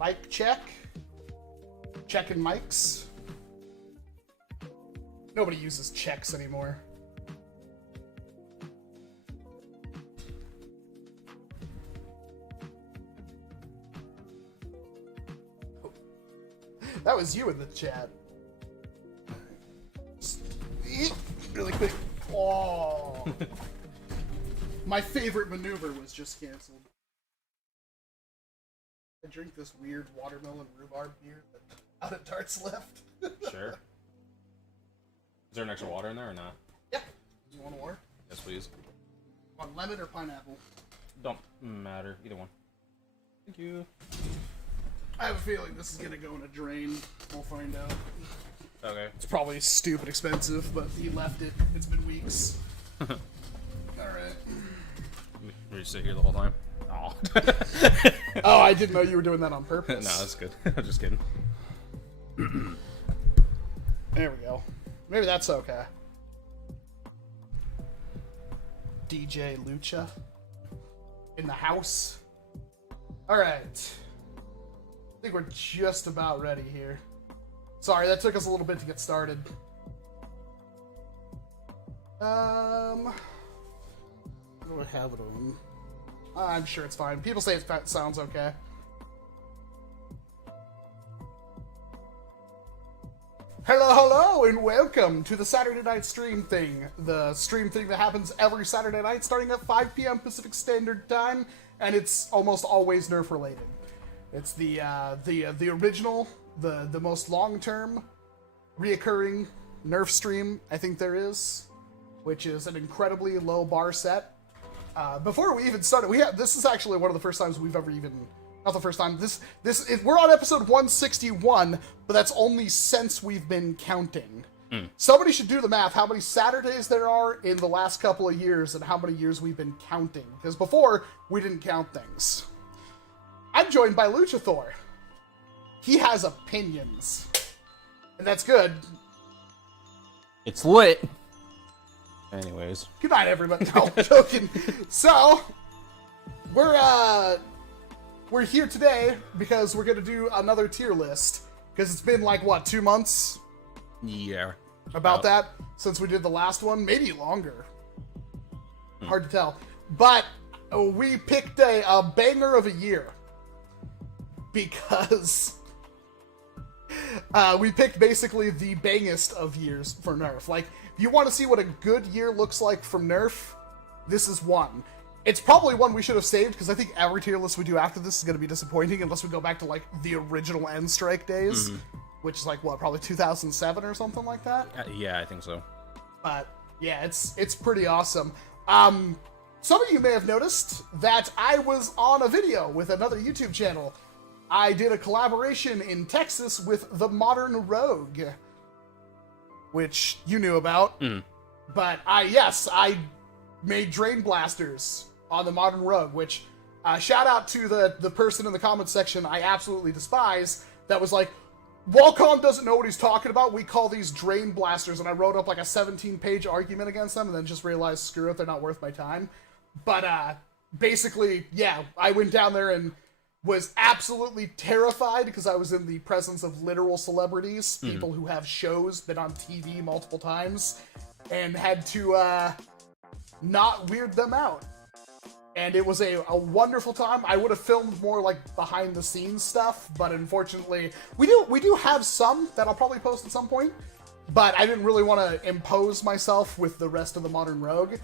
Mic check. Checking mics. Nobody uses checks anymore. That was you in the chat. Really quick. Oh. My favorite maneuver was just canceled. I drink this weird watermelon rhubarb beer that out of darts left. Sure. Is there an extra water in there or not? Yeah. Do you want water? Yes, please. Want lemon or pineapple? Don't matter. Either one. Thank you. I have a feeling this is gonna go in a drain. We'll find out. Okay. It's probably stupid expensive, but he left it. It's been weeks. Alright. Were you sit here the whole time? Oh. Oh, I didn't know you were doing that on purpose. No, that's good. I'm just kidding. There we go. Maybe that's okay. DJ Lucha in the house. Alright. I think we're just about ready here. Sorry, that took us a little bit to get started. What do I have it on? I'm sure it's fine. People say it sounds okay. Hello, and welcome to the Saturday Night Stream Thing. The stream thing that happens every Saturday night starting at 5 p.m. Pacific Standard Time, and it's almost always NERF related. It's the original, the most long-term, reoccurring NERF stream I think there is, which is an incredibly low bar set. Before we even started, this is actually one of the first times we've ever even, not the first time, we're on episode 161, but that's only since we've been counting. Somebody should do the math, how many Saturdays there are in the last couple of years and how many years we've been counting, because before, we didn't count things. I'm joined by Luchathor. He has opinions. And that's good. It's lit. Anyways. Good night, everybody. No, I'm joking. So, we're here today because we're gonna do another tier list. Because it's been like, what, 2 months? Yeah. About that, since we did the last one. Maybe longer. Hard to tell. But we picked a banger of a year. Because we picked basically the bangest of years for NERF. Like, if you want to see what a good year looks like from NERF, this is one. It's probably one we should have saved, because I think every tier list we do after this is going to be disappointing, unless we go back to, like, the original End Strike days, which is, like, what, probably 2007 or something like that? Yeah, I think so. But, yeah, it's pretty awesome. Some of you may have noticed that I was on a video with another YouTube channel. I did a collaboration in Texas with the Modern Rogue, which you knew about. But I made Drain Blasters on the Modern Rogue, which, shout out to the person in the comments section I absolutely despise, that was like, WALCOM doesn't know what he's talking about, we call these Drain Blasters, and I wrote up like a 17-page argument against them, and then just realized, screw it, they're not worth my time. But, basically, yeah, I went down there and was absolutely terrified because I was in the presence of literal celebrities, people who have shows, been on TV multiple times, and had to not weird them out. And it was a wonderful time. I would have filmed more like behind the scenes stuff, but unfortunately, we do have some that I'll probably post at some point, but I didn't really want to impose myself with the rest of the Modern Rogue.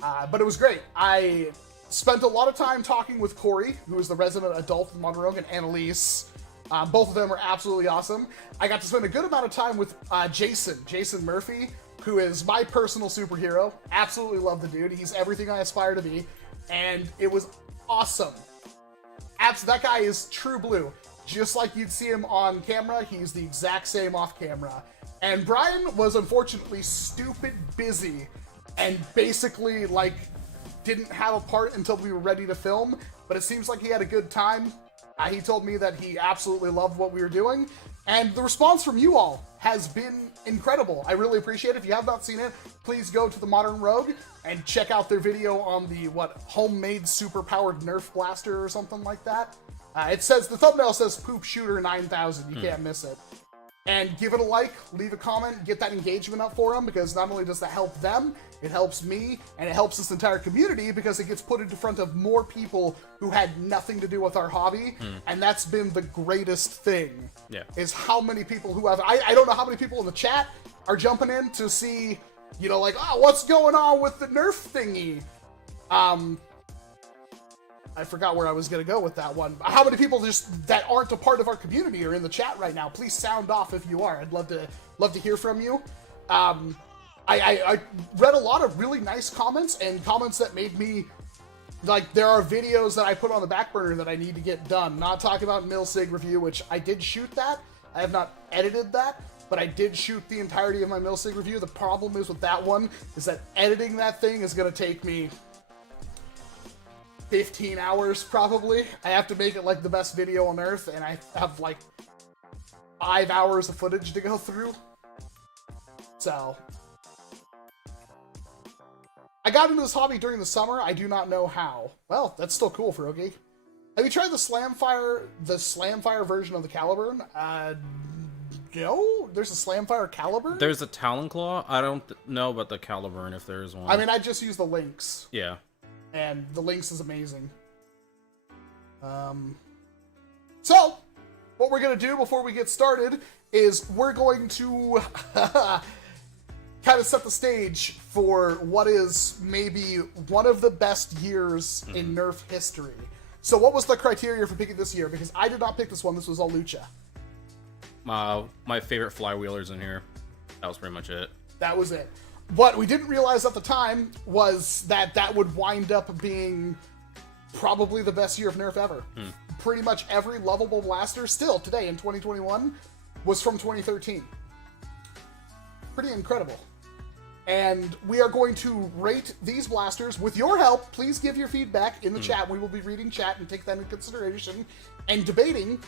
But it was great. I spent a lot of time talking with Corey, who is the resident adult in Modern Rogue, and Annalise. Both of them are absolutely awesome. I got to spend a good amount of time with Jason Murphy, who is my personal superhero. Absolutely love the dude. He's everything I aspire to be. And it was awesome. That guy is true blue. Just like you'd see him on camera, he's the exact same off camera. And Brian was unfortunately stupid busy and basically, like, didn't have a part until we were ready to film, but it seems like he had a good time. He told me that he absolutely loved what we were doing, and the response from you all has been incredible. I really appreciate it. If you have not seen it, please go to the Modern Rogue and check out their video on the, homemade super-powered Nerf blaster or something like that. It says, the thumbnail says Poop Shooter 9000. You can't miss it. And give it a like, leave a comment, get that engagement up for them, because not only does that help them, it helps me, and it helps this entire community because it gets put into front of more people who had nothing to do with our hobby, and that's been the greatest thing. Yeah. Is how many people who have, I don't know how many people in the chat are jumping in to see, you know, like, oh, what's going on with the NERF thingy? I forgot where I was going to go with that one. How many people just that aren't a part of our community are in the chat right now? Please sound off if you are. I'd love to hear from you. I read a lot of really nice comments and comments that made me, like, there are videos that I put on the back burner that I need to get done. Not talking about Milsig review, which I did shoot that. I have not edited that, but I did shoot the entirety of my Milsig review. The problem is with that one is that editing that thing is going to take me 15 hours probably. I have to make it like the best video on earth, and I have like 5 hours of footage to go through. So I got into this hobby during the summer. I do not know how. Well, that's still cool, Frogie. Have you tried the Slamfire version of the Caliburn? No? There's a Slamfire Caliburn? There's a Talon Claw. I don't know about the Caliburn if there is one. I mean, I just use the Lynx. Yeah. And the Lynx is amazing. So, what we're going to do before we get started is we're going to kind of set the stage for what is maybe one of the best years in NERF history. So what was the criteria for picking this year? Because I did not pick this one. This was all Lucha. My favorite flywheelers in here. That was pretty much it. That was it. What we didn't realize at the time was that that would wind up being probably the best year of NERF ever. Pretty much every lovable blaster still today in 2021 was from 2013. Pretty incredible. And we are going to rate these blasters. With your help, please give your feedback in the chat. We will be reading chat and take that into consideration and debating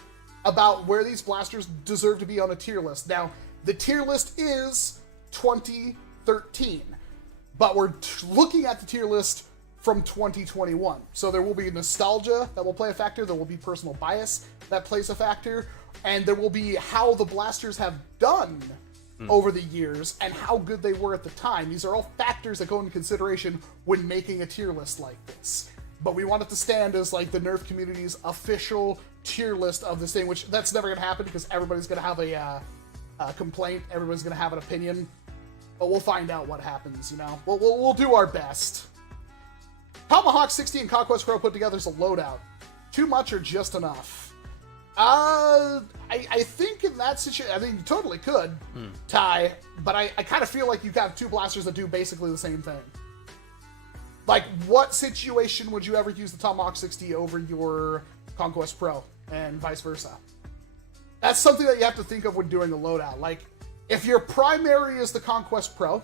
about where these blasters deserve to be on a tier list. Now, the tier list is 2013, but we're looking at the tier list from 2021. So there will be nostalgia that will play a factor, there will be personal bias that plays a factor, and there will be how the blasters have done over the years and how good they were at the time. These are all factors that go into consideration when making a tier list like this. But we want it to stand as like the NERF community's official tier list of this thing, which that's never going to happen because everybody's going to have a complaint, everybody's going to have an opinion. But we'll find out what happens, you know. We'll do our best. Tomahawk 60 and Conquest Pro put together as a loadout. Too much or just enough? I think in that situation, I think you totally could, Ty, but I kind of feel like you've got two blasters that do basically the same thing. Like, what situation would you ever use the Tomahawk 60 over your Conquest Pro, and vice versa? That's something that you have to think of when doing a loadout. Like, if your primary is the Conquest Pro,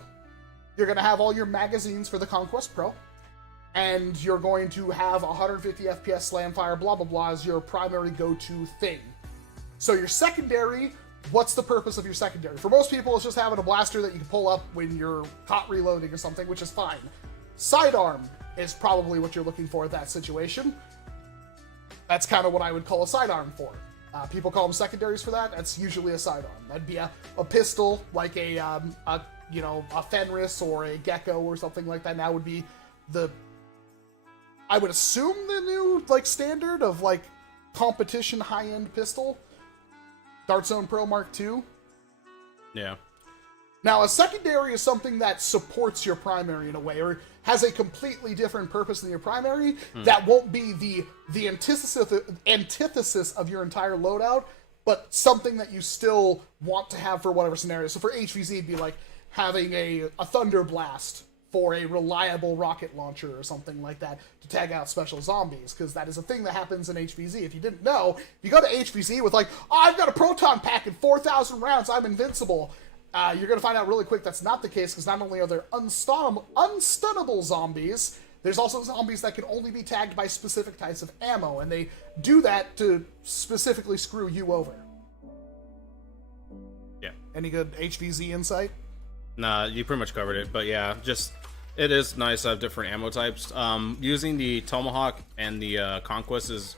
you're going to have all your magazines for the Conquest Pro, and you're going to have 150 FPS Slamfire, blah, blah, blah, as your primary go-to thing. So your secondary, what's the purpose of your secondary? For most people, it's just having a blaster that you can pull up when you're caught reloading or something, which is fine. Sidearm is probably what you're looking for in that situation. That's kind of what I would call a sidearm for. People call them secondaries for that. That's usually a sidearm. That'd be a pistol, like a Fenris or a Gecko or something like that. Now would be the, I would assume, the new like standard of like competition high-end pistol. Dart Zone Pro Mark II. Yeah. Now, a secondary is something that supports your primary in a way, or has a completely different purpose than your primary, that won't be the antithesis of your entire loadout, but something that you still want to have for whatever scenario. So for HVZ, it'd be like having a Thunder Blast for a reliable rocket launcher or something like that to tag out special zombies, because that is a thing that happens in HVZ. If you didn't know, if you go to HVZ with like, oh, I've got a proton pack and 4,000 rounds, I'm invincible, you're going to find out really quick that's not the case, because not only are there unstunnable zombies, there's also zombies that can only be tagged by specific types of ammo, and they do that to specifically screw you over. Yeah. Any good HVZ insight? Nah, you pretty much covered it, but yeah, just, it is nice to have different ammo types. Using the Tomahawk and the Conquest is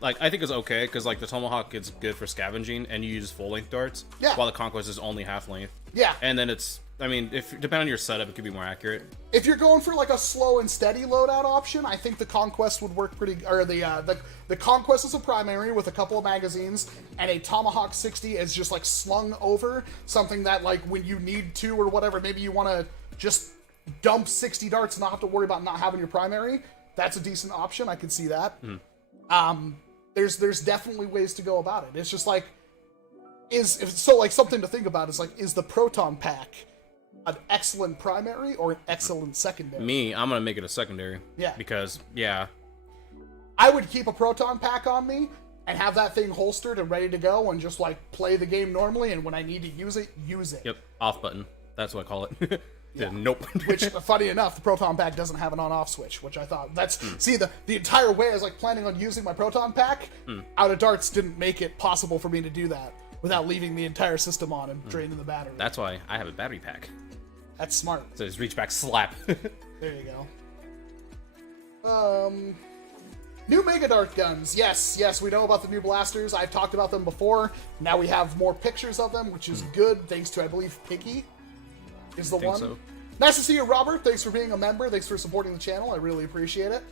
like, I think it's okay, because, like, the Tomahawk is good for scavenging, and you use full-length darts, Yeah. while the Conquest is only half-length. Yeah. And then it's, I mean, if depending on your setup, it could be more accurate. If you're going for like a slow and steady loadout option, I think the Conquest would work pretty. Or the Conquest is a primary with a couple of magazines, and a Tomahawk 60 is just like slung over something that like when you need to or whatever, maybe you want to just dump 60 darts and not have to worry about not having your primary. That's a decent option. I can see that. There's definitely ways to go about it. It's just like something to think about is like, is the Proton Pack an excellent primary or an excellent secondary? Me, I'm gonna make it a secondary. Yeah. Because, yeah. I would keep a Proton Pack on me and have that thing holstered and ready to go and just like play the game normally, and when I need to use it, use it. Yep, off button. That's what I call it. Yeah. Nope. Which, funny enough, the Proton Pack doesn't have an on-off switch, which I thought, see, the entire way I was like planning on using my Proton Pack, out of darts didn't make it possible for me to do that without leaving the entire system on and draining the battery. That's why I have a battery pack. That's smart. So just reach back, slap. There you go. New Mega Dart guns. Yes, we know about the new blasters. I've talked about them before. Now we have more pictures of them, which is good, thanks to, I believe, Piggy is the one. So. Nice to see you, Robert. Thanks for being a member. Thanks for supporting the channel. I really appreciate it.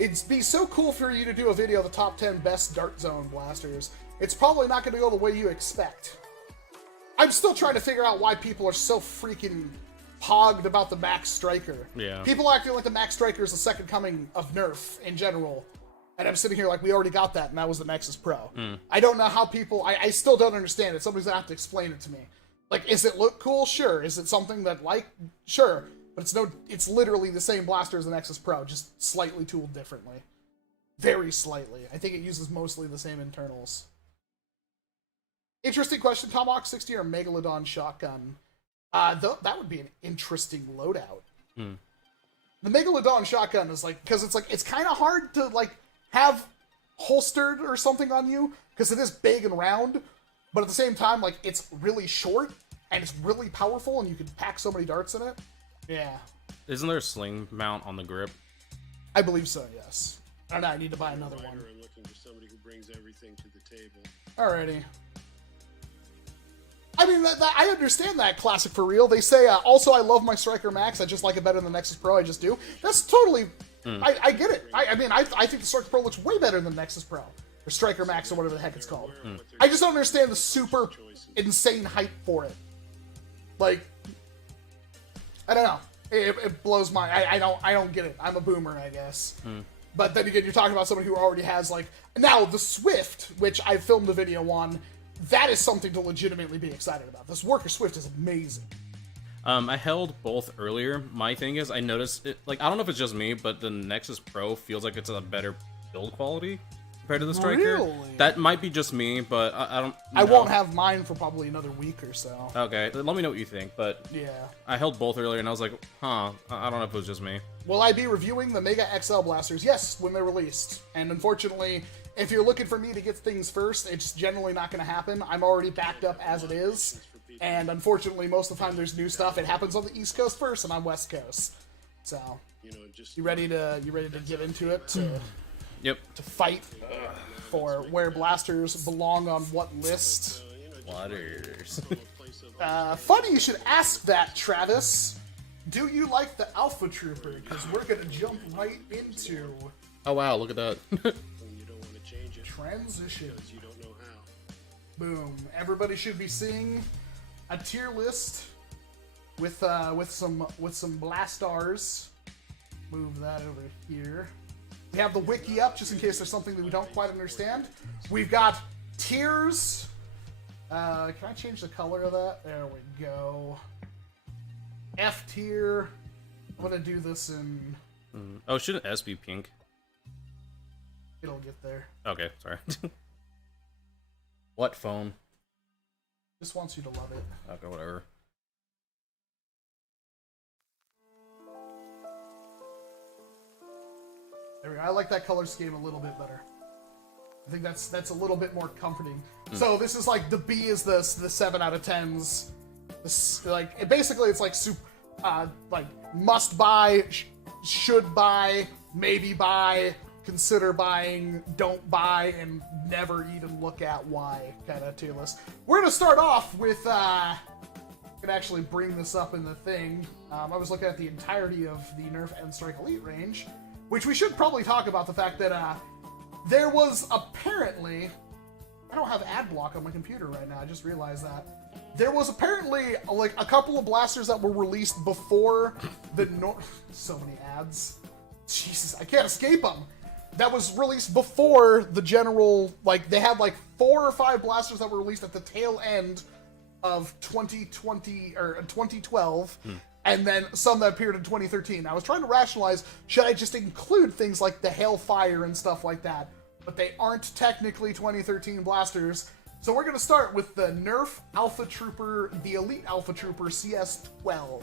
It'd be so cool for you to do a video of the top 10 best Dart Zone blasters. It's probably not going to go the way you expect. I'm still trying to figure out why people are so freaking hogged about the Max Striker. Yeah. People acting like the Max Striker is the second coming of NERF in general. And I'm sitting here like, we already got that, and that was the Nexus Pro. I don't know how people... I still don't understand it. Somebody's going to have to explain it to me. Like, is it look cool? Sure. Is it something that, like... Sure. But it's literally the same blaster as the Nexus Pro, just slightly tooled differently. Very slightly. I think it uses mostly the same internals. Interesting question. Tomahawk 60 or Megalodon shotgun? That would be an interesting loadout. The Megalodon shotgun is like... Because it's kind of hard to, like, have holstered or something on you, because it is big and round, but at the same time, like, it's really short, and it's really powerful, and you can pack so many darts in it. Yeah. Isn't there a sling mount on the grip? I believe so, yes. I don't know, I need to buy another one. I'm looking for somebody who brings everything to the table. Alrighty. I mean, I understand that, Classic for real. They say, also, I love my Striker Max. I just like it better than the Nexus Pro. I just do. That's totally... I get it. I mean, I think the Striker Pro looks way better than the Nexus Pro. Or Striker Max, or whatever the heck it's called. I just don't understand the super insane hype for it. Like... I don't know. It blows my... I don't get it. I'm a boomer, I guess. But then again, you're talking about somebody who already has, like... Now, the Swift, which I filmed a video on... That is something to legitimately be excited about. This Worker Swift is amazing. I held both earlier. My thing is, I noticed it, like, I don't know if it's just me, but the Nexus Pro feels like it's a better build quality compared to the Striker. Really? That might be just me, but I don't know. I won't have mine for probably another week or so. Okay, let me know what you think, but Yeah. I held both earlier and I was like, huh, I don't know if it was just me. Will I be reviewing the Mega XL blasters? Yes, when they're released. And unfortunately, if you're looking for me to get things first, it's generally not going to happen. I'm already backed up as it is. And unfortunately, most of the time there's new stuff. It happens on the East Coast first, and I'm West Coast. So, you ready to get into it? Yep. To fight for where blasters belong on what list? Waters. Funny you should ask that, Travis. Do you like the Alpha Trooper? Because we're going to jump right into... Oh wow, look at that. Transition. Boom. Everybody should be seeing a tier list with some blastars. Move that over here. We have the wiki up just in case there's something that we don't quite understand. We've got tiers. Can I change the color of that? There we go. F tier. I'm gonna do this in... Oh, shouldn't S be pink? It'll get there. Okay, sorry. What phone? Just wants you to love it. Okay, whatever. There we go. I like that color scheme a little bit better. I think that's a little bit more comforting. So this is like the B is the 7 out of 10s. This, like basically it's like like must buy, should buy, maybe buy, consider buying, don't buy, and never even look at why kind of tier list. We're going to start off with, I can actually bring this up in the thing. I was looking at the entirety of the NERF and Strike Elite range, which we should probably talk about the fact that there was apparently, I don't have ad block on my computer right now, I just realized that. There was apparently like a couple of blasters that were released before the so many ads. Jesus, I can't escape them. That was released before the general, like, they had like 4 or 5 blasters that were released at the tail end of 2020 or 2012, and then some that appeared in 2013. I was trying to rationalize, should I just include things like the Hailfire and stuff like that? But they aren't technically 2013 blasters. So we're going to start with the NERF Alpha Trooper, the Elite Alpha Trooper CS12.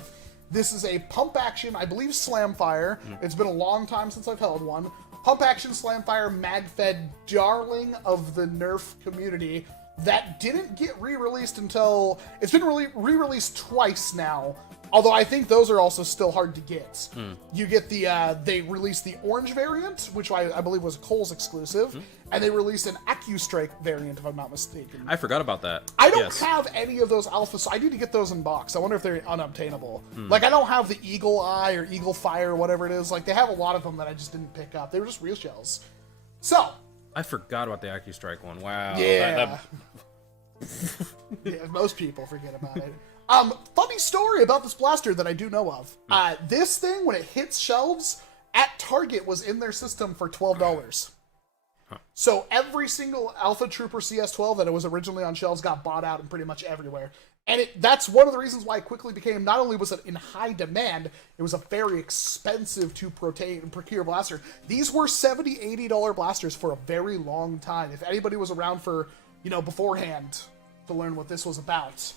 This is a pump action, I believe, Slamfire. It's been a long time since I've held one. Pump action Slamfire mag-fed darling of the NERF community that didn't get re-released until... It's been re-released twice now, although I think those are also still hard to get. You get the... they released the orange variant, which I believe was Cole's exclusive, and they released an AccuStrike variant, if I'm not mistaken. I forgot about that. I don't have any of those alphas, so I need to get those in box. I wonder if they're unobtainable. Like, I don't have the Eagle Eye or Eagle Fire or whatever it is. Like, they have a lot of them that I just didn't pick up. They were just real shells. So... I forgot about the AccuStrike one. Wow. Yeah. Yeah, most people forget about it. Funny story about this blaster that I do know of. This thing, when it hits shelves, at Target was in their system for $12. So every single Alpha Trooper CS12 that it was originally on shelves got bought out in pretty much everywhere. And that's one of the reasons why it quickly became, not only was it in high demand, it was a very expensive to procure blaster. These were $70, $80 blasters for a very long time. If anybody was around for, beforehand to learn what this was about.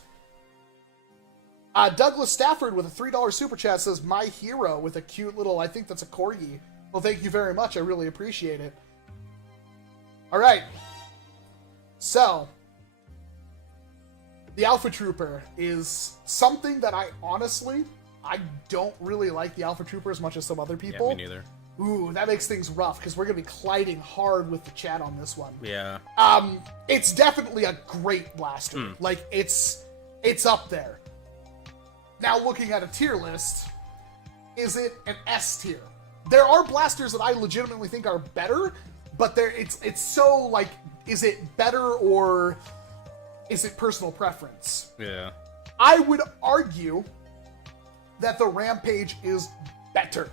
Douglas Stafford with a $3 super chat says, my hero, with a cute little, I think that's a corgi. Well, thank you very much. I really appreciate it. All right. So... the Alpha Trooper is something that I don't really like the Alpha Trooper as much as some other people. Yeah, me neither. Ooh, that makes things rough, because we're going to be colliding hard with the chat on this one. Yeah. It's definitely a great blaster. Like, it's up there. Now, looking at a tier list, is it an S tier? There are blasters that I legitimately think are better, but it's so, like, is it better or... is it personal preference? Yeah. I would argue that the Rampage is better.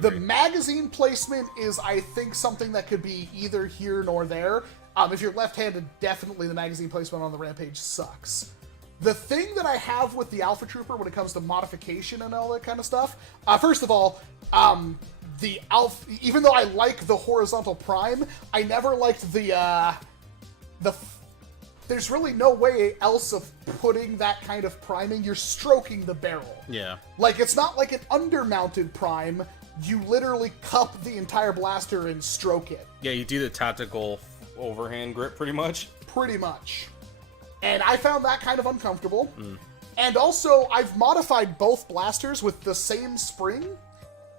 The magazine placement is, I think, something that could be either here nor there. If you're left-handed, definitely the magazine placement on the Rampage sucks. The thing that I have with the Alpha Trooper when it comes to modification and all that kind of stuff, first of all, the Alpha, even though I like the horizontal prime, I never liked the there's really no way else of putting that kind of priming. You're stroking the barrel. Yeah. Like, it's not like an undermounted prime. You literally cup the entire blaster and stroke it. Yeah, you do the tactical overhand grip, pretty much. Pretty much. And I found that kind of uncomfortable. And also, I've modified both blasters with the same spring,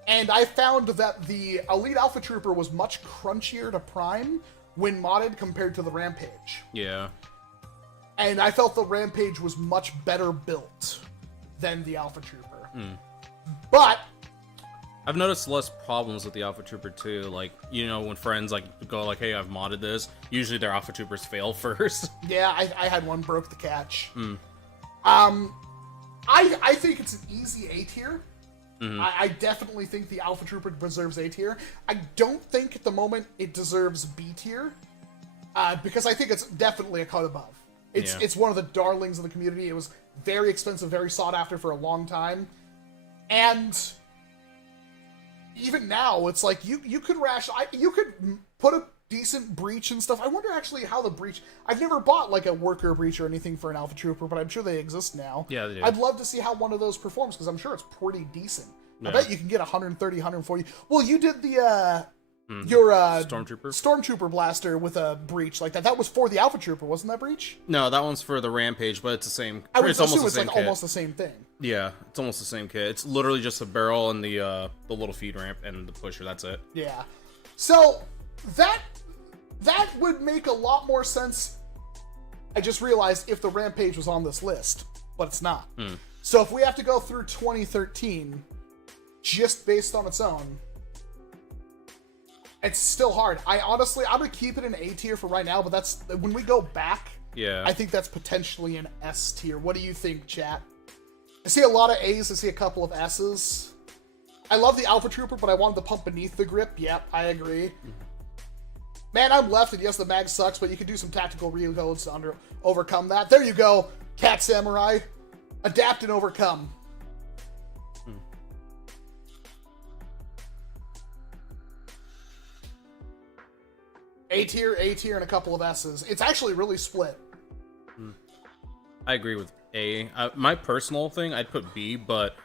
and I found that the Elite Alpha Trooper was much crunchier to prime when modded compared to the Rampage. Yeah. And I felt the Rampage was much better built than the Alpha Trooper. But... I've noticed less problems with the Alpha Trooper, too. Like, when friends, go, hey, I've modded this, usually their Alpha Troopers fail first. Yeah, I had one broke the catch. I think it's an easy A tier. I definitely think the Alpha Trooper deserves A tier. I don't think at the moment it deserves B tier. Because I think it's definitely a cut above. It's one of the darlings of the community. It was very expensive, very sought after for a long time. And even now, it's like you could you could put a decent breach and stuff. I wonder actually how the breach... I've never bought like a worker breach or anything for an Alpha Trooper, but I'm sure they exist now. Yeah, they do. I'd love to see how one of those performs, because I'm sure it's pretty decent. I bet you can get 130, 140. Well, you did the your Stormtrooper blaster with a breach like that. That was for the Alpha Trooper, wasn't that breach? No, that one's for the Rampage, but it's the same. I would it's almost assume the same it's like kit. almost the same thing. Yeah, it's almost the same kit. It's literally just a barrel and the little feed ramp and the pusher. That's it. Yeah. So that would make a lot more sense. I just realized if the Rampage was on this list, but it's not. So if we have to go through 2013, just based on its own, it's still hard. I'm gonna keep it in A tier for right now, but that's when we go back. Yeah. I think that's potentially an S tier. What do you think, chat? I see a lot of A's. I see a couple of S's. I love the Alpha Trooper, but I wanted the pump beneath the grip. Yep, I agree. Man, I'm left, and yes, the mag sucks, but you can do some tactical reloads to overcome that. There you go, Cat Samurai. Adapt and overcome. A tier, and a couple of S's. It's actually really split. I agree with A. My personal thing, I'd put B, but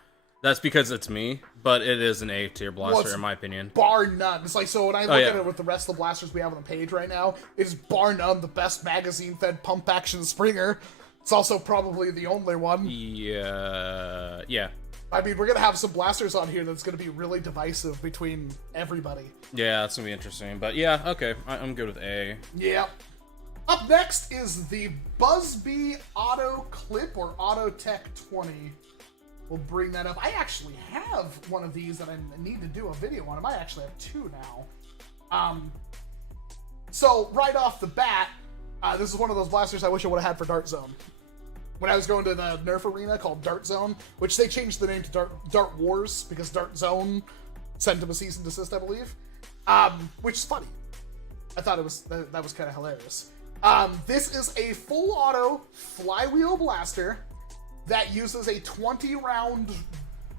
that's because it's me. But it is an A tier blaster, in my opinion. Bar none. It's like, so when I look at it with the rest of the blasters we have on the page right now, it is bar none the best magazine-fed pump-action Springer. It's also probably the only one. Yeah. I mean, we're going to have some blasters on here that's going to be really divisive between everybody. Yeah, that's going to be interesting. But yeah, okay. I'm good with A. Yeah. Up next is the Buzzbee Auto Clip, or Auto Tech 20. We'll bring that up. I actually have one of these that I need to do a video on. I might actually have two now. So, right off the bat, this is one of those blasters I wish I would have had for Dart Zone. When I was going to the NERF arena called Dart Zone, which they changed the name to Dart Wars because Dart Zone sent them a cease and desist, I believe. Which is funny. I thought that was kind of hilarious. This is a full auto flywheel blaster that uses a 20-round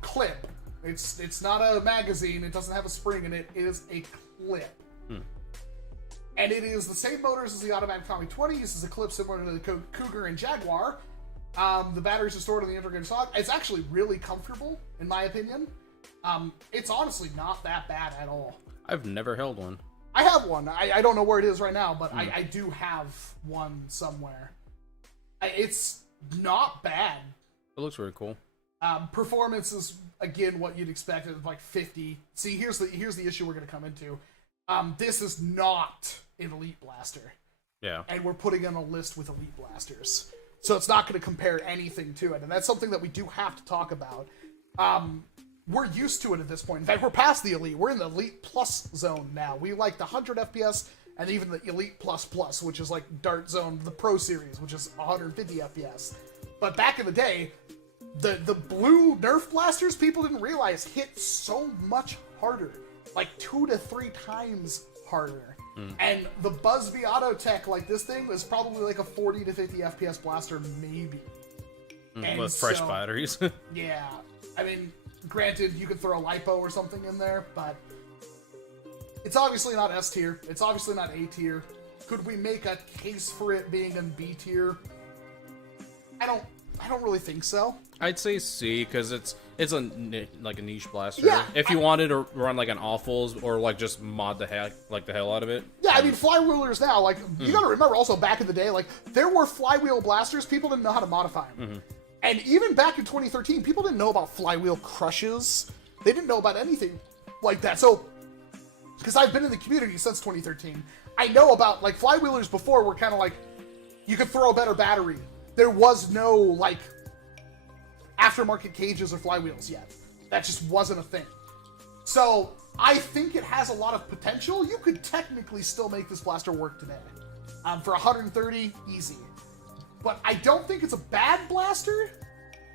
clip. It's not a magazine. It doesn't have a spring in it. It is a clip. And it is the same motors as the automatic Tommy 20. Uses a clip similar to the Cougar and Jaguar. The batteries are stored in the integrated stock. It's actually really comfortable, in my opinion. It's honestly not that bad at all. I've never held one. I have one. I don't know where it is right now, but I do have one somewhere. It's not bad. It looks really cool. Performance is, again, what you'd expect at like 50. See, here's the issue we're going to come into. This is not an Elite Blaster. Yeah. And we're putting in a list with Elite Blasters. So it's not going to compare anything to it. And that's something that we do have to talk about. We're used to it at this point. In fact, we're past the Elite. We're in the Elite Plus zone now. We like the 100 FPS and even the Elite Plus Plus, which is like Dart Zone, the Pro Series, which is 150 FPS. But back in the day, the blue Nerf blasters, people didn't realize, hit so much harder. Like 2 to 3 times harder. And the Buzzbee Auto Tech, like this thing, is probably like a 40 to 50 FPS blaster, maybe. With fresh batteries. Yeah. I mean, granted, you could throw a LiPo or something in there, but it's obviously not S tier. It's obviously not A tier. Could we make a case for it being in B tier? I don't really think so. I'd say C, because it's a niche blaster. Yeah, if you wanted to run like an Awfuls or like just mod the hell out of it. Yeah, I mean, flywheelers now, like, you gotta remember also back in the day, like, there were flywheel blasters, people didn't know how to modify them. And even back in 2013, people didn't know about flywheel crushes. They didn't know about anything like that. So, because I've been in the community since 2013, I know about, like, flywheelers before were kind of like, you could throw a better battery. There was no, like, aftermarket cages or flywheels yet. That just wasn't a thing. So, I think it has a lot of potential. You could technically still make this blaster work today. For 130, easy. But I don't think it's a bad blaster.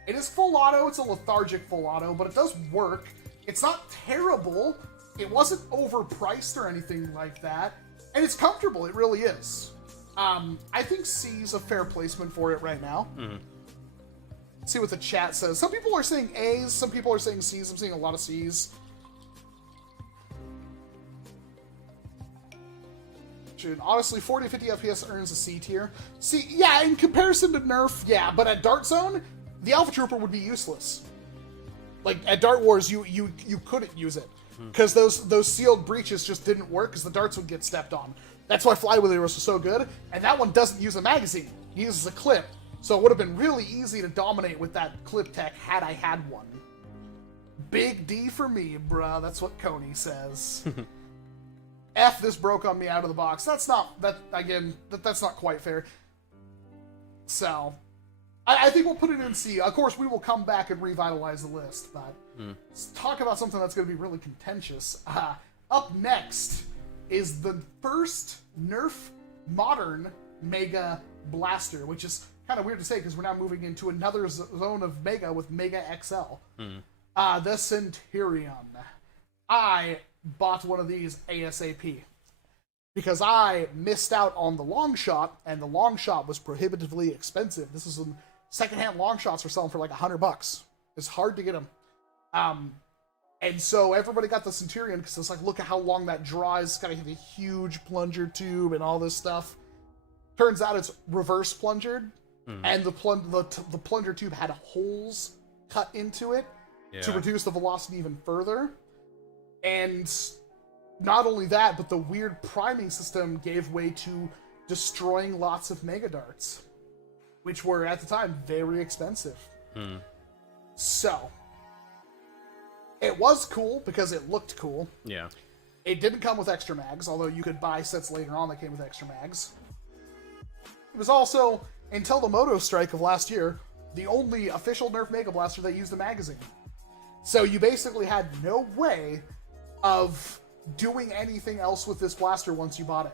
It is full auto. It's a lethargic full auto, but it does work. It's not terrible. It wasn't overpriced or anything like that. And it's comfortable. It really is. I think C is a fair placement for it right now. Let's see what the chat says. Some people are saying A's. Some people are saying C's. I'm seeing a lot of C's. Honestly, 40 50 FPS earns a C tier. See, yeah, in comparison to Nerf, yeah, but at Dart Zone, the Alpha Trooper would be useless. Like, at Dart Wars, you couldn't use it. Because those sealed breaches just didn't work, because the darts would get stepped on. That's why Flywheelers was so good, and that one doesn't use a magazine. It uses a clip. So it would have been really easy to dominate with that clip tech had I had one. Big D for me, bruh. That's what Coney says. F, this broke on me out of the box. That's not, that's not quite fair. So, I think we'll put it in C. Of course, we will come back and revitalize the list, but let's talk about something that's going to be really contentious. Up next is the first NERF Modern Mega Blaster, which is kind of weird to say because we're now moving into another zone of Mega with Mega XL. The Centurion. I bought one of these ASAP because I missed out on the long shot, and the long shot was prohibitively expensive. This is some secondhand long shots for selling for like $100. It's hard to get them. And so everybody got the Centurion because it's like, look at how long that draw is. It's got a huge plunger tube and all this stuff. Turns out it's reverse plungered, and the plunger tube had holes cut into it to reduce the velocity even further. And not only that, but the weird priming system gave way to destroying lots of Mega Darts, which were, at the time, very expensive. So, it was cool because it looked cool. Yeah. It didn't come with extra mags, although you could buy sets later on that came with extra mags. It was also, until the Moto Strike of last year, the only official NERF Mega Blaster that used a magazine. So you basically had no way of doing anything else with this blaster once you bought it.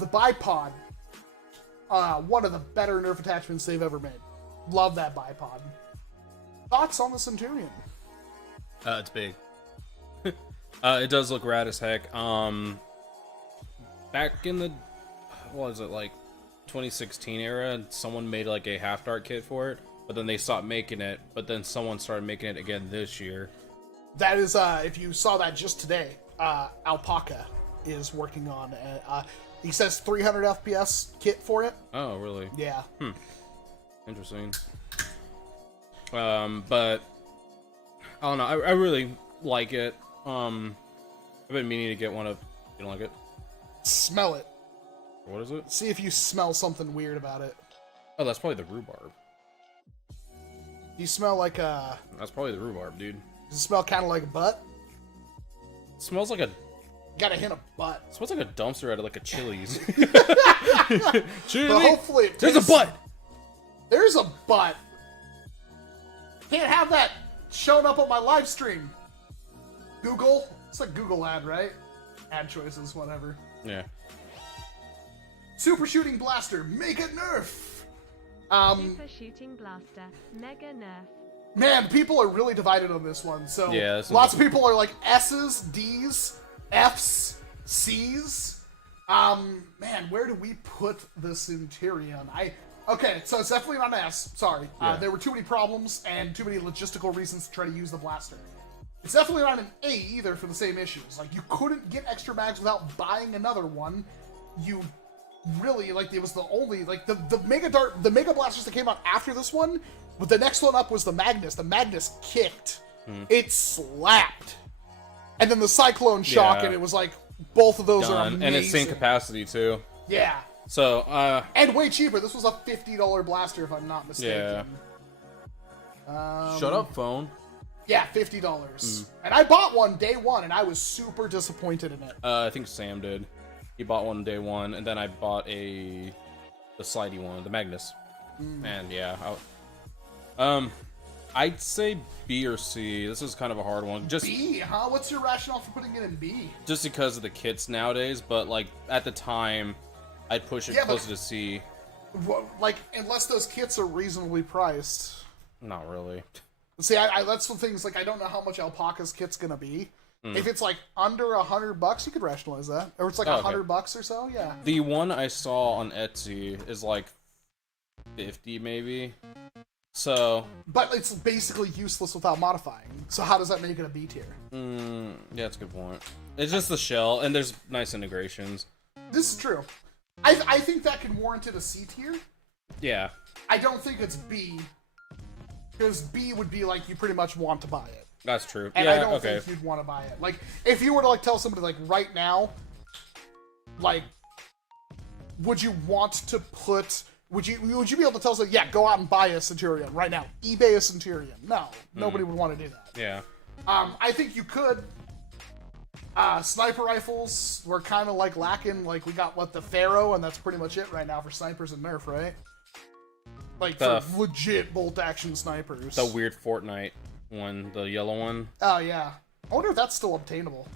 The bipod, one of the better NERF attachments they've ever made. Love that bipod. Thoughts on the Centurion? It's big. It does look rad as heck. Back in the, what was it, like 2016 era, someone made like a half dart kit for it, but then they stopped making it, but then someone started making it again this year. That is, if you saw that just today, Alpaca is working on, he says 300 FPS kit for it. Oh, really? Yeah. Interesting. But I don't know. I really like it. I've been meaning to get one of. You don't like it? Smell it. What is it? See if you smell something weird about it. Oh, that's probably the rhubarb. You smell like a... That's probably the rhubarb, dude. Does it smell kind of like a butt? It smells like a... Got a hint of butt. It smells like a dumpster out of like a Chili's. Chili? But hopefully it There's a butt! There's a butt! Can't have that showing up on my live stream. Google? It's a Google ad, right? Ad choices, whatever. Yeah. Super Shooting Blaster, Mega NERF! Super Shooting Blaster, Mega NERF. Man, people are really divided on this one. So yeah, lots of people are like S's, D's, F's, C's. Man, where do we put the Centurion? Okay, so it's definitely not an S. Sorry. Yeah. There were too many problems and too many logistical reasons to try to use the blaster. It's definitely not an A either for the same issues. Like, you couldn't get extra mags without buying another one. You really, like, it was the only, like, the Mega Dart, the Mega Blasters that came out after this one, but the next one up was the Magnus. The Magnus kicked. It slapped. And then the Cyclone Shock, and it was like, both of those are amazing. And it's same capacity, too. Yeah. So, and way cheaper. This was a $50 blaster, if I'm not mistaken. Yeah. Shut up, phone. Yeah, $50. And I bought one day one, and I was super disappointed in it. I think Sam did. He bought one day one, and then I bought the slidey one, the Magnus. And yeah, I'd say B or C. This is kind of a hard one. Just B, huh? What's your rationale for putting it in B? Just because of the kits nowadays, but like at the time, I'd push it closer to C. Like, unless those kits are reasonably priced. Not really. See, that's the things, like, I don't know how much Alpaca's kit's gonna be. If it's like under $100, you could rationalize that. Or it's like $100 or so, yeah. The one I saw on Etsy is like 50 maybe. So, but it's basically useless without modifying. So how does that make it a B tier? Yeah, that's a good point. It's just the shell, and there's nice integrations. This is true. I think that can warrant it a C tier. Yeah. I don't think it's B. Because B would be like, you pretty much want to buy it. That's true. And yeah, I don't think you'd want to buy it. Like, if you were to like tell somebody like right now, like, would you want to put... Would you be able to tell somebody, yeah, go out and buy a Centurion right now? eBay a Centurion. No. Nobody would want to do that. Yeah. I think you could. Sniper rifles were kind of like lacking. Like we got the Pharaoh, and that's pretty much it right now for snipers and Nerf, right? Like for legit bolt action snipers. The weird Fortnite one, the yellow one. Oh yeah, I wonder if that's still obtainable.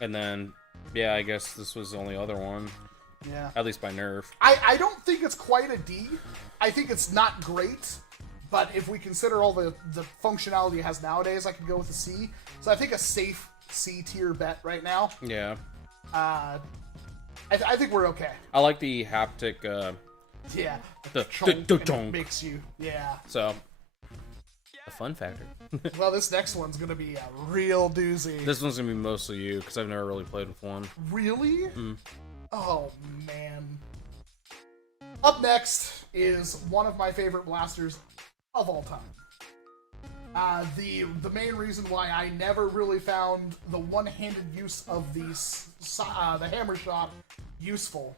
And then, yeah, I guess this was the only other one. Yeah. At least by Nerf. I don't think it's quite a D. I think it's not great, but if we consider all the functionality it has nowadays, I could go with a C. So I think a safe C tier bet right now. Yeah. I think we're okay. I like the haptic. Yeah. The makes you. Yeah. So. A fun factor. Well, this next one's gonna be a real doozy. This one's gonna be mostly you, because I've never really played with one. Really? Oh, man. Up next is one of my favorite blasters of all time. The main reason why I never really found the one-handed use of the hammer shot useful,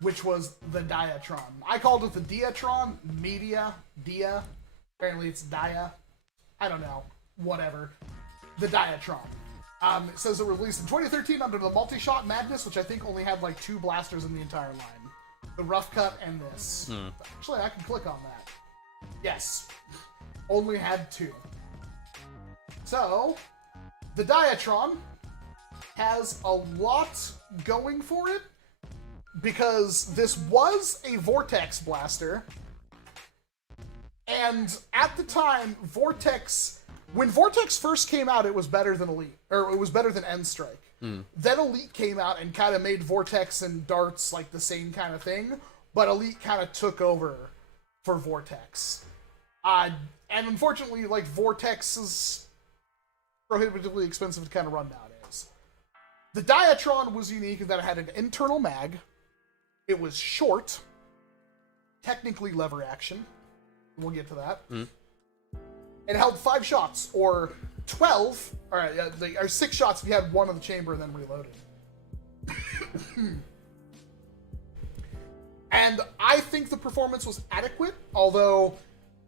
which was the Diatron. I called it the Diatron, Dia. Apparently it's Dia. I don't know. Whatever. The Diatron. It says it was released in 2013 under the multi-shot madness, which I think only had like 2 blasters in the entire line. The rough cut and this. Actually, I can click on that. Yes. Only had 2. So, the Diatron has a lot going for it, because this was a Vortex blaster. And at the time, when Vortex first came out, it was better than Elite, or it was better than N-Strike. Then Elite came out and kind of made Vortex and Darts like the same kind of thing, but Elite kind of took over for Vortex. And unfortunately, like, Vortex is prohibitively expensive to kind of run nowadays. The Diatron was unique in that it had an internal mag, it was short, technically lever action. We'll get to that. It held 5 shots, or 12, or 6 shots if you had one in the chamber and then reloaded. And I think the performance was adequate, although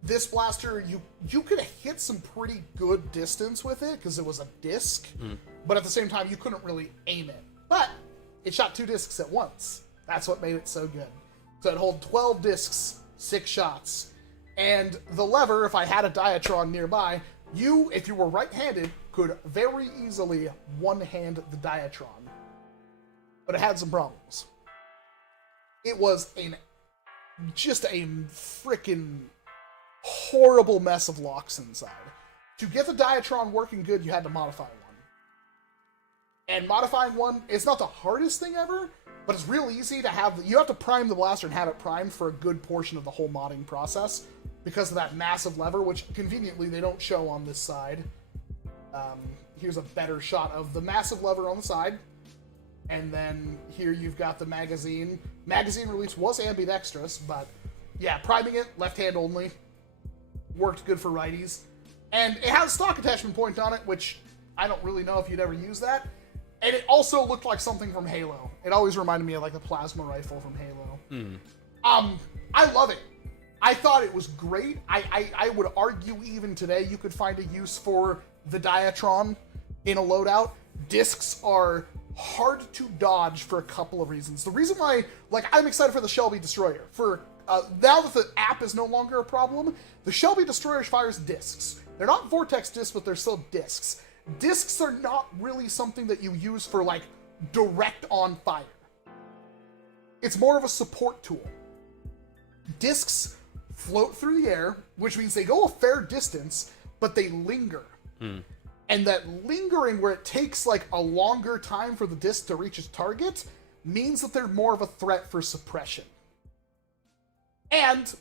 this blaster, you could have hit some pretty good distance with it, because it was a disc, but at the same time, you couldn't really aim it. But it shot 2 discs at once. That's what made it so good. So it held 12 discs, 6 shots. And the lever, if I had a Diatron nearby, if you were right-handed, could very easily one-hand the Diatron. But it had some problems. It was just a freaking horrible mess of locks inside. To get the Diatron working good, you had to modify one. And modifying one, it's not the hardest thing ever, but it's real easy to have. You have to prime the blaster and have it primed for a good portion of the whole modding process, because of that massive lever, which conveniently they don't show on this side. Here's a better shot of the massive lever on the side. And then here you've got the magazine. Magazine release was ambidextrous, but yeah, priming it, left hand only. Worked good for righties. And it has a stock attachment point on it, which I don't really know if you'd ever use that. And it also looked like something from Halo. It always reminded me of like the plasma rifle from Halo. I love it. I thought it was great. I would argue even today you could find a use for the Diatron in a loadout. Discs are hard to dodge for a couple of reasons. The reason why, like, I'm excited for the Shelby Destroyer. Now that the app is no longer a problem, the Shelby Destroyer fires discs. They're not Vortex discs, but they're still discs. Discs are not really something that you use for, like, direct on fire. It's more of a support tool. Discs float through the air, which means they go a fair distance, but they linger. And that lingering, where it takes like a longer time for the disc to reach its target, means that they're more of a threat for suppression. And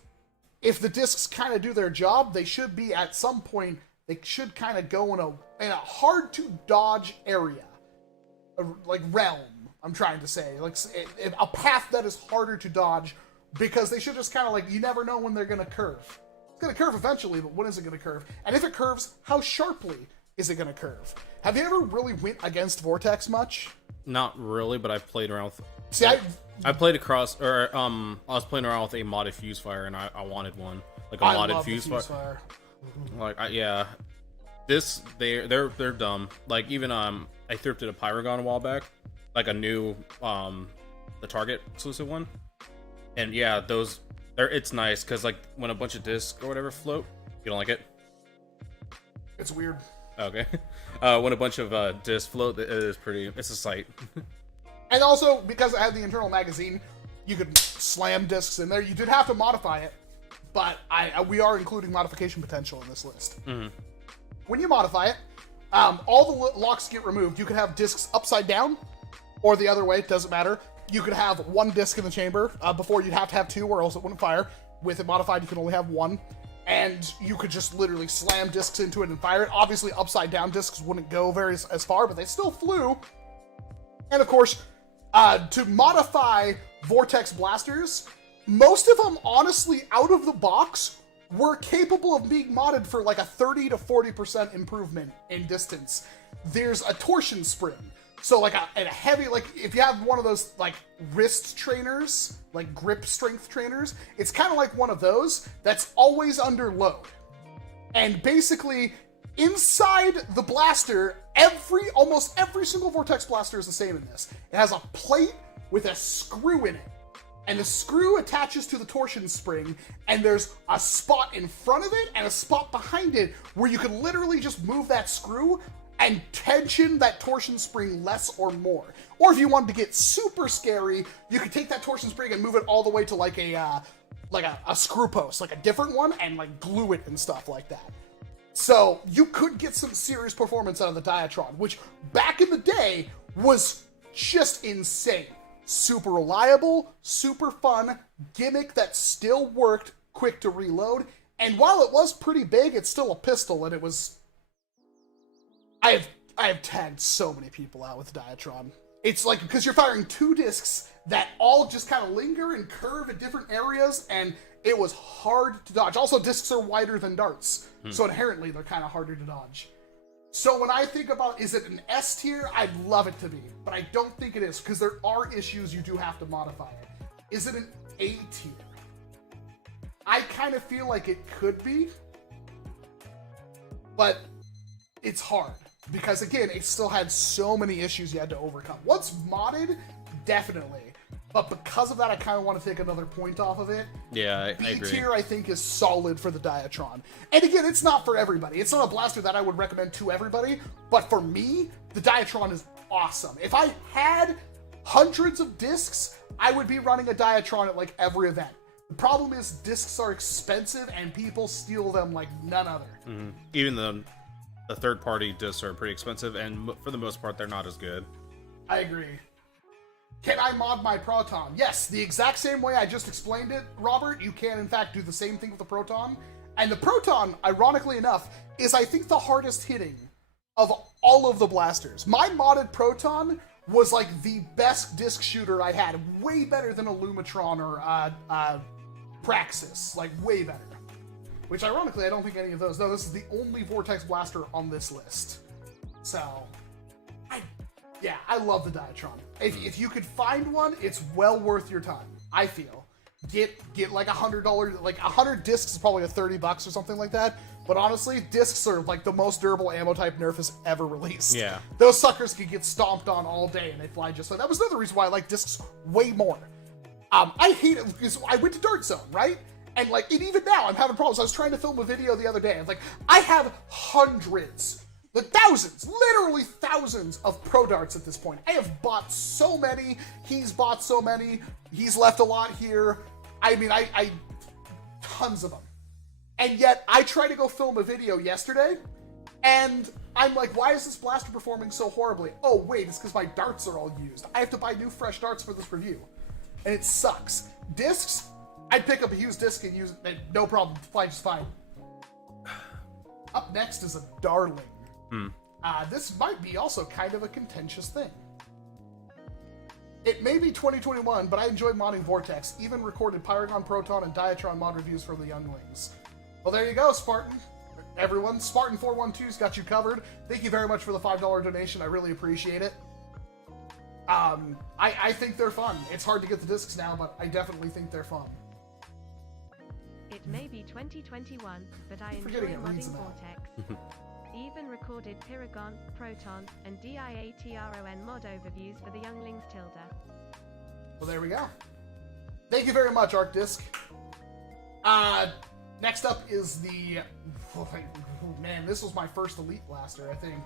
if the discs kind of do their job, they should be at some point, they should kind of go in a hard to dodge area, like realm, I'm trying to say, like a path that is harder to dodge, because they should just kind of like, you never know when they're going to curve. It's going to curve eventually, but when is it going to curve? And if it curves, how sharply is it going to curve? Have you ever really went against Vortex much? Not really, but I've played around with... See, I played across, or I was playing around with a modded fuse fire, and I wanted one. Like a modded fuse fire. Like, yeah. this they're dumb. Like even I thrifted a Pyragon a while back, like a new the Target exclusive one, and yeah, it's nice because like when a bunch of discs or whatever float, you don't like it. It's weird. Okay, when a bunch of discs float, it is pretty. It's a sight. And also because it had the internal magazine, you could slam discs in there. You did have to modify it, but we are including modification potential in this list. Mm-hmm. When you modify it, all the locks get removed. You can have discs upside down, or the other way, it doesn't matter. You could have one disc in the chamber. Before you'd have to have two, or else it wouldn't fire. With it modified, you can only have one. And you could just literally slam discs into it and fire it. Obviously, upside down discs wouldn't go as far, but they still flew. And of course, to modify Vortex blasters, most of them, honestly, out of the box, were capable of being modded for like a 30 to 40% improvement in distance. There's a torsion spring. So like a heavy, like if you have one of those like wrist trainers, like grip strength trainers, it's kind of like one of those that's always under load. And basically inside the blaster, almost every single Vortex blaster is the same in this. It has a plate with a screw in it. And the screw attaches to the torsion spring, and there's a spot in front of it and a spot behind it where you can literally just move that screw and tension that torsion spring less or more. Or if you wanted to get super scary, you could take that torsion spring and move it all the way to like a screw post, like a different one, and like glue it and stuff like that. So you could get some serious performance out of the Diatron, which back in the day was just insane. Super reliable, super fun, gimmick that still worked, quick to reload, and while it was pretty big, it's still a pistol, and it was... I have tagged so many people out with Diatron. It's like, because you're firing two discs that all just kind of linger and curve at different areas, and it was hard to dodge. Also, discs are wider than darts, so inherently they're kind of harder to dodge. So when I think about, is it an S tier? I'd love it to be, but I don't think it is, because there are issues you do have to modify it. Is it an A tier? I kind of feel like it could be, but it's hard, because again, it still had so many issues you had to overcome. Once modded, definitely. But because of that, I kind of want to take another point off of it. Yeah, I agree. B tier, I think, is solid for the Diatron. And again, it's not for everybody. It's not a blaster that I would recommend to everybody. But for me, the Diatron is awesome. If I had hundreds of discs, I would be running a Diatron at like every event. The problem is discs are expensive and people steal them like none other. Mm-hmm. Even the third-party discs are pretty expensive, and for the most part, they're not as good. I agree. Can I mod my Proton? Yes, the exact same way I just explained it, Robert. You can, in fact, do the same thing with the Proton. And the Proton, ironically enough, is, I think, the hardest hitting of all of the blasters. My modded Proton was, like, the best disc shooter I had. Way better than a Lumatron or Praxis. Like, way better. Which, ironically, I don't think any of those... No, this is the only Vortex blaster on this list. So... Yeah, I love the Diatron. If you could find one, it's well worth your time, I feel. Get like $100, like 100 discs is probably $30 or something like that. But honestly, discs are like the most durable ammo type NERF has ever released. Yeah. Those suckers can get stomped on all day and they fly just like that. Was another reason why I like discs way more. I hate it because I went to Dart Zone, right? And like, and even now I'm having problems. I was trying to film a video the other day. I was like, I have hundreds. Like thousands, literally thousands of Pro Darts at this point. I have bought so many, he's bought so many, he's left a lot here. I mean, I tons of them. And yet, I tried to go film a video yesterday, and I'm like, why is this blaster performing so horribly? Oh wait, it's because my darts are all used. I have to buy new fresh darts for this review. And it sucks. Discs, I'd pick up a used disc and use it, no problem, fly just fine. Up next is a darling. This might be also kind of a contentious thing. It may be 2021, but I enjoyed modding Vortex, even recorded Pyragon, Proton, and Diatron mod reviews for the younglings. Well, there you go, Spartan. Everyone, Spartan412's got you covered. Thank you very much for the $5 donation. I really appreciate it. I think they're fun. It's hard to get the discs now, but I definitely think they're fun. It may be 2021, but I enjoy Forgetting it reads modding that. Vortex. Even even recorded Pyragon, Proton, and DIATRON mod overviews for the Younglings Tilda. Well, there we go. Thank you very much, ArcDisc. Next up is the... Oh, man, this was my first Elite Blaster, I think.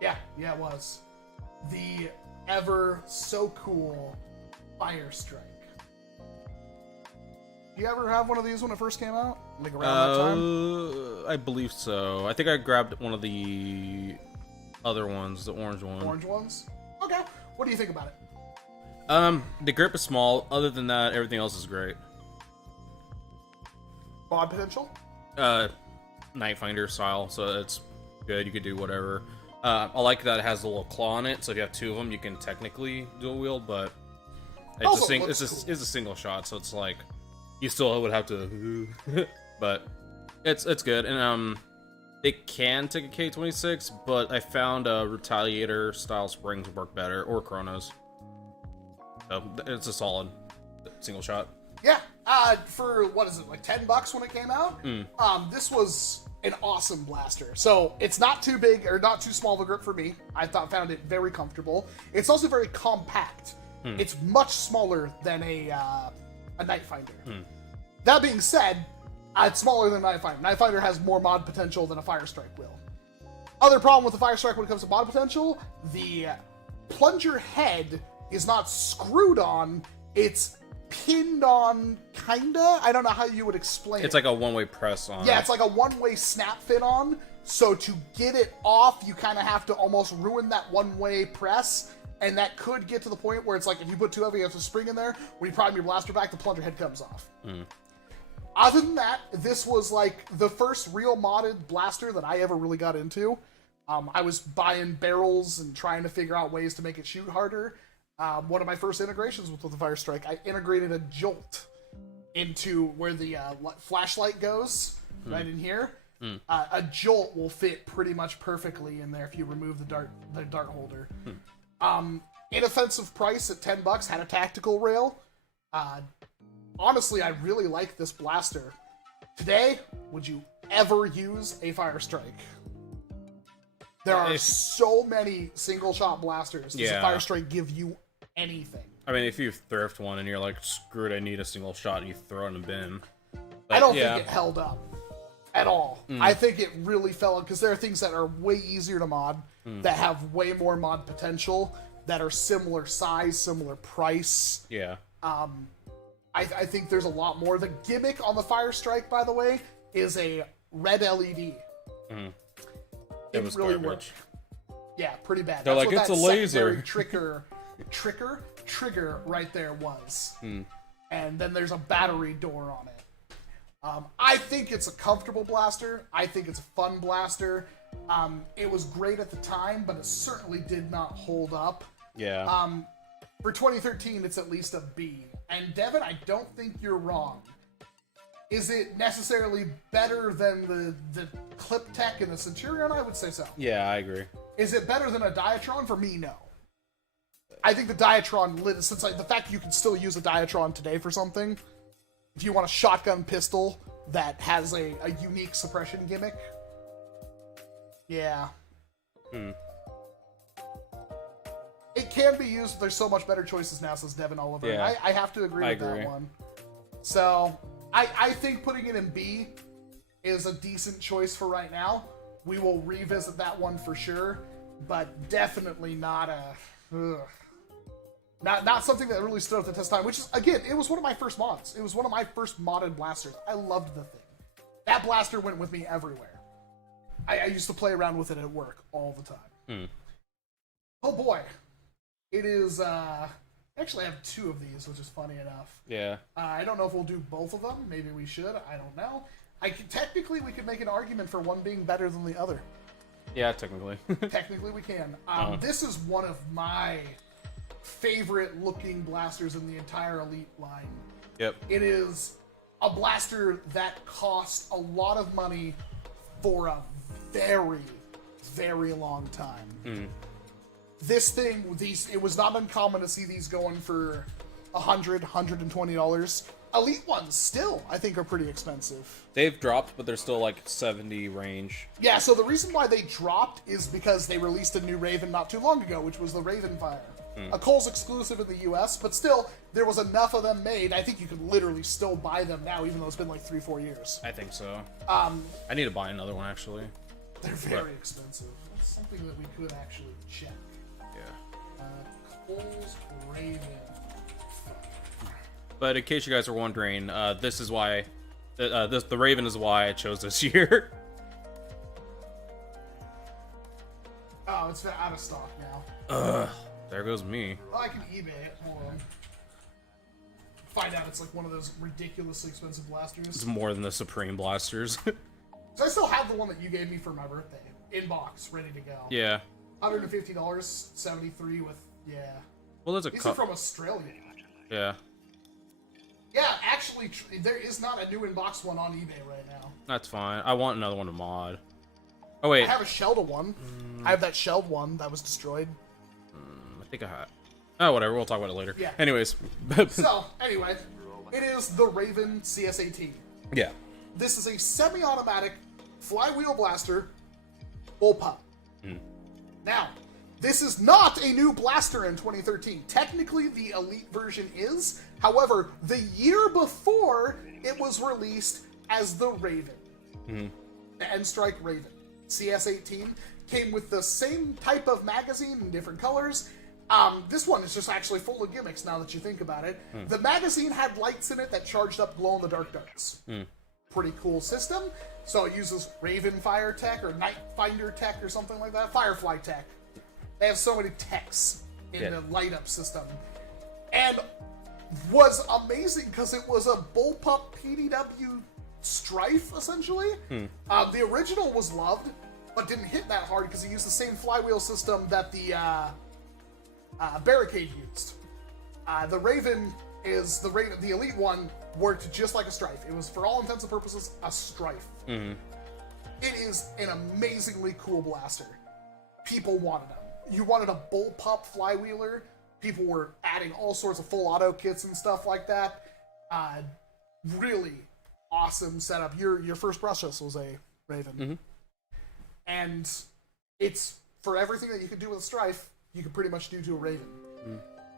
Yeah, it was. The ever so cool Fire Strike. You ever have one of these when it first came out? Like around that time? I believe so. I think I grabbed one of the other ones, the orange one. Orange ones? Okay. What do you think about it? The grip is small. Other than that, everything else is great. Mod potential? Night Finder style, so it's good. You could do whatever. I like that it has a little claw on it, so if you have two of them, you can technically dual wield, but it's a single shot, so it's like you still would have to. But it's good, and it can take a K26, but I found Retaliator style springs work better, or Chronos. So it's a solid single shot. Yeah, for, what is it, like $10 when it came out? This was an awesome blaster. So, it's not too big, or not too small of a grip for me. I found it very comfortable. It's also very compact. It's much smaller than a Night Finder. That being said, it's smaller than a Night Finder. Night Finder has more mod potential than a Fire Strike will. Other problem with the Fire Strike when it comes to mod potential, the plunger head is not screwed on, it's pinned on, kinda? I don't know how you would explain it. It's like a one-way press on. Yeah, it's like a one-way snap fit on, so to get it off, you kind of have to almost ruin that one-way press, and that could get to the point where it's like, if you put too heavy of a spring in there, when you prime your blaster back, the plunger head comes off. Other than that, this was like the first real modded blaster that I ever really got into. I was buying barrels and trying to figure out ways to make it shoot harder. One of my first integrations with the Fire Strike, I integrated a jolt into where the flashlight goes, right in here. A jolt will fit pretty much perfectly in there if you remove the dart holder. Inoffensive price at $10, had a tactical rail. Honestly, I really like this blaster. Today, would you ever use a Fire Strike? There are so many single-shot blasters. Does a Fire Strike give you anything? I mean, if you thrift one and you're like, screw it, I need a single shot, and you throw it in a bin. But, I don't think it held up at all. I think it really fell, because there are things that are way easier to mod, that have way more mod potential, that are similar size, similar price. Yeah. I think there's a lot more. The gimmick on the Fire Strike, by the way, is a red LED. It was really garbage. worked. Yeah, pretty bad. They're That's like, what it's that a laser. Trigger right there was. And then there's a battery door on it. I think it's a comfortable blaster. I think it's a fun blaster. It was great at the time, but it certainly did not hold up. Yeah. For 2013, it's at least a B. And Devin, I don't think you're wrong. Is it necessarily better than the Clip Tech and the Centurion? I would say so. Yeah, I agree. Is it better than a Diatron? For me, no. I think the Diatron, since the fact you can still use a Diatron today for something, if you want a shotgun pistol that has a unique suppression gimmick, yeah. It can be used, but there's so much better choices now, says Devin Oliver. Yeah. I have to agree with that one. So, I think putting it in B is a decent choice for right now. We will revisit that one for sure, but definitely not not something that really stood up the test of time, which is, again, it was one of my first mods. It was one of my first modded blasters. I loved the thing. That blaster went with me everywhere. I used to play around with it at work all the time. Oh boy. It is, actually I have two of these, which is funny enough. Yeah. I don't know if we'll do both of them. Maybe we should. I don't know. Technically, we could make an argument for one being better than the other. Yeah, technically. Technically, we can. This is one of my favorite looking blasters in the entire Elite line. Yep. It is a blaster that costs a lot of money for a very, very long time. This thing, it was not uncommon to see these going for $100, $120. Elite ones still, I think, are pretty expensive. They've dropped, but they're still like 70 range. Yeah, so the reason why they dropped is because they released a new Raven not too long ago, which was the Raven Fire. A Kohl's exclusive in the US, but still, there was enough of them made. I think you could literally still buy them now, even though it's been like 3-4 years. I think so. I need to buy another one, actually. They're very expensive. That's something that we could actually check. Yeah. Kohl's Raven. But in case you guys are wondering, this is why... the Raven is why I chose this year. Oh, it's out of stock now. Ugh. There goes me. Well, I can eBay it. Hold on. Find out it's like one of those ridiculously expensive blasters. It's more than the Supreme blasters. So I still have the one that you gave me for my birthday. In box, ready to go. Yeah. $150, 73 with, yeah. Well, there's a These are from Australia. Yeah. Yeah, actually, there is not a new in-box one on eBay right now. That's fine. I want another one to mod. Oh, wait. I have a shelled one. I have that shelled one that was destroyed. I think I had... Oh, whatever. We'll talk about it later. Yeah. Anyways. So, anyway, it is the Raven CS-18. Yeah. This is a semi-automatic flywheel blaster bullpup. Now, this is not a new blaster in 2013. Technically, the Elite version is. However, the year before, it was released as the Raven. The N-Strike Raven. CS-18 came with the same type of magazine in different colors. This one is just actually full of gimmicks now that you think about it. The magazine had lights in it that charged up glow-in-the-dark darts. Pretty cool system. So it uses Raven Fire tech or Night Finder tech or something like that. Firefly tech. They have so many techs in the light-up system. And was amazing because it was a bullpup PDW Strife, essentially. The original was loved, but didn't hit that hard because it used the same flywheel system that the Barricade used. The Raven is the Elite one worked just like a Strife. It was, for all intents and purposes, a Strife. It is an amazingly cool blaster. People wanted them. You wanted a bullpup flywheeler. People were adding all sorts of full auto kits and stuff like that. Really awesome setup. Your first process was a Raven. And it's, for everything that you could do with a Strife, you could pretty much do to a Raven.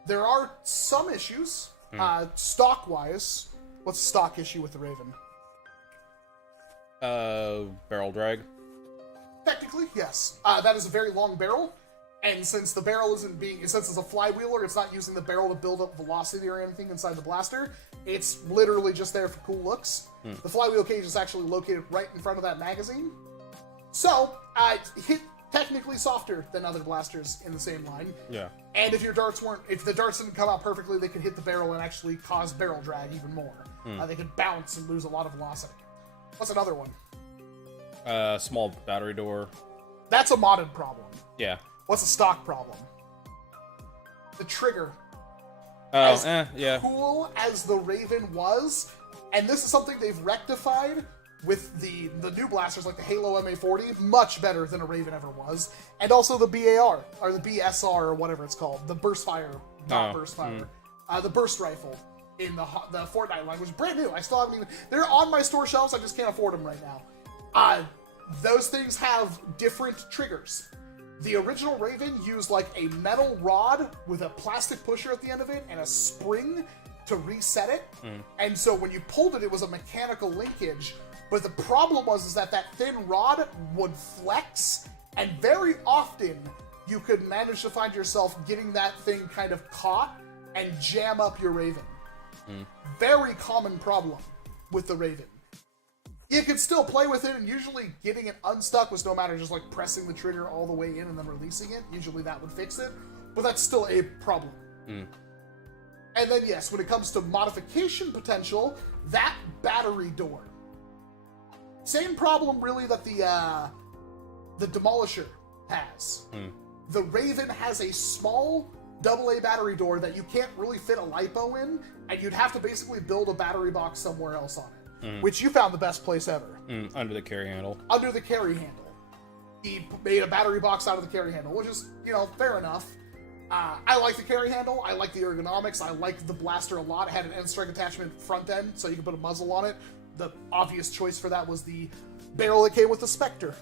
There are some issues, stock-wise. What's the stock issue with the Raven? Barrel drag. Technically, yes. That is a very long barrel, and since the barrel isn't since it's a flywheeler, it's not using the barrel to build up velocity or anything inside the blaster. It's literally just there for cool looks. The flywheel cage is actually located right in front of that magazine. So, hit technically softer than other blasters in the same line. Yeah. And if the darts didn't come out perfectly, they could hit the barrel and actually cause barrel drag even more. They could bounce and lose a lot of velocity. What's another one? Small battery door. That's a modded problem. Yeah. What's a stock problem? The trigger. Yeah. Cool as the Raven was, and this is something they've rectified with the new blasters like the Halo MA40, much better than a Raven ever was, and also the BAR, or the BSR, or whatever it's called, the burst fire, burst fire, the burst rifle in the Fortnite line, which is brand new. I still haven't even, they're on my store shelves, I just can't afford them right now. Those things have different triggers. The original Raven used like a metal rod with a plastic pusher at the end of it and a spring to reset it, and so when you pulled it, it was a mechanical linkage. But the problem was that thin rod would flex, and very often you could manage to find yourself getting that thing kind of caught and jam up your Raven. Very common problem with the Raven. You could still play with it, and usually getting it unstuck was no matter, just like pressing the trigger all the way in and then releasing it. Usually that would fix it, but that's still a problem. And then yes, when it comes to modification potential, that battery door. Same problem, really, that the Demolisher has. The Raven has a small AA battery door that you can't really fit a LiPo in, and you'd have to basically build a battery box somewhere else on it, which you found the best place ever. Under the carry handle. Under the carry handle. He made a battery box out of the carry handle, which is, fair enough. I like the carry handle. I like the ergonomics. I like the blaster a lot. It had an end strike attachment front end, so you can put a muzzle on it. The obvious choice for that was the barrel that came with the Spectre.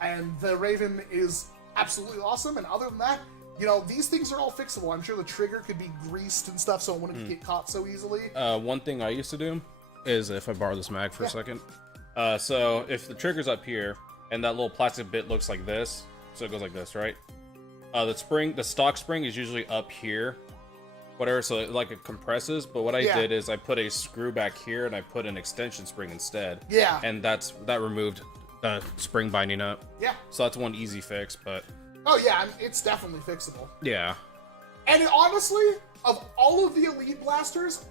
And the Raven is absolutely awesome. And other than that, you know, these things are all fixable. I'm sure the trigger could be greased and stuff, so it wouldn't get caught so easily. One thing I used to do is, if I borrow this mag for a second, so if the trigger's up here and that little plastic bit looks like this, so it goes like this, right? The stock spring is usually up here, whatever, so it compresses. But what I did is I put a screw back here and I put an extension spring instead. Yeah. And that removed the spring binding up. Yeah. So that's one easy fix, but... Oh, yeah, it's definitely fixable. Yeah. And honestly, of all of the Elite blasters,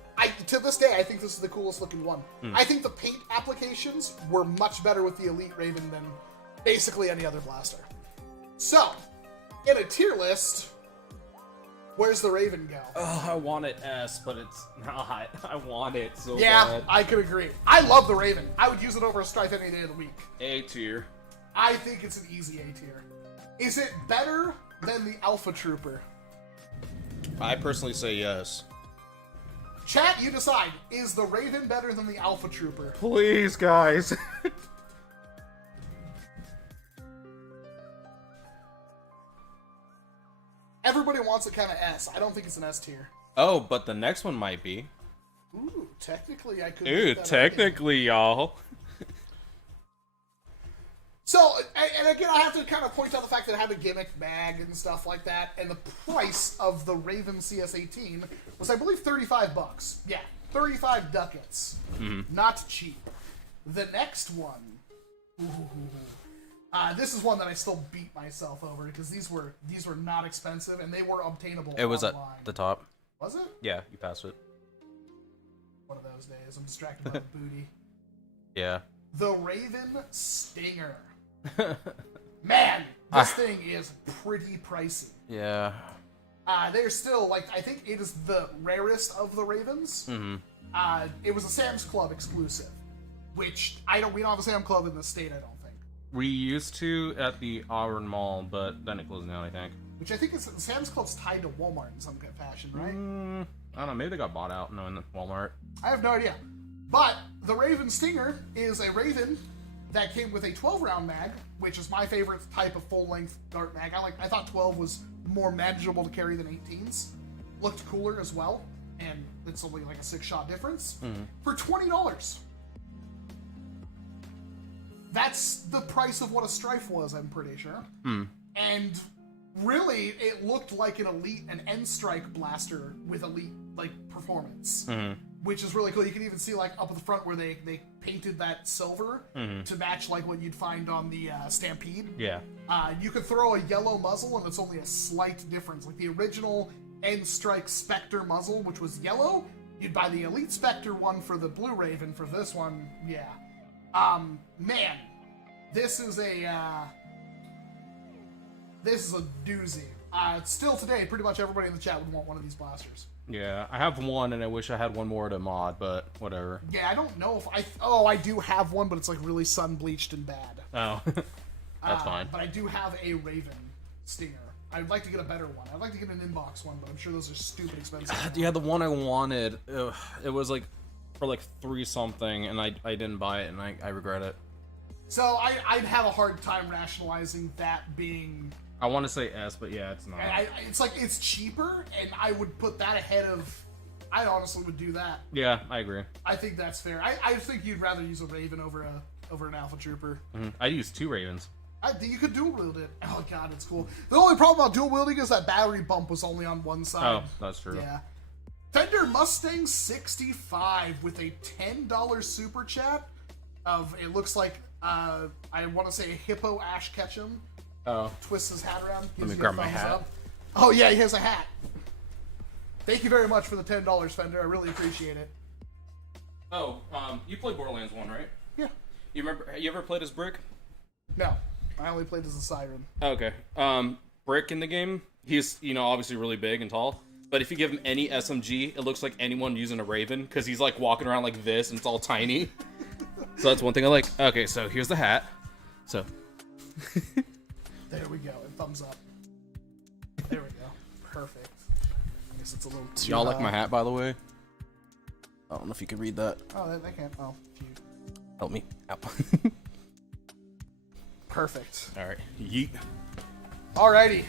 to this day, I think this is the coolest looking one. I think the paint applications were much better with the Elite Raven than basically any other blaster. So, in a tier list, where's the Raven go? Oh, I want it S, but it's not. I want it so Yeah, bad. I could agree. I love the Raven. I would use it over a Strife any day of the week. A tier. I think it's an easy A tier. Is it better than the Alpha Trooper? I personally say yes. Chat, you decide. Is the Raven better than the Alpha Trooper? Please, guys. Everybody wants it kind of S. I don't think it's an S tier. Oh, but the next one might be. Ooh, technically I could. Ooh, technically, y'all. So, and again, I have to kind of point out the fact that it had a gimmick mag and stuff like that, and the price of the Raven CS18 was, I believe, $35. Yeah, 35 ducats. Not cheap. The next one. This is one that I still beat myself over because these were not expensive and they were obtainable. It was online. at the top. Was it? Yeah, you passed it. One of those days. I'm distracted by the booty. Yeah. The Raven Stinger. Man, this thing is pretty pricey. Yeah. They're still, like, I think it is the rarest of the Ravens. It was a Sam's Club exclusive, which we don't have a Sam's Club in the state, I don't think. We used to at the Auburn Mall, but then it closed down, I think. Which I think is Sam's Club's tied to Walmart in some kind of fashion, right? I don't know, maybe they got bought out knowing Walmart. I have no idea. But the Raven Stinger is a Raven that came with a 12-round mag, which is my favorite type of full-length dart mag. I thought 12 was more manageable to carry than 18s. Looked cooler as well, and it's only like a 6-shot difference. For $20. That's the price of what a Strife was, I'm pretty sure. And really, it looked like an N-Strike blaster with elite performance. Which is really cool. You can even see up at the front where they painted that silver to match what you'd find on the Stampede. Yeah. You could throw a yellow muzzle and it's only a slight difference. Like the original N-Strike Spectre muzzle, which was yellow, you'd buy the Elite Spectre one for the Blue Raven. For this one, yeah. Man, this is a doozy. Still today, pretty much everybody in the chat would want one of these blasters. Yeah, I have one, and I wish I had one more to mod, but whatever. Yeah, I don't know if I do have one, but it's really sun-bleached and bad. Oh, that's fine. But I do have a Raven Stinger. I'd like to get a better one. I'd like to get an inbox one, but I'm sure those are stupid expensive. Yeah, the one I wanted, it was for $3 something, and I didn't buy it, and I regret it. So I'd have a hard time rationalizing that being... I want to say S, but yeah, it's not. It's cheaper, and I would put that ahead of... I honestly would do that. Yeah, I agree. I think that's fair. I think you'd rather use a Raven over an Alpha Trooper. I used 2 Ravens. You could dual wield it. Oh god, it's cool. The only problem about dual wielding is that battery bump was only on one side. Oh, that's true. Yeah. Fender Mustang 65 with a $10 super chat of, it looks like, I want to say a Hippo Ash Ketchum. Oh. Twists his hat around. Let me grab my hat. Up. Oh yeah, he has a hat. Thank you very much for the $10, Fender. I really appreciate it. Oh, you played Borderlands 1, right? Yeah. You ever played as Brick? No. I only played as a Siren. Okay. Brick in the game, he's, obviously really big and tall. But if you give him any SMG, it looks like anyone using a Raven, because he's walking around like this and it's all tiny. So that's one thing I like. Okay, so here's the hat. So. There we go. And thumbs up. There we go. Perfect. I guess it's a little too... Y'all like my hat, by the way? I don't know if you can read that. Oh, they can't. Oh, cute. Help me out. Perfect. All right. Yeet. Alrighty.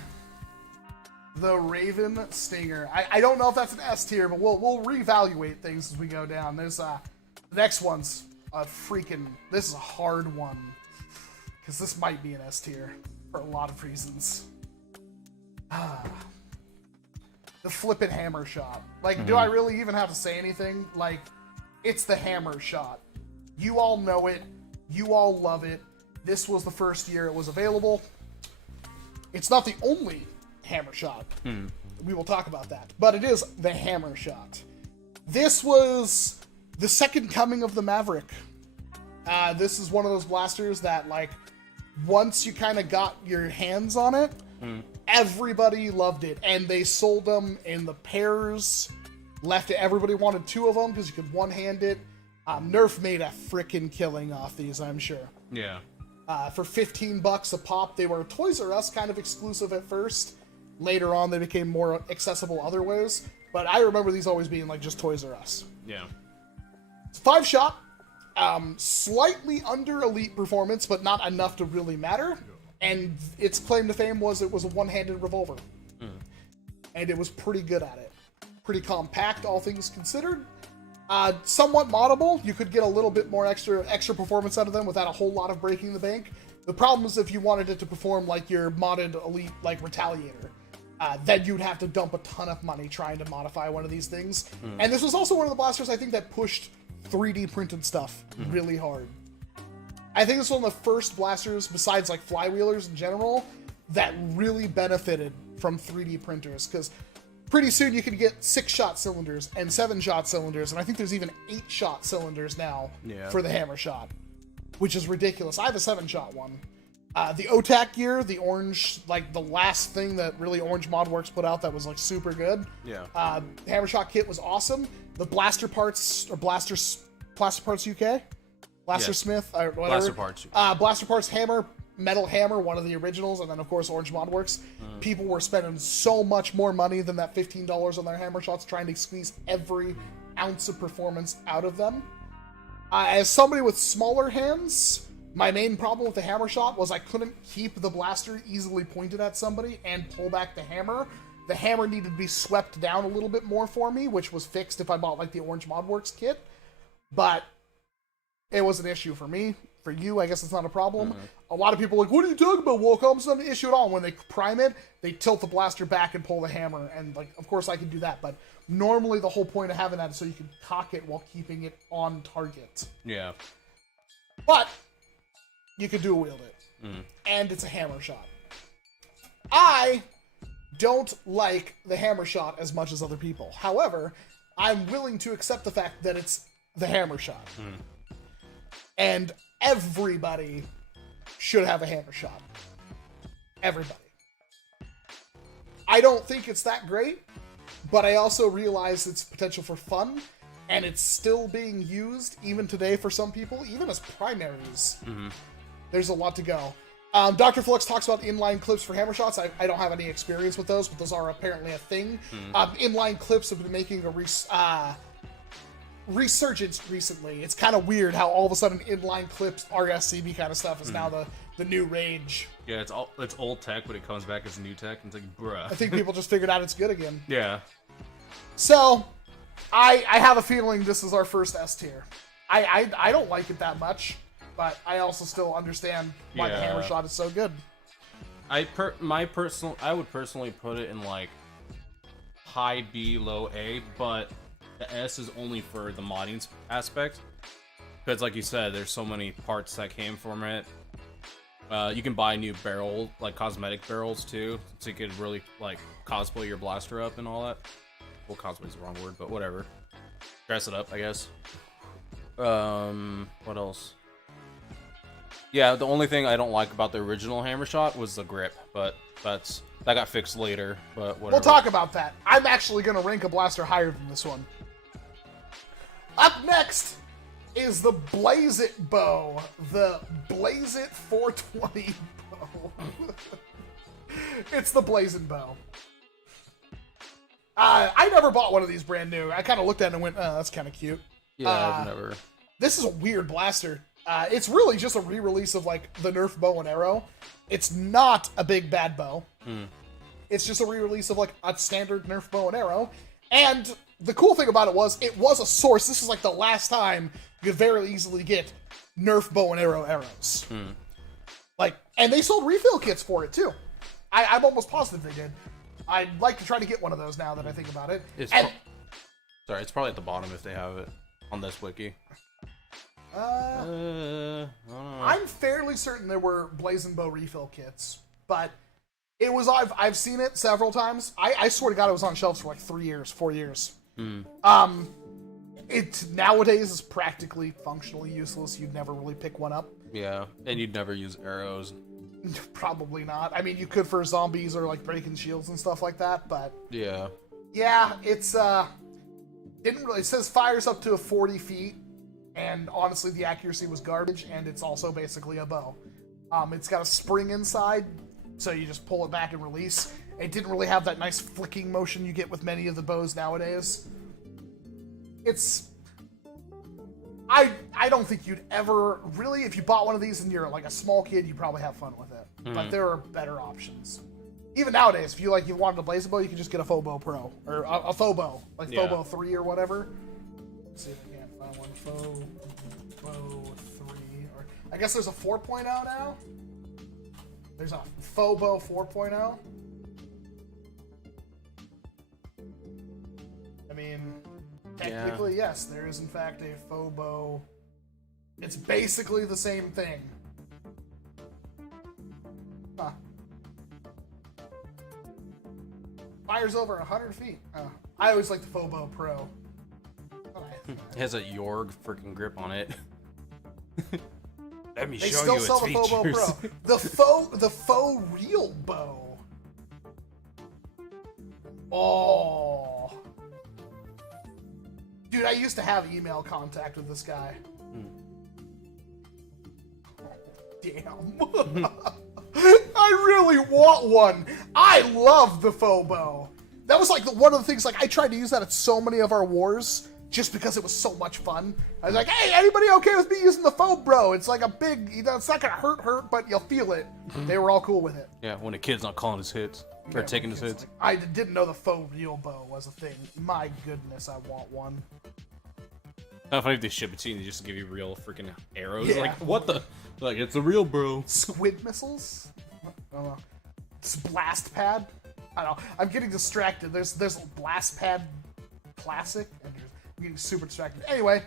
The Raven Stinger. I don't know if that's an S tier, but we'll reevaluate things as we go down. There's the next one's a freaking... This is a hard one. Because this might be an S tier for a lot of reasons. The flippin' hammer shot. Like, do I really even have to say anything? Like, it's the hammer shot. You all know it. You all love it. This was the first year it was available. It's not the only hammer shot. We will talk about that. But it is the hammer shot. This was the second coming of the Maverick. This is one of those blasters that, like, once you kind of got your hands on it, everybody loved it. And they sold them in the pairs. Everybody wanted 2 of them because you could one-hand it. NERF made a frickin' killing off these, I'm sure. Yeah. For $15 a pop. They were Toys R Us kind of exclusive at first. Later on, they became more accessible other ways. But I remember these always being like just Toys R Us. Yeah. It's 5-shot. Slightly under elite performance, but not enough to really matter. And its claim to fame was it was a one-handed revolver. And it was pretty good at it. Pretty compact, all things considered. Somewhat moddable. You could get a little bit more extra performance out of them without a whole lot of breaking the bank. The problem is if you wanted it to perform like your modded elite, like Retaliator, then you'd have to dump a ton of money trying to modify one of these things. And this was also one of the blasters I think that pushed 3D printed stuff really hard. I think this was one of the first blasters, besides like flywheelers in general, that really benefited from 3D printers, because pretty soon you can get 6-shot cylinders and 7-shot cylinders, and I think there's even 8-shot cylinders now for the hammer shot, which is ridiculous. I have a 7-shot one. The OTAC gear, the orange, like the last thing that really Orange ModWorks put out that was like super good. Yeah. Hammer shot kit was awesome. The blaster parts, or Blaster Parts UK? Blaster Smith, or whatever. Blaster Parts. Blaster Parts Hammer, Metal Hammer, one of the originals, and then of course Orange ModWorks. People were spending so much more money than that $15 on their hammer shots, trying to squeeze every ounce of performance out of them. As somebody with smaller hands, my main problem with the hammer shot was I couldn't keep the blaster easily pointed at somebody and pull back the hammer. The hammer needed to be swept down a little bit more for me, which was fixed if I bought like the Orange ModWorks kit. But it was an issue for me. For you, I guess it's not a problem. A lot of people are like, what are you talking about, WALCOM? It's not an issue at all. When they prime it, they tilt the blaster back and pull the hammer. And, like, of course I can do that. But normally the whole point of having that is so you can cock it while keeping it on target. Yeah. But you can dual wield it. And it's a hammer shot. I don't like the hammer shot as much as other people. However, I'm willing to accept the fact that it's the hammer shot. And everybody should have a hammer shot. Everybody. I don't think it's that great, but I also realize its potential for fun, and it's still being used even today for some people, even as primaries. There's a lot to go. Dr. Flux talks about inline clips for hammer shots. I don't have any experience with those, but those are apparently a thing. Inline clips have been making a resurgence recently. It's kind of weird how all of a sudden inline clips, RSCB kind of stuff is now the new rage. Yeah, it's old tech, but it comes back as new tech, and it's like, bruh. I think people just figured out it's good again. Yeah. So, I have a feeling this is our first S tier. I don't like it that much, but I also still understand why the hammer shot is so good. I would personally put it in like high B, low A, but the S is only for the modding aspect. Because like you said, there's so many parts that came from it. You can buy new barrel, like cosmetic barrels too, so you could really like cosplay your blaster up and all that. Well, cosplay is the wrong word, but whatever. Dress it up, I guess. What else? Yeah, the only thing I don't like about the original hammer shot was the grip, but that got fixed later, but whatever. We'll talk about that. I'm actually going to rank a blaster higher than this one. Up next is the Blaze It bow. The Blaze It 420 bow. It's the Blazing bow. I never bought one of these brand new. I kind of looked at it and went, oh, that's kind of cute. Yeah, I've never. This is a weird blaster. It's really just a re-release of, like, the Nerf bow and arrow. It's not a big bad bow. It's just a re-release of, like, a standard Nerf bow and arrow. And the cool thing about it was a source. This is, like, the last time you could very easily get Nerf bow and arrow arrows. Like, and they sold refill kits for it, too. I'm almost positive they did. I'd like to try to get one of those now that I think about it. Sorry, it's probably at the bottom if they have it on this wiki. I don't know. I'm fairly certain there were Blazing Bow refill kits, but it was I've seen it several times. I swear to God, it was on shelves for like 3 years, 4 years. It nowadays is practically functionally useless. You'd never really pick one up. Yeah, and you'd never use arrows. Probably not. I mean, you could for zombies or like breaking shields and stuff like that, but yeah, it's didn't really. It says fires up to 40 feet, and honestly, the accuracy was garbage. And it's also basically a bow. It's got a spring inside, so you just pull it back and release. It didn't really have that nice flicking motion you get with many of the bows nowadays. I don't think you'd ever really, if you bought one of these and you're like a small kid, you'd probably have fun with it. But there are better options. Even nowadays, if you wanted to blaze a bow, you can just get a Fobo Pro or a Fobo, like Fobo 3 or whatever. Let's see if I can't find one. Fobo 3, or I guess there's a 4.0 now. There's a Fobo 4.0. I mean, technically, yes, there is in fact a Fobo. It's basically the same thing. Huh. Fires over 100 feet. Oh. I always like the Fobo Pro. It has a Yorg freaking grip on it. Let me They show still you sell the its Fobo features. Pro. The faux real bow. Oh. Dude, I used to have email contact with this guy. Damn. I really want one. I love the Fobo. That was like one of the things, like, I tried to use that at so many of our wars just because it was so much fun. I was like, hey, anybody okay with me using the Fobo? It's like a big, it's not gonna hurt, but you'll feel it. They were all cool with it. Yeah, when a kid's not calling his hits. Or taking his hits. Like, I didn't know the faux real bow was a thing. My goodness, I want one. Not funny if they ship it to you and they just give you real freaking arrows. Yeah. Like, what the? Like, it's a real bro. Squid missiles? I don't know. It's blast pad? I don't know. I'm getting distracted. There's blast pad classic, and I'm getting super distracted. Anyway,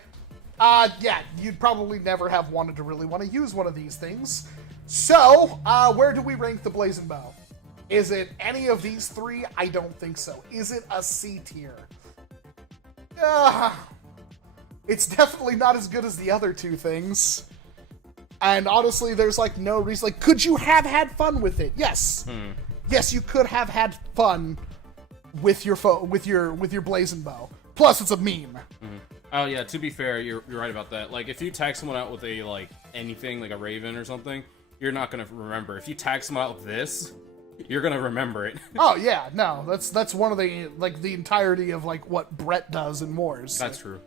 yeah, you'd probably never have wanted to really want to use one of these things. So, where do we rank the Blazing Bow? Is it any of these three? I don't think so. Is it a C tier? It's definitely not as good as the other two things. And honestly, there's like no reason. Like, could you have had fun with it? Yes. Yes, you could have had fun with your Blazing Bow. Plus, it's a meme. Oh yeah, to be fair, you're right about that. Like, if you tag someone out with a like anything like a Raven or something, you're not gonna remember. If you tag someone out with this, you're gonna remember it. Oh yeah, no, that's one of the like the entirety of like what Brett does in wars. That's true.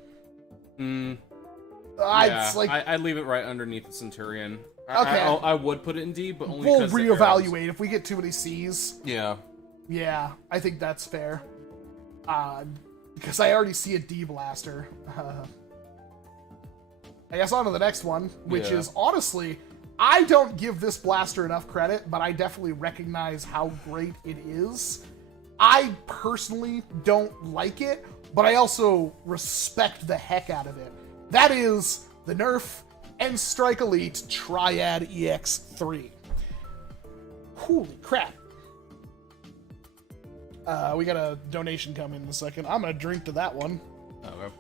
It's like I'd leave it right underneath the Centurion. Okay. I would put it in D, but only we'll because reevaluate if we get too many C's. Yeah. Yeah, I think that's fair. Because I already see a D blaster. I guess on to the next one, which is honestly, I don't give this blaster enough credit, but I definitely recognize how great it is. I personally don't like it, but I also respect the heck out of it. That is the NERF and Strike Elite Triad EX3. Holy crap. We got a donation coming in a second. I'm gonna drink to that one. Okay.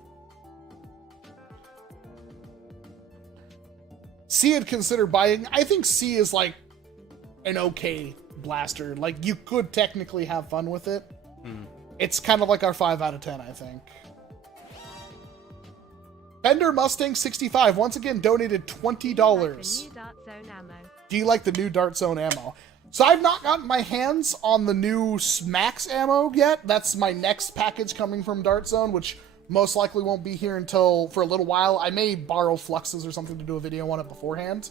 C had considered buying. I think C is like an okay blaster. Like, you could technically have fun with it. It's kind of like our 5 out of 10, I think. Bender Mustang 65 once again donated $20. New Dart Zone ammo. Do you like the new Dart Zone ammo? So I've not gotten my hands on the new Max ammo yet. That's my next package coming from Dart Zone, which most likely won't be here until for a little while. I may borrow Fluxes or something to do a video on it beforehand.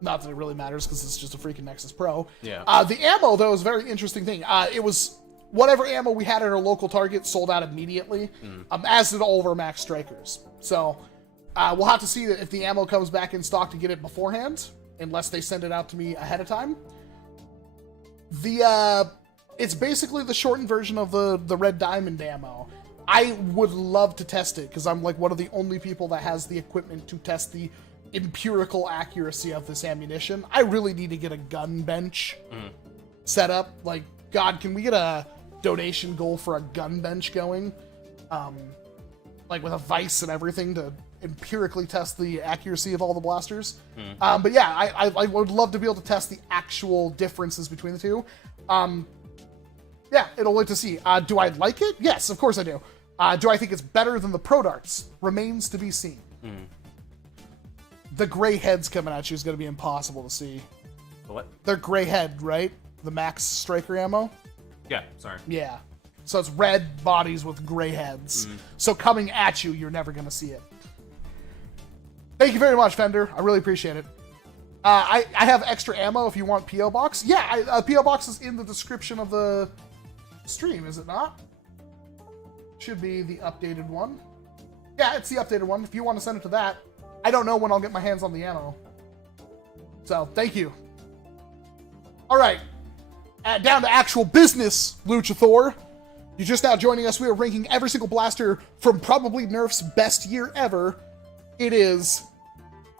Not that it really matters because it's just a freaking Nexus Pro. Yeah. The ammo, though, is a very interesting thing. It was whatever ammo we had at our local Target sold out immediately, as did all of our Max Strikers. So we'll have to see if the ammo comes back in stock to get it beforehand, unless they send it out to me ahead of time. It's basically the shortened version of the Red Diamond ammo. I would love to test it, because I'm like one of the only people that has the equipment to test the empirical accuracy of this ammunition. I really need to get a gun bench set up. Like, God, can we get a donation goal for a gun bench going? Like with a vise and everything to empirically test the accuracy of all the blasters. But yeah, I would love to be able to test the actual differences between the two. Yeah, it'll wait to see. Do I like it? Yes, of course I do. Do I think it's better than the Pro Darts? Remains to be seen. The gray heads coming at you is going to be impossible to see. What? They're gray head, right? The Max Striker ammo? Yeah, sorry. Yeah. So it's red bodies with gray heads. So coming at you, you're never going to see it. Thank you very much, Fender. I really appreciate it. I have extra ammo if you want P.O. Box. Yeah, P.O. Box is in the description of the stream, is it not? Should be the updated one. Yeah, it's the updated one. If you want to send it to that. I don't know when I'll get my hands on the ammo. So, thank you. Alright. Down to actual business, Luchathor. You're just now joining us. We are ranking every single blaster from probably NERF's best year ever. It is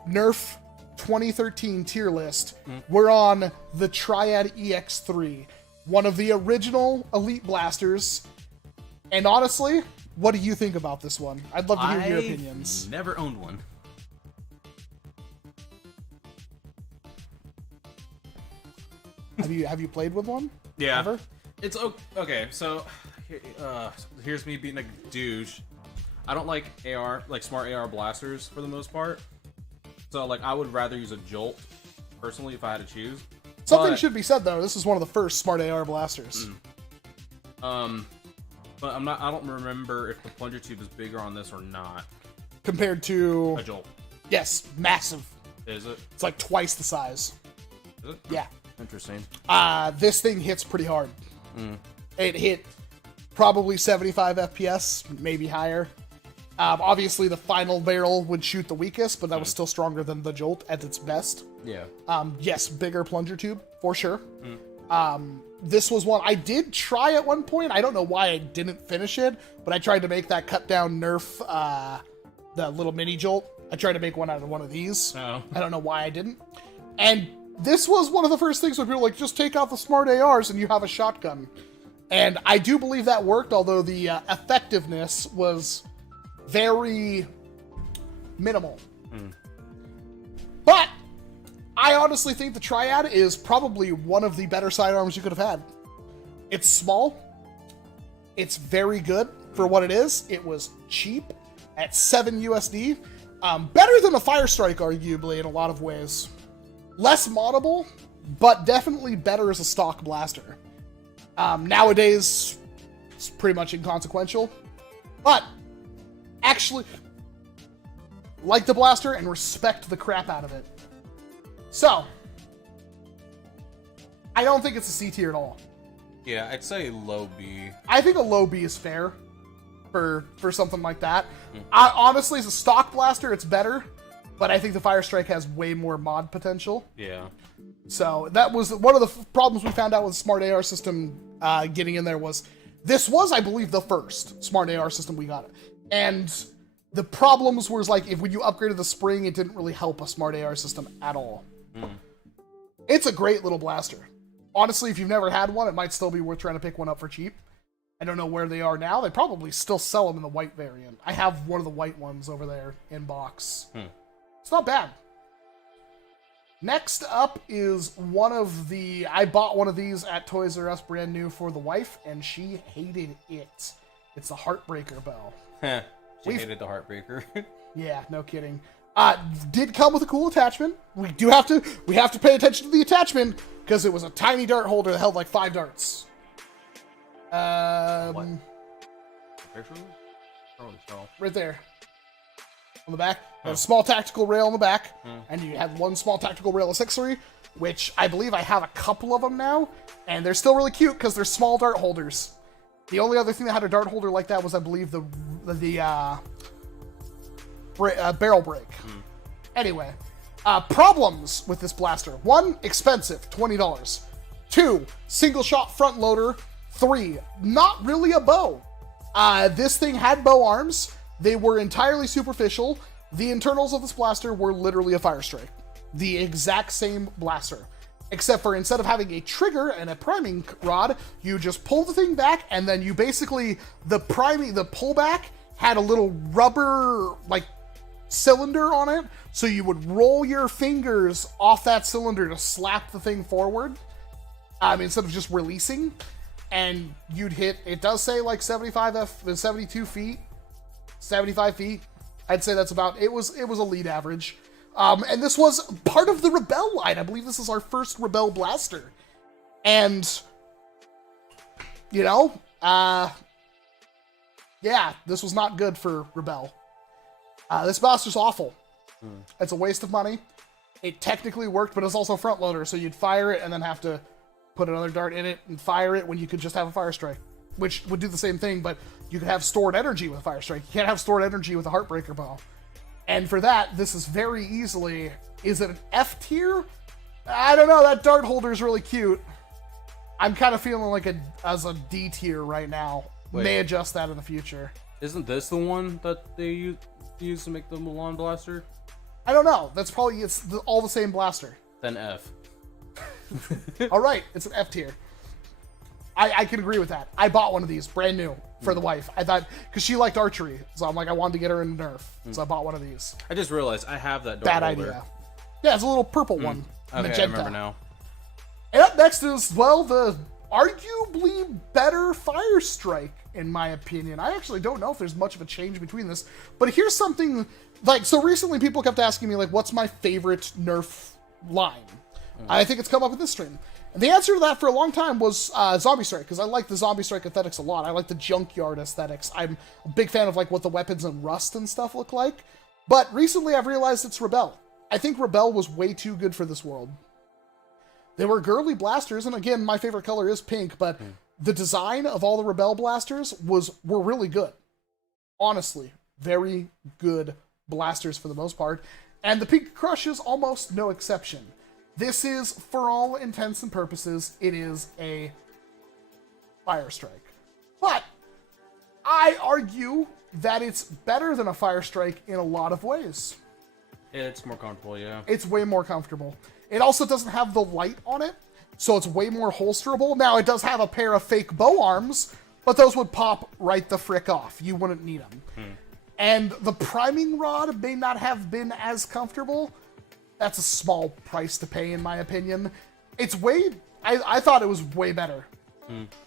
NERF 2013 tier list. We're on the Triad EX3, one of the original Elite blasters. And honestly, what do you think about this one? I'd love to hear your opinions. Never owned one. Have you played with one? Yeah. Ever? It's okay. So here's me being a douche. I don't like AR, like smart AR blasters for the most part. So like I would rather use a Jolt personally if I had to choose. Something should be said though. This is one of the first smart AR blasters. But I don't remember if the plunger tube is bigger on this or not. Compared to A Jolt. Yes, massive. Is it? It's like twice the size. Is it? Yeah. Interesting. This thing hits pretty hard. It hit probably 75 FPS, maybe higher. Obviously, the final barrel would shoot the weakest, but that was still stronger than the Jolt at its best. Yeah. Yes, bigger plunger tube, for sure. This was one I did try at one point. I don't know why I didn't finish it, but I tried to make that cut-down NERF, the little mini Jolt. I tried to make one out of one of these. Oh. I don't know why I didn't. And this was one of the first things where people were like, just take out the smart ARs and you have a shotgun. And I do believe that worked, although the effectiveness was very minimal. But I honestly think the Triad is probably one of the better sidearms you could have had. It's small. It's very good for what it is. It was cheap at 7 USD. Better than a Fire Strike, arguably, in a lot of ways. Less moddable, but definitely better as a stock blaster. Nowadays, it's pretty much inconsequential. But, actually, like the blaster and respect the crap out of it. So, I don't think it's a C tier at all. Yeah, I'd say low B. I think a low B is fair for something like that. Honestly, as a stock blaster, it's better. But I think the Fire Strike has way more mod potential. Yeah. So that was one of the problems we found out with the Smart AR system getting in there was, this was, I believe, the first Smart AR system we got. And the problems was like, when you upgraded the spring, it didn't really help a Smart AR system at all. It's a great little blaster. Honestly, if you've never had one, it might still be worth trying to pick one up for cheap. I don't know where they are now. They probably still sell them in the white variant. I have one of the white ones over there in box. It's not bad. Next up is one of the... I bought one of these at Toys R Us brand new for the wife, and she hated it. It's the Heartbreaker bow. She hated the Heartbreaker. Yeah, no kidding. Did come with a cool attachment. We have to pay attention to the attachment because it was a tiny dart holder that held like 5 darts. What? Picture? Oh, no. Right there. On the back. A small tactical rail on the back. And you had one small tactical rail accessory, which I believe I have a couple of them now. And they're still really cute because they're small dart holders. The only other thing that had a dart holder like that was, I believe, the barrel break. Anyway, problems with this blaster. 1, expensive, $20. 2, single shot front loader. 3, not really a bow. This thing had bow arms. They were entirely superficial. The internals of this blaster were literally a fire strike. The exact same blaster. Except for instead of having a trigger and a priming rod, you just pull the thing back, and then you basically, the pullback had a little rubber, like, cylinder on it, so you would roll your fingers off that cylinder to slap the thing forward, instead of just releasing, and you'd hit, it does say like 72 feet, 75 feet, I'd say that's about, it was a lead average. And this was part of the Rebel line. I believe this is our first Rebel blaster. And, yeah, this was not good for Rebel. This blaster's awful. It's a waste of money. It technically worked, but it's also front loader, so you'd fire it and then have to put another dart in it and fire it when you could just have a fire strike, which would do the same thing, but you could have stored energy with a fire strike. You can't have stored energy with a Heartbreaker bow. And for that, this is very easily, is it an F tier? I don't know, that dart holder is really cute. I'm kind of feeling like as a D tier right now. Wait. May adjust that in the future. Isn't this the one that they use to make the Milan blaster? I don't know. That's probably, all the same blaster. Then F. All right, it's an F tier. I can agree with that. I bought one of these, brand new, for the wife. I thought, because she liked archery, so I'm like, I wanted to get her into NERF, so I bought one of these. I just realized I have that Bad dart holder. idea. Yeah, it's a little purple one. Okay, magenta. I remember now. And up next is, well, the arguably better Fire Strike, in my opinion. I actually don't know if there's much of a change between this, but here's something, like, so recently people kept asking me, like, what's my favorite NERF line? I think it's come up in this stream. And the answer to that for a long time was Zombie Strike, because I like the Zombie Strike aesthetics a lot. I like the junkyard aesthetics. I'm a big fan of like what the weapons and rust and stuff look like. But recently I've realized it's Rebel. I think Rebel was way too good for this world. They were girly blasters, and again, my favorite color is pink, but the design of all the Rebel blasters were really good. Honestly, very good blasters for the most part. And the Pink Crush is almost no exception. This is, for all intents and purposes, it is a Fire Strike. But I argue that it's better than a Fire Strike in a lot of ways. It's more comfortable, yeah. It's way more comfortable. It also doesn't have the light on it, so it's way more holsterable. Now, it does have a pair of fake bow arms, but those would pop right the frick off. You wouldn't need them. And the priming rod may not have been as comfortable. That's a small price to pay, in my opinion. It's way... I thought it was way better.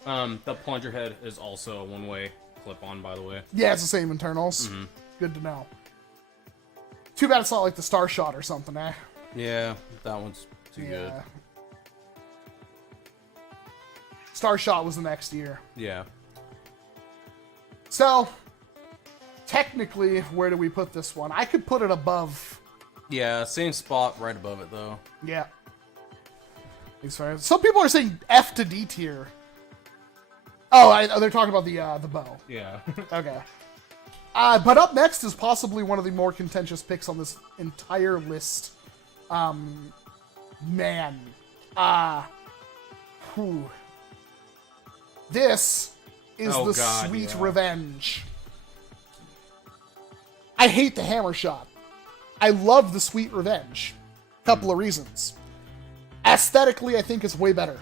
The plunger head is also a one-way clip-on, by the way. Yeah, it's the same internals. Good to know. Too bad it's not like the Star Shot or something, eh? Yeah, that one's too good. Star Shot was the next year. Yeah. So, technically, where do we put this one? I could put it above... Yeah, same spot right above it, though. Yeah. Some people are saying F to D tier. Oh, they're talking about the bow. Yeah. Okay. But up next is possibly one of the more contentious picks on this entire list. Man. This is Sweet Revenge. I hate the hammer shot. I love the Sweet Revenge. Couple of reasons. Aesthetically, I think it's way better.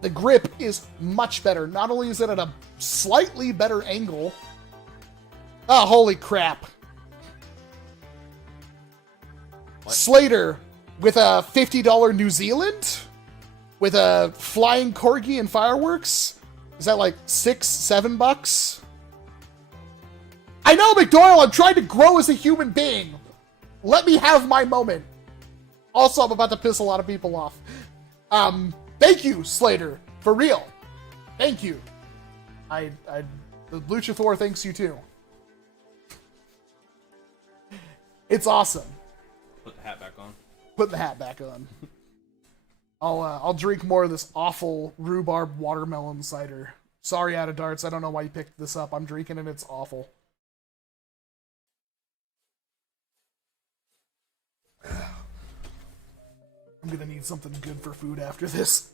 The grip is much better. Not only is it at a slightly better angle. Oh, holy crap. What? Slater with a $50 New Zealand? With a flying corgi and fireworks? Is that like $6-7? I know, McDoyle, I'm trying to grow as a human being. Let me have my moment. Also, I'm about to piss a lot of people off. Thank you, Slater. For real. Thank you. The Luchathor thanks you too. It's awesome. Put the hat back on. Put the hat back on. I'll drink more of this awful rhubarb watermelon cider. Sorry, Out of Darts. I don't know why you picked this up. I'm drinking it. It's awful. I'm gonna need something good for food after this.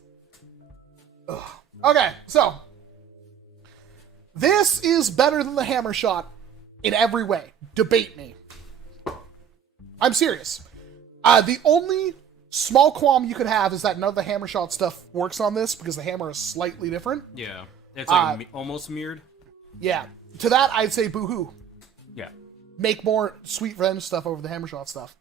Ugh. Okay, so this is better than the hammer shot in every way. Debate me. I'm serious. The only small qualm you could have is that none of the hammer shot stuff works on this because the hammer is slightly different. Yeah, it's like almost mirrored. Yeah, to that I'd say boo-hoo. Yeah. Make more Sweet Revenge stuff over the hammer shot stuff.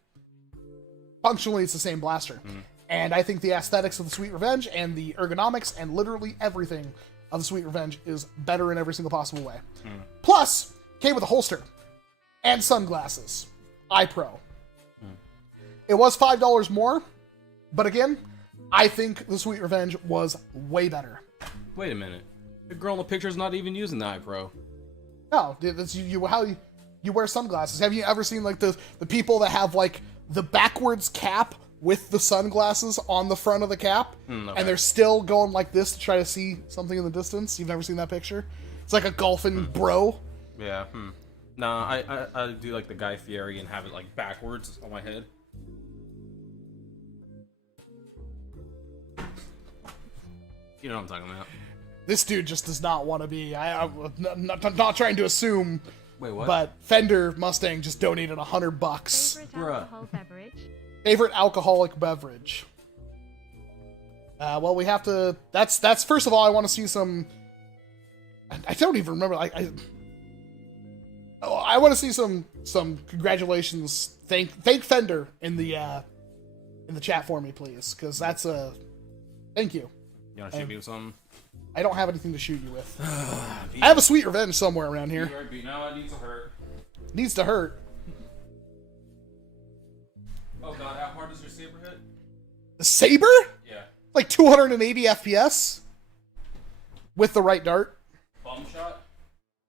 Functionally, it's the same blaster. And I think the aesthetics of the Sweet Revenge and the ergonomics and literally everything of the Sweet Revenge is better in every single possible way. Plus, came with a holster and sunglasses. iPro. It was $5 more, but again, I think the Sweet Revenge was way better. Wait a minute. The girl in the picture is not even using the iPro. No, that's how you wear sunglasses. Have you ever seen like the people that have like the backwards cap with the sunglasses on the front of the cap, okay. and they're still going like this to try to see something in the distance? You've never seen that picture? It's like a golfing bro. Yeah. Nah, I do like the Guy Fieri and have it like backwards on my head. You know what I'm talking about. This dude just does not want to be. I'm not trying to assume. Wait, what? But Fender Mustang just donated $100. Favorite alcohol beverage? Favorite alcoholic beverage. Well, we have to. That's first of all. I want to see some. I don't even remember. I want to see some congratulations. Thank Fender in the chat for me, please, because that's a. Thank you. You want to shoot me with something? I don't have anything to shoot you with. I have a Sweet Revenge somewhere around here. No, it needs to hurt. Needs to hurt. Oh god, how hard does your saber hit? The saber? Yeah. Like 280 FPS with the right dart. Bum shot?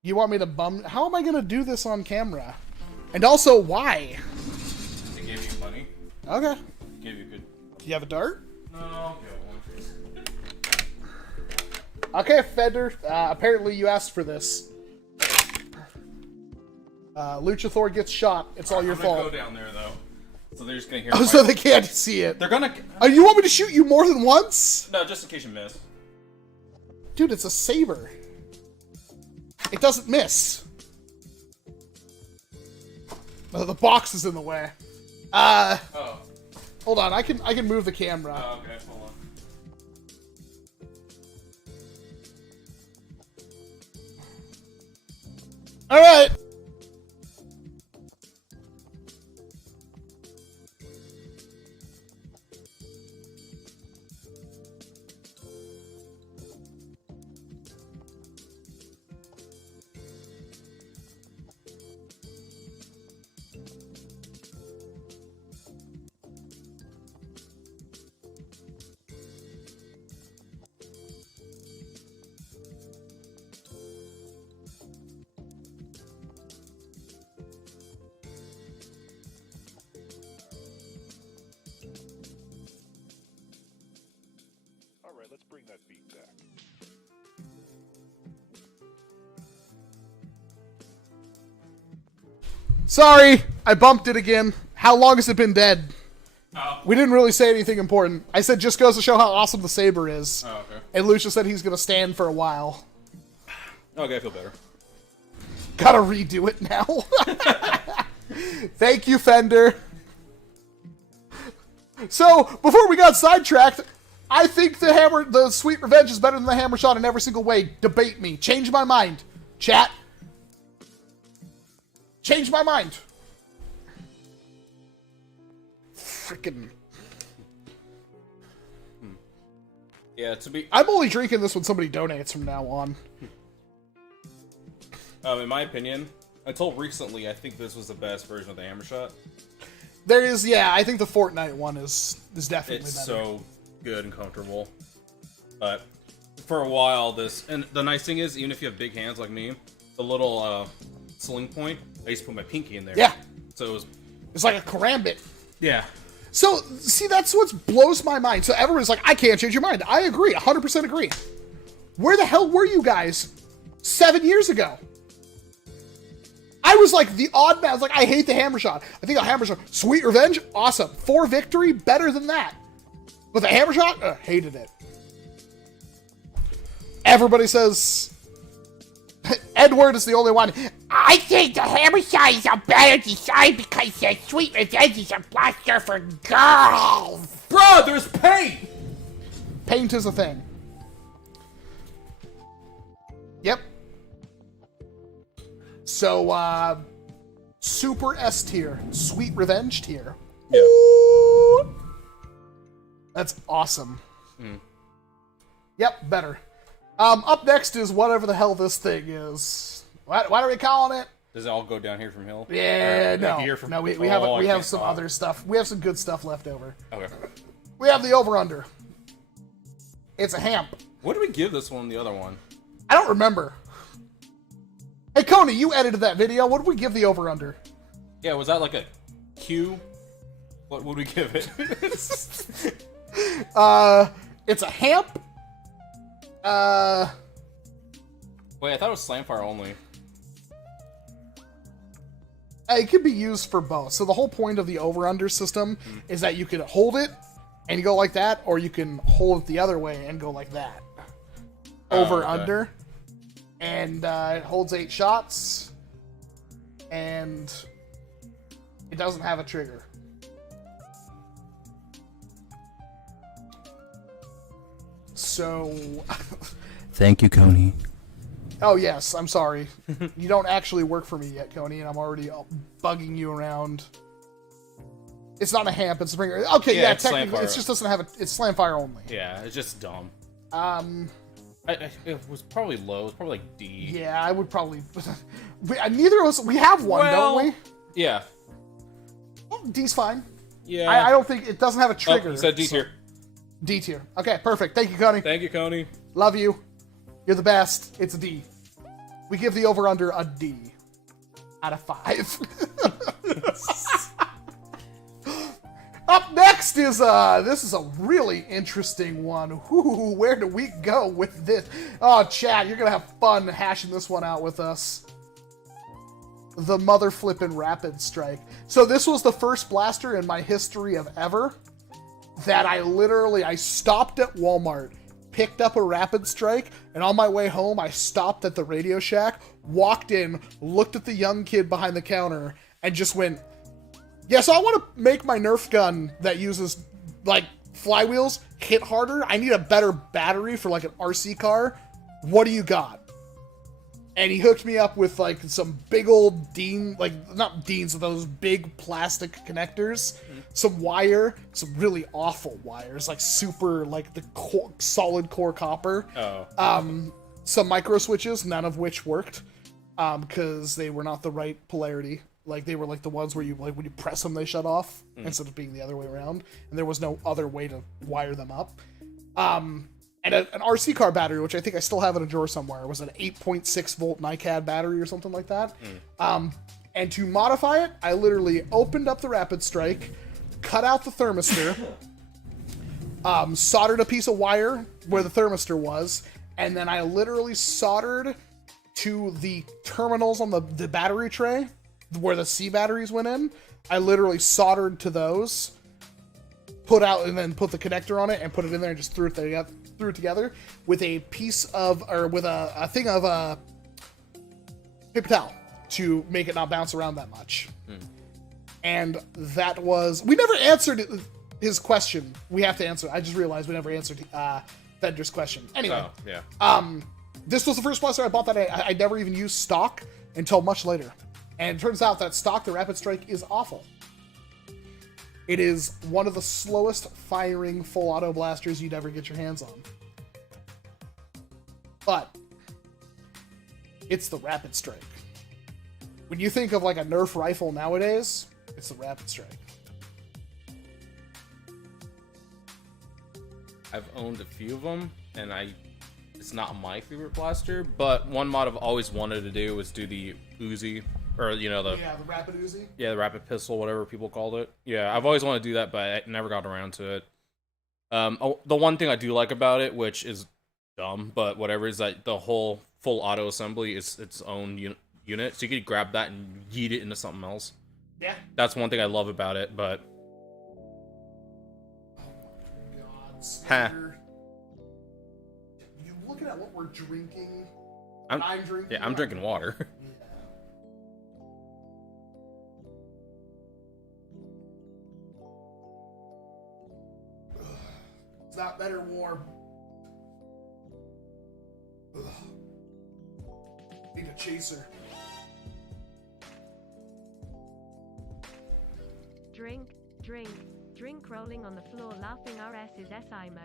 You want me to bum? How am I gonna do this on camera? And also, why? To give you money. Okay. Give you good. Do you have a dart? No, I'll get one. Okay, Fender. Apparently you asked for this. Luchathor gets shot. It's all your fault. I'm gonna go down there though, so they're just gonna hear. Oh, so they can't see it. They're gonna. You want me to shoot you more than once? No, just in case you miss. Dude, it's a saber. It doesn't miss. Oh, the box is in the way. Oh. Hold on. I can move the camera. Oh, okay. Hold on. All right. Let's bring that beat back. Sorry, I bumped it again. How long has it been dead? Oh. We didn't really say anything important. I said just goes to show how awesome the saber is. Oh, okay. And Lucia said he's gonna stand for a while. Okay, I feel better. Gotta redo it now. Thank you, Fender. So, before we got sidetracked, I think the Sweet Revenge is better than the hammer shot in every single way. Debate me. Change my mind. Chat. Change my mind. Freaking. Yeah, to be. I'm only drinking this when somebody donates from now on. In my opinion, until recently, I think this was the best version of the hammer shot. There is, yeah, I think the Fortnite one is definitely It's better. so good and comfortable. But for a while, and the nice thing is, even if you have big hands like me, the little sling point, I used to put my pinky in there. Yeah. So it was... It's like a karambit. Yeah. So, see, that's what blows my mind. So everybody's like, I can't change your mind. I agree, 100% agree. Where the hell were you guys 7 years ago? I was like the odd man. I was like, I hate the hammer shot. I think the hammer shot, sweet revenge, awesome. For victory, better than that. But the hammer shot, hated it. Everybody says, Edward is the only one. I think the hammer shot is a better design because the sweet revenge is a blaster for girls. Bro, there's paint! Paint is a thing. Yep. So, Super S tier. Sweet Revenge tier. Yeah. Ooh. That's awesome. Yep, better. Up next is whatever the hell this thing is. What are we calling it? Does it all go down here from Hill? Yeah, Or, like, here from no. We Control? have I can't some talk. other stuff. We have some good stuff left over. Okay. We have the over/under. It's a hamp. What did we give this one, the other one? I don't remember. Hey, Coney, you edited that video. What did we give the over/under? Yeah, was that like a Q? What would we give it? It's a hamp. Wait, I thought it was Slamfire only. It could be used for both. So the whole point of the over/under system is that you can hold it and you go like that, or you can hold it the other way and go like that. Over/under. And it holds 8 shots. And it doesn't have a trigger. So... Thank you, Coney. Oh, yes, I'm sorry. You don't actually work for me yet, Coney, and I'm already bugging you around. It's not a hamp, it's a springer. Okay, yeah, it's technically, Slamfire. it just doesn't have a... It's Slamfire only. Yeah, it's just dumb. It was probably low. It was probably like D. Yeah, I would probably... Neither of us... We have one, don't we? Yeah. Well, D's fine. Yeah. I don't think... It doesn't have a trigger. Oh, you said D tier. D tier. Okay, perfect. Thank you, Coney. Thank you, Coney. Love you. You're the best. It's a D. We give the over/under a D out of 5. Up next is this is a really interesting one. Ooh, where do we go with this? Oh, chat, you're gonna have fun hashing this one out with us. The mother flippin' rapid strike. So this was the first blaster in my history of ever that I stopped at Walmart, picked up a rapid strike, and on my way home, I stopped at the Radio Shack, walked in, looked at the young kid behind the counter, and just went, yeah, so I want to make my Nerf gun that uses, like, flywheels hit harder. I need a better battery for, like, an RC car. What do you got? And he hooked me up with, like, some big old not Deans, those big plastic connectors, some wire, some really awful wires, like super, like, the solid core copper. Oh. Some micro switches, none of which worked, because they were not the right polarity. Like, they were, like, the ones where you, like, when you press them, they shut off, instead of being the other way around, and there was no other way to wire them up. And an RC car battery, which I think I still have in a drawer somewhere, was an 8.6 volt NiCad battery or something like that. And to modify it, I literally opened up the Rapid Strike, cut out the thermistor, soldered a piece of wire where the thermistor was, and then I literally soldered to the terminals on the battery tray where the C batteries went in. I literally soldered to those, put the connector on it and put it in there and just threw it together with a piece of, or with a thing of paper towel to make it not bounce around that much. And that was, we never answered his question. We have to answer. I just realized we never answered Fender's question. Anyway, Oh, yeah. this was the first blaster I bought that I never even used stock until much later. And it turns out that stock, the Rapid Strike, is awful. It is one of the slowest firing full auto blasters you'd ever get your hands on. But it's the Rapid Strike. when you think of like a Nerf rifle nowadays, it's the Rapid Strike. I've owned a few of them, and it's not my favorite blaster, but one mod I've always wanted to do was do the Uzi, or the Rapid Uzi. Yeah, the Rapid Pistol, whatever people called it. Yeah, I've always wanted to do that, but I never got around to it. The one thing I do like about it, which is dumb, but whatever, is that the whole full auto assembly is its own unit, so you could grab that and yeet it into something else. Yeah. That's one thing I love about it, but... Huh. You looking at what we're drinking? I'm drinking. Yeah, I'm drinking water. Yeah. It's not better warm. Ugh. Need a chaser. Drink rolling on the floor laughing RS is SIMO.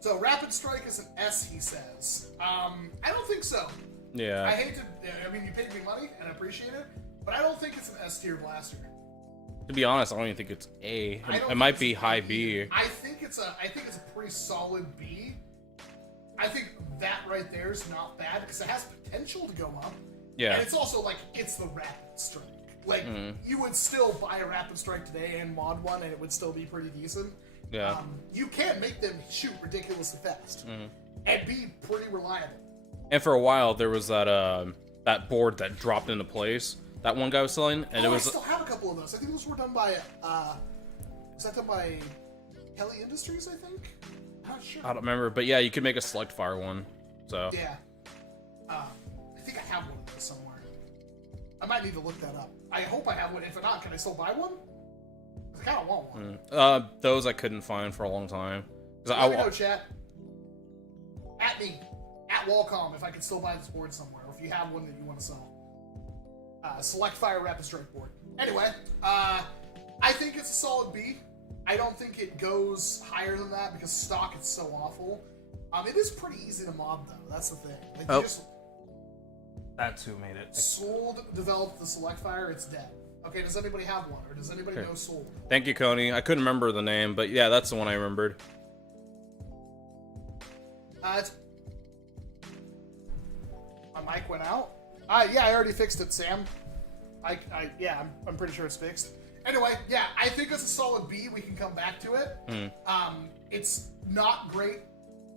So Rapid Strike is an S, he says. I don't think so. Yeah. I hate to, I mean, you paid me money and I appreciate it, but I don't think it's an S tier blaster. To be honest, I don't even think it's A. It might be high B. I think it's a pretty solid B. I think that right there is not bad because it has potential to go up. Yeah. And it's also like, it's the Rapid Strike. Like, you would still buy a Rapid Strike today and mod one and it would still be pretty decent. Yeah. You can make them shoot ridiculously fast and be pretty reliable. And for a while, there was that board that dropped into place. That one guy was selling, and it was. I still have a couple of those. I think those were done by. Was that done by Kelly Industries? I think. I'm not sure. I don't remember, but yeah, you could make a select fire one. So. Yeah. I think I have one of those somewhere. I might need to look that up. I hope I have one. If not, can I still buy one? I kind of want one. Those I couldn't find for a long time. Let me know, chat. At me. At WALCOM, if I can still buy this board somewhere, or if you have one that you want to sell. Select Fire Rapid Strike board. Anyway, I think it's a solid B. I don't think it goes higher than that because stock is so awful. It is pretty easy to mod, though. That's the thing. Like, you just... That's who made it. Sold developed the Select Fire, it's dead. Okay, does anybody have one? Or does anybody know Sold? Thank you, Coney. I couldn't remember the name, but yeah, that's the one I remembered. It's... My mic went out? Yeah, I already fixed it, Sam. Yeah, I'm pretty sure it's fixed. Anyway, yeah, I think it's a solid B. We can come back to it. It's not great.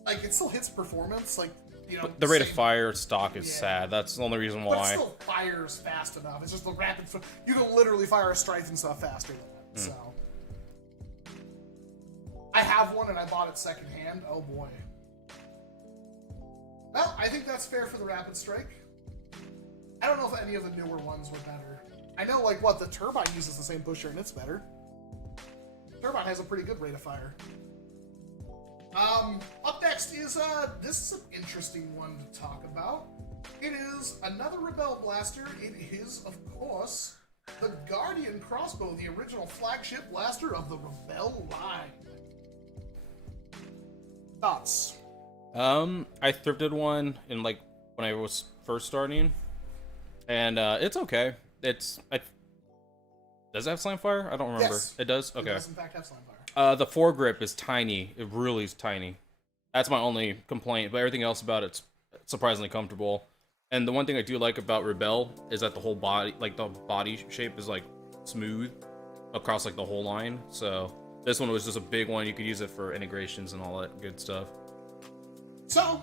Like, it still hits performance. Like, you know, the rate of fire stock is sad. That's the only reason why. But it still fires fast enough. It's just the rapid. You can literally fire a strike and stuff faster than it. So, I have one and I bought it secondhand. Oh boy. Well, I think that's fair for the Rapid Strike. I don't know if any of the newer ones were better. I know, like, the Turbine uses the same pusher and it's better. Turbine has a pretty good rate of fire. Up next is, this is an interesting one to talk about. It is another Rebel blaster. It is, of course, the Guardian Crossbow, the original flagship blaster of the Rebel line. Thoughts? I thrifted one in, like, when I was first starting, and, it's okay. Does it have slam fire? I don't remember. Yes. It does? Okay. It does, in fact, have slam fire. The foregrip is tiny. It really is tiny. That's my only complaint, but everything else about it's surprisingly comfortable. And the one thing I do like about Rebel is that the whole body, like, the body shape is, like, smooth across, like, the whole line. So this one was just a big one. You could use it for integrations and all that good stuff. So,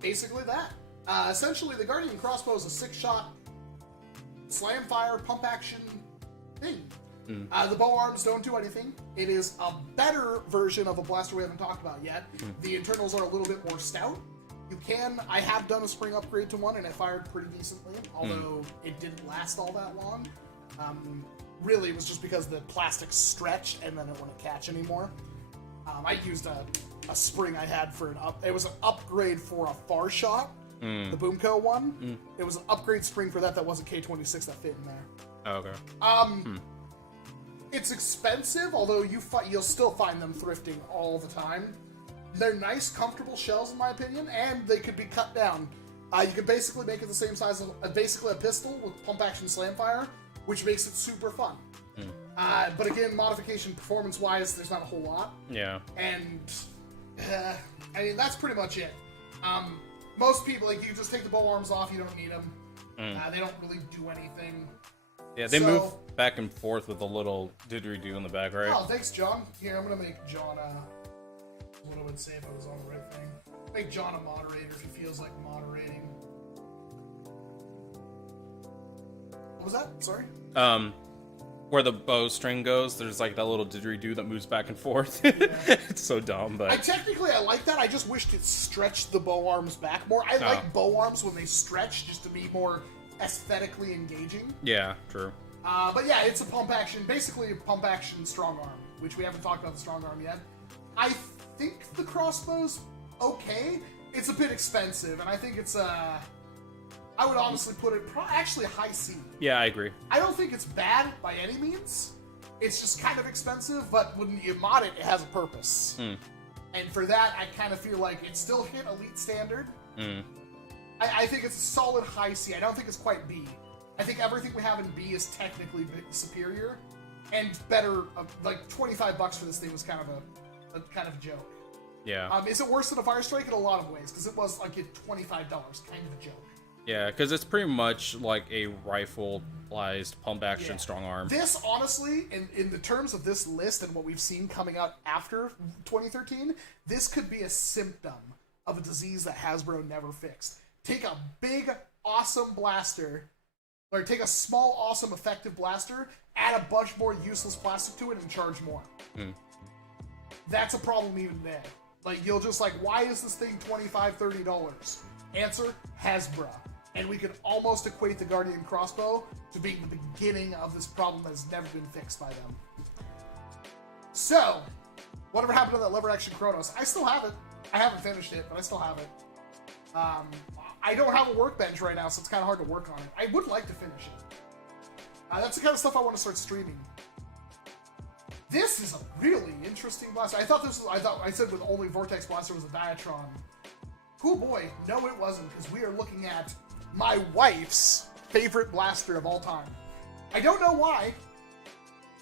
basically that. Essentially, the Guardian Crossbow is a 6-shot slam fire pump action thing. The bow arms don't do anything. It is a better version of a blaster we haven't talked about yet. The internals are a little bit more stout. I have done a spring upgrade to one and it fired pretty decently, although it didn't last all that long. Really, it was just because the plastic stretched and then it wouldn't catch anymore. I used a spring I had for it was an upgrade for a far shot, the Boomco one. It was an upgrade spring for that wasn't K26 that fit in there. Oh, okay. It's expensive, although you'll still find them thrifting all the time. They're nice, comfortable shells, in my opinion, and they could be cut down. You can basically make it the same size of basically a pistol with pump action slam fire, which makes it super fun. But again, modification performance-wise, there's not a whole lot. Yeah. And, I mean, that's pretty much it. Most people, like, you just take the bow arms off, you don't need them. They don't really do anything. Yeah, they move back and forth with a little didgeridoo in the back, right? Oh, thanks, John. Here, I'm gonna make John what I would say if I was on the right thing. Make John a moderator if he feels like moderating. What was that? Sorry? Where the bowstring goes, there's like that little didgeridoo that moves back and forth. Yeah. It's so dumb, but... I like that. I just wished it stretched the bow arms back more. I like bow arms when they stretch just to be more aesthetically engaging. Yeah, true. But yeah, it's a pump action, basically a pump action strong arm, which we haven't talked about the strong arm yet. I think the crossbow's okay. It's a bit expensive, and I think it's I would honestly put it actually high C. Yeah, I agree. I don't think it's bad by any means. It's just kind of expensive, but when you mod it, it has a purpose. And for that, I kind of feel like it still hit Elite Standard. I think it's a solid high C. I don't think it's quite B. I think everything we have in B is technically superior and better. Like $25 for this thing was kind of a joke. Yeah. Is it worse than a Fire Strike in a lot of ways? Because it was like $25, kind of a joke. Yeah, because it's pretty much like a rifle-ized pump-action strong arm. This, honestly, in the terms of this list and what we've seen coming out after 2013, this could be a symptom of a disease that Hasbro never fixed. Take a big, awesome blaster, or take a small, awesome, effective blaster, add a bunch more useless plastic to it, and charge more. That's a problem even then. Like, you'll just like, why is this thing $25, $30? Answer, Hasbro. And we can almost equate the Guardian crossbow to being the beginning of this problem that has never been fixed by them. So, whatever happened to that lever action Chronos? I still have it. I haven't finished it, but I still have it. I don't have a workbench right now, so it's kind of hard to work on it. I would like to finish it. That's the kind of stuff I want to start streaming. This is a really interesting blaster. I said with only Vortex blaster was a Diatron. Oh boy, no it wasn't, because we are looking at my wife's favorite blaster of all time. I don't know why,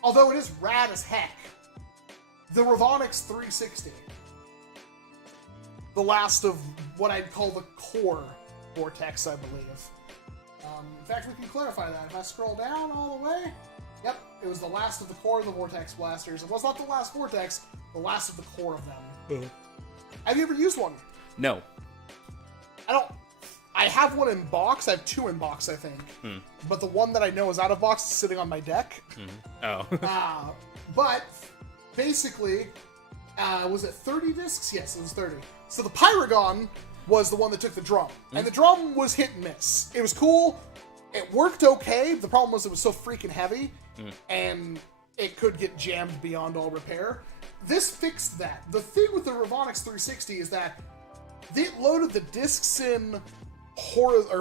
although it is rad as heck. The Ravonix 360. The last of what I'd call the core Vortex, I believe. In fact, we can clarify that. If I scroll down all the way, yep, it was the last of the core of the Vortex blasters. It was not the last Vortex, the last of the core of them. Have you ever used one? No. I have one in box. I have two in box, I think. But the one that I know is out of box is sitting on my deck. Oh. But basically, was it 30 discs? Yes, it was 30. So the Pyragon was the one that took the drum. And the drum was hit and miss. It was cool. It worked okay. The problem was it was so freaking heavy. And it could get jammed beyond all repair. This fixed that. The thing with the Ravonix 360 is that it loaded the discs in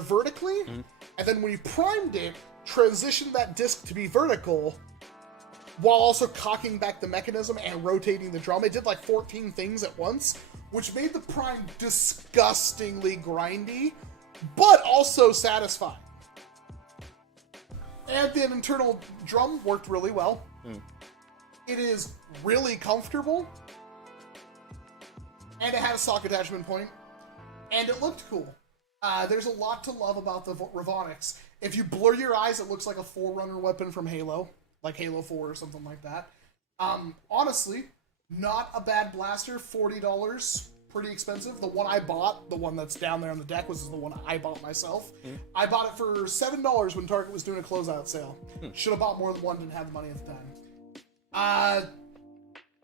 vertically, and then when you primed it, transitioned that disc to be vertical, while also cocking back the mechanism and rotating the drum. It did like 14 things at once, which made the prime disgustingly grindy, but also satisfying. And the internal drum worked really well. It is really comfortable, and it had a sock attachment point, and it looked cool. There's a lot to love about the Ravonix. If you blur your eyes, it looks like a Forerunner weapon from Halo, like Halo 4 or something like that. Honestly, not a bad blaster, $40, pretty expensive. The one I bought, the one that's down there on the deck, was the one I bought myself. I bought it for $7 when Target was doing a closeout sale. Should have bought more than one, didn't have the money at the time.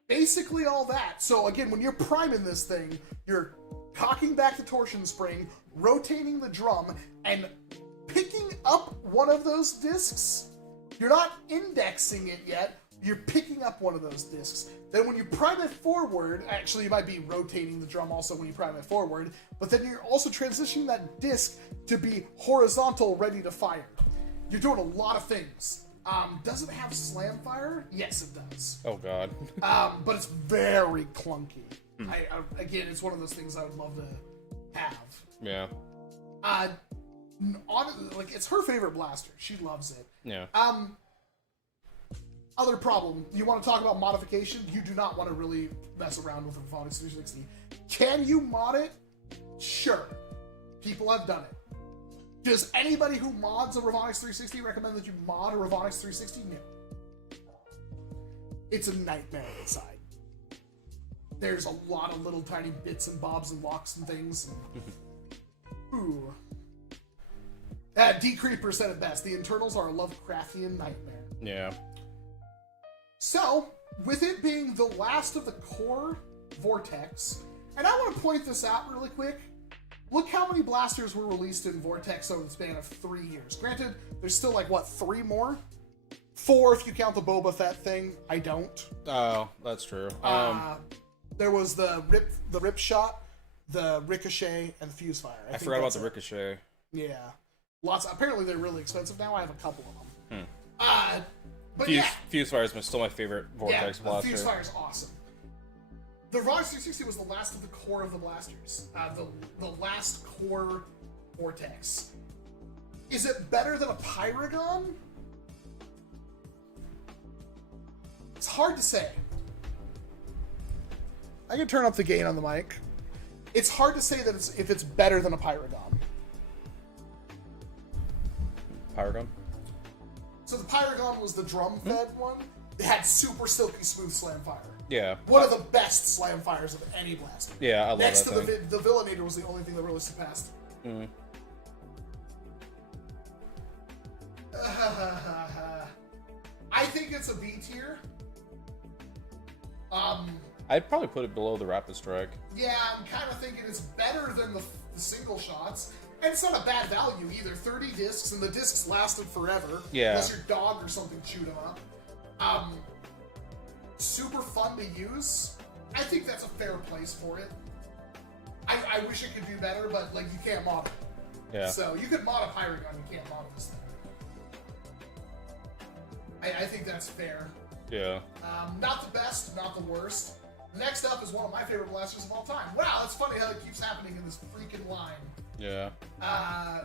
Basically all that. So again, when you're priming this thing, you're cocking back the torsion spring, rotating the drum, and picking up one of those discs. You're not indexing it yet, you're picking up one of those discs. Then when you prime it forward, actually you might be rotating the drum also when you prime it forward, but then you're also transitioning that disc to be horizontal, ready to fire. You're doing a lot of things. Does it have slam fire? Yes, it does. Oh god. But it's very clunky. Again, it's one of those things I would love to have. Yeah. Like, it's her favorite blaster. She loves it. Yeah. Other problem, you want to talk about modification? You do not want to really mess around with a Robotics 360. Can you mod it? Sure. People have done it. Does anybody who mods a Robotics 360 recommend that you mod a Robotics 360? No. It's a nightmare inside. There's a lot of little tiny bits and bobs and locks and things. Ooh. D Creeper said it best. The internals are a Lovecraftian nightmare. Yeah. So, with it being the last of the core Vortex, and I want to point this out really quick. Look how many blasters were released in Vortex over the span of 3 years. Granted, there's still like, what, 3 more? 4 if you count the Boba Fett thing. I don't. Oh, that's true. There was the rip shot, the ricochet, and the fuse fire. I forgot about the ricochet. Yeah. Apparently they're really expensive now. I have a couple of them. But Fuse Fire is still my favorite Vortex blaster. Fuse Fire is awesome. The Robotics 360 was the last of the core of the blasters. The last core Vortex. Is it better than a Pyragon? It's hard to say. I can turn up the gain on the mic. It's hard to say that if it's better than a Pyragon. Pyragon? So the Pyragon was the drum-fed one. It had super silky smooth slam fire. Yeah. One of the best slam fires of any blaster. Yeah, I love Next that to thing. the Villainator was the only thing that really surpassed it. Mm. I think it's a B tier. I'd probably put it below the Rapid Strike. Yeah, I'm kind of thinking it's better than the single shots. And it's not a bad value either. 30 discs, and the discs lasted forever. Yeah. Unless your dog or something chewed them up. Super fun to use. I think that's a fair place for it. I wish it could do better, but like you can't mod it. Yeah. So you could mod a Pyragon, you can't mod this thing. I think that's fair. Yeah. Not the best, not the worst. Next up is one of my favorite blasters of all time. Wow, it's funny how it keeps happening in this freaking line. Yeah.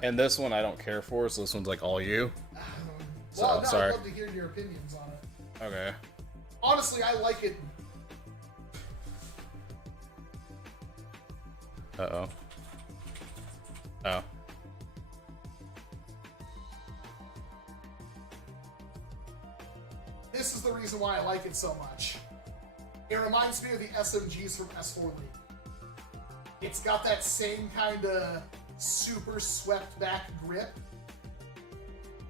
And this one I don't care for, so this one's like all you. Well, no, sorry. I'd love to hear your opinions on it. Okay. Honestly, I like it. Uh-oh. Oh. This is the reason why I like it so much. It reminds me of the SMGs from S4 League. It's got that same kind of super swept back grip.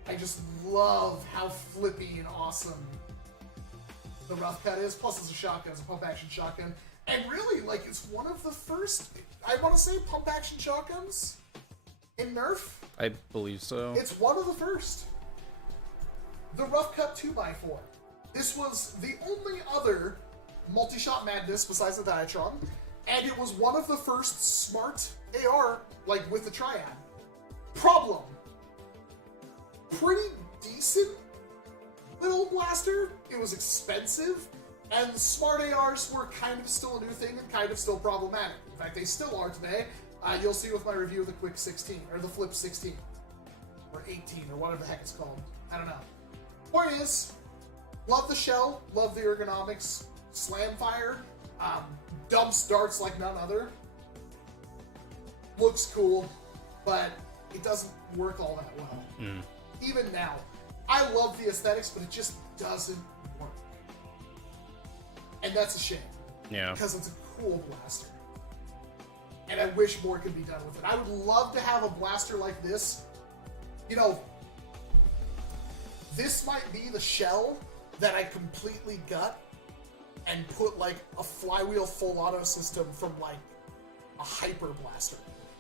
I just love how flippy and awesome the rough cut is. Plus it's a shotgun, it's a pump action shotgun. And really, like, it's one of the first, I want to say, pump action shotguns in NERF. I believe so. It's one of the first. The rough cut 2x4. This was the only other multi-shot madness besides the Diatron, and it was one of the first smart AR, like with the Triad. Problem. Pretty decent little blaster. It was expensive, and the smart ARs were kind of still a new thing and kind of still problematic. In fact, they still are today. You'll see with my review of the Quick 16, or the Flip 16, or 18, or whatever the heck it's called. I don't know. Point is, love the shell, love the ergonomics, slam fire, dumps darts like none other. Looks cool, but it doesn't work all that well. Even now. I love the aesthetics, but it just doesn't work. And that's a shame. Yeah. Because it's a cool blaster. And I wish more could be done with it. I would love to have a blaster like this. You know, this might be the shell that I completely gut and put like a flywheel full auto system from like a hyper blaster.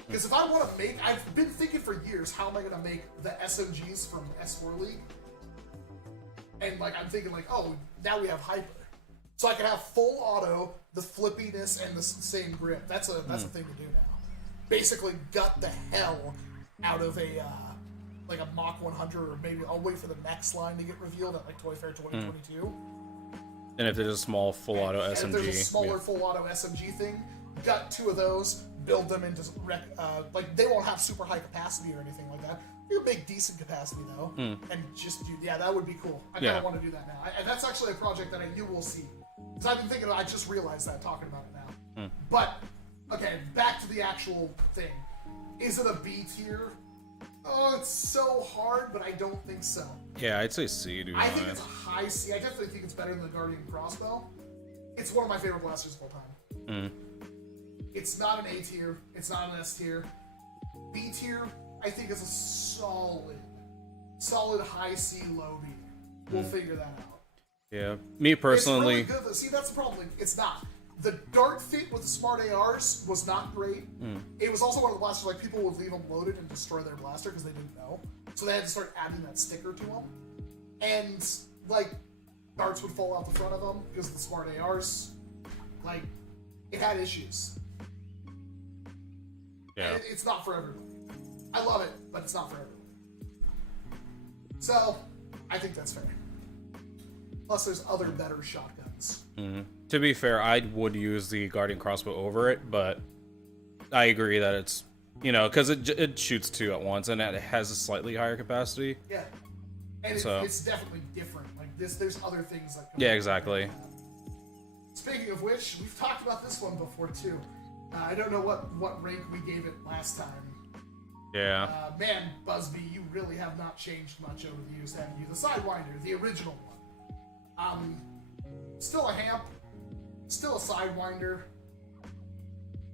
Because if I want to make, I've been thinking for years, how am I going to make the SMGs from S4 League? And like, I'm thinking like, oh, now we have hyper. So I can have full auto, the flippiness, and the same grip. That's a thing to do now. Basically gut the hell out of a, like a Mach 100, or maybe I'll wait for the next line to get revealed at like Toy Fair 2022. And if there's a small full auto SMG. If there's a smaller full auto SMG thing, gut 2 of those, build them into like they won't have super high capacity or anything like that. You're a big decent capacity though, and just do that would be cool. I kind of want to do that now. And that's actually a project that you will see, because I've been thinking. I just realized that talking about it now. But okay, back to the actual thing. Is it a B tier? Oh, it's so hard, but I don't think so. Yeah, I'd say C, dude. I think it's a high C. I definitely think it's better than the Guardian Crossbow. It's one of my favorite blasters of all time. It's not an A tier. It's not an S tier. B tier, I think, is a solid high C, low B. We'll figure that out. Yeah, me personally. It's really good. See, that's the problem. It's not. The dart fit with the smart ARs was not great. It was also one of the blasters, like, people would leave them loaded and destroy their blaster because they didn't know. So they had to start adding that sticker to them. And, like, darts would fall out the front of them because of the smart ARs. Like, it had issues. Yeah. And it's not for everyone. I love it, but it's not for everyone. So, I think that's fair. Plus, there's other better shotguns. To be fair, I would use the Guardian Crossbow over it, but I agree that it's, because it shoots 2 at once, and it has a slightly higher capacity. Yeah. And it's definitely different. Like, there's other things that Yeah, exactly. Speaking of which, we've talked about this one before, too. I don't know what rank we gave it last time. Yeah. Man, Busby, you really have not changed much over the years, have you? The Sidewinder, the original one. Still a hamp. Still a Sidewinder.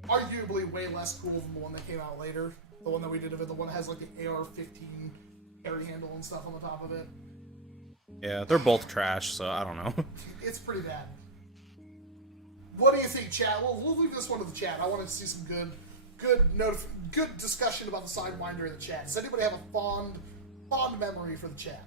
Arguably way less cool than the one that came out later. The one that we did of it, the one that has like the AR-15 carry handle and stuff on the top of it. Yeah, they're both trash, so I don't know. It's pretty bad. What do you think, chat? Well, we'll leave this one to the chat. I wanted to see some good discussion about the Sidewinder in the chat. Does anybody have a fond memory for the chat?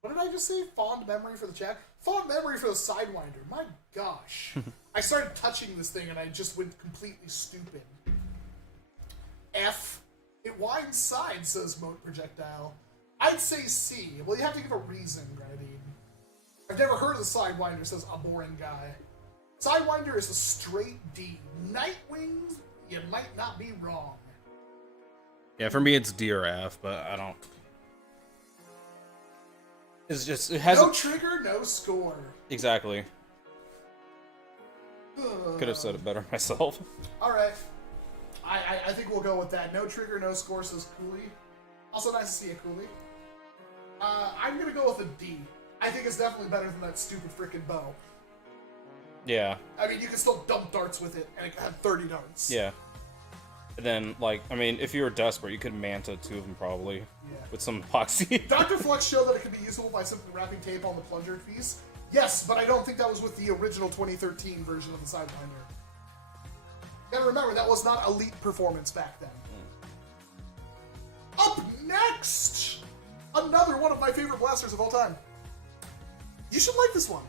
What did I just say? Fond memory for the chat? Fond memory for the Sidewinder. My gosh. I started touching this thing and I just went completely stupid. F. It winds side, says Moat Projectile. I'd say C. Well, you have to give a reason, Grenadine. I've never heard of the Sidewinder, says a boring guy. Sidewinder is a straight D. Nightwings, you might not be wrong. Yeah, for me it's D or F, but I don't... It's just, it has no trigger, no score. Exactly. Could have said it better myself. Alright. I think we'll go with that. No trigger, no score, says Cooley. Also nice to see you, Cooley. I'm gonna go with a D. I think it's definitely better than that stupid freaking bow. Yeah. I mean, you can still dump darts with it, and it had 30 darts. Yeah. And then, like, I mean, if you were desperate, you could manta 2 of them probably. Yeah. With some epoxy. Dr. Flux showed that it could be usable by simply wrapping tape on the plunger piece. Yes, but I don't think that was with the original 2013 version of the Sidewinder. You gotta remember, that was not elite performance back then. Up next! Another one of my favorite blasters of all time. You should like this one.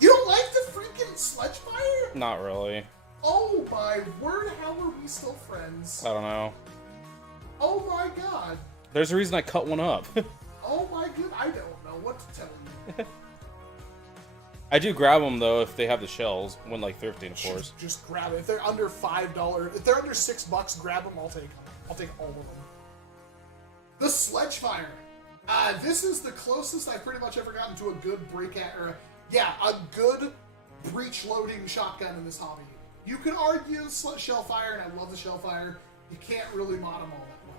You don't like the freaking Sledgefire? Not really. Oh my word, how are we still friends? I don't know. Oh my god. There's a reason I cut one up. Oh my god, I don't know what to tell you. I do grab them though if they have the shells, when like thrifting, of course. Just grab it. If they're under $5, if they're under $6, grab them. I'll take them. I'll take all of them. The Sledgefire. This is the closest I've pretty much ever gotten to a good a good breach loading shotgun in this hobby. You could argue Shellfire, and I love the Shellfire. You can't really mod them all that well.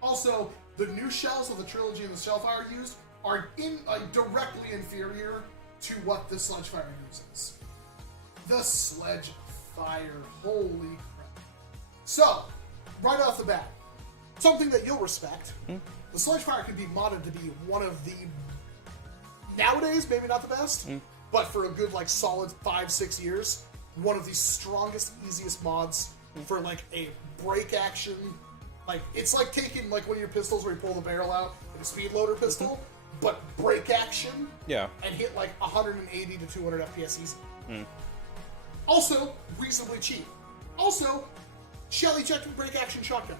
Also, the new shells of the trilogy and the Shellfire used are directly inferior to what the Sledgefire uses. The Sledgefire, holy crap. So, right off the bat, something that you'll respect, the Sledgefire could be modded to be one of the, nowadays, maybe not the best, but for a good, like, solid 5-6 years, one of the strongest, easiest mods for, like, a break action. Like, it's like taking, like, one of your pistols where you pull the barrel out, like a speed loader pistol, but break action. Yeah. And hit, like, 180 to 200 FPS easy. Also, reasonably cheap. Also, shell ejecting break action shotgun.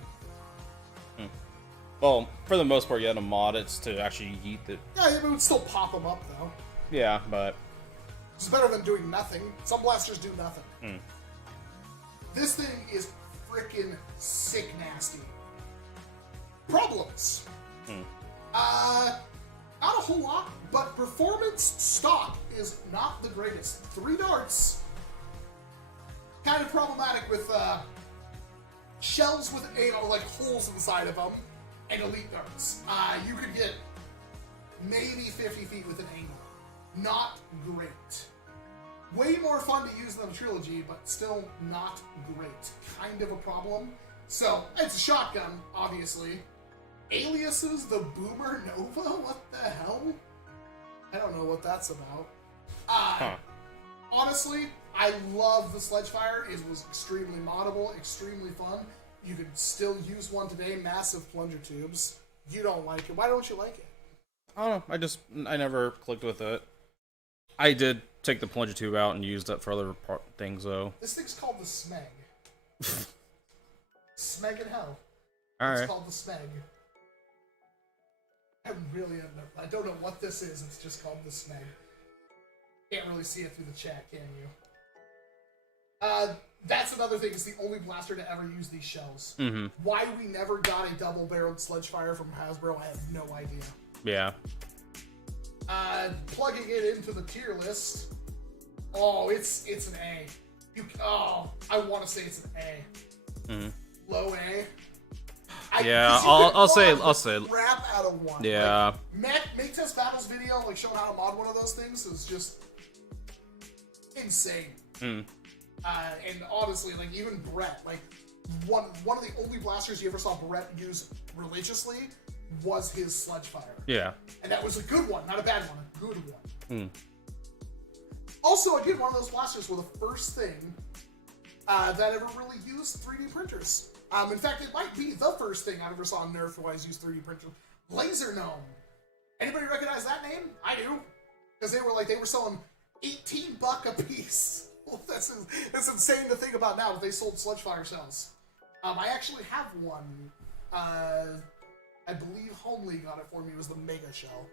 Well, for the most part, you had to mod it to actually yeet it. Yeah, it would still pop them up, though. Yeah, but... It's better than doing nothing. Some blasters do nothing. Mm. This thing is freaking sick nasty. Problems. Not a whole lot, but performance stock is not the greatest. 3 darts. Kind of problematic with shells with like holes inside of them and elite darts. You could get maybe 50 feet with an angle. Not great. Way more fun to use than a trilogy, but still not great. Kind of a problem. So, it's a shotgun, obviously. Aliases the Boomer Nova? What the hell? I don't know what that's about. Honestly, I love the Sledgefire. It was extremely moddable, extremely fun. You could still use one today, massive plunger tubes. You don't like it. Why don't you like it? I don't know. I never clicked with it. I did take the plunger tube out and use that for other things, though. This thing's called the Smeg. Smeg in hell. Alright. It's called the Smeg. I don't know what this is. It's just called the Smeg. Can't really see it through the chat, can you? That's another thing. It's the only blaster to ever use these shells. Mm-hmm. Why we never got a double-barreled Sledgefire from Hasbro, I have no idea. Yeah. Plugging it into the tier list. Oh, it's an A. I want to say it's an A. Mm-hmm. Low A. I'll say crap out of one. Yeah. Like, Make Test Battles video, like showing how to mod one of those things, is just insane. Mm. And honestly, like even Brett, like one of the only blasters you ever saw Brett use religiously was his Sledgefire. Yeah. And that was a good one, not a bad one, a good one. Mm. Also, again, one of those blasters were the first thing that ever really used 3D printers. In fact, it might be the first thing I ever saw NERF-wise use 3D printers. Laser Gnome. Anybody recognize that name? I do. Because they were selling $18 a piece. That's insane to think about now, but they sold Sledgefire shells. I actually have one. I believe Homely got it for me. It was the Mega Shell.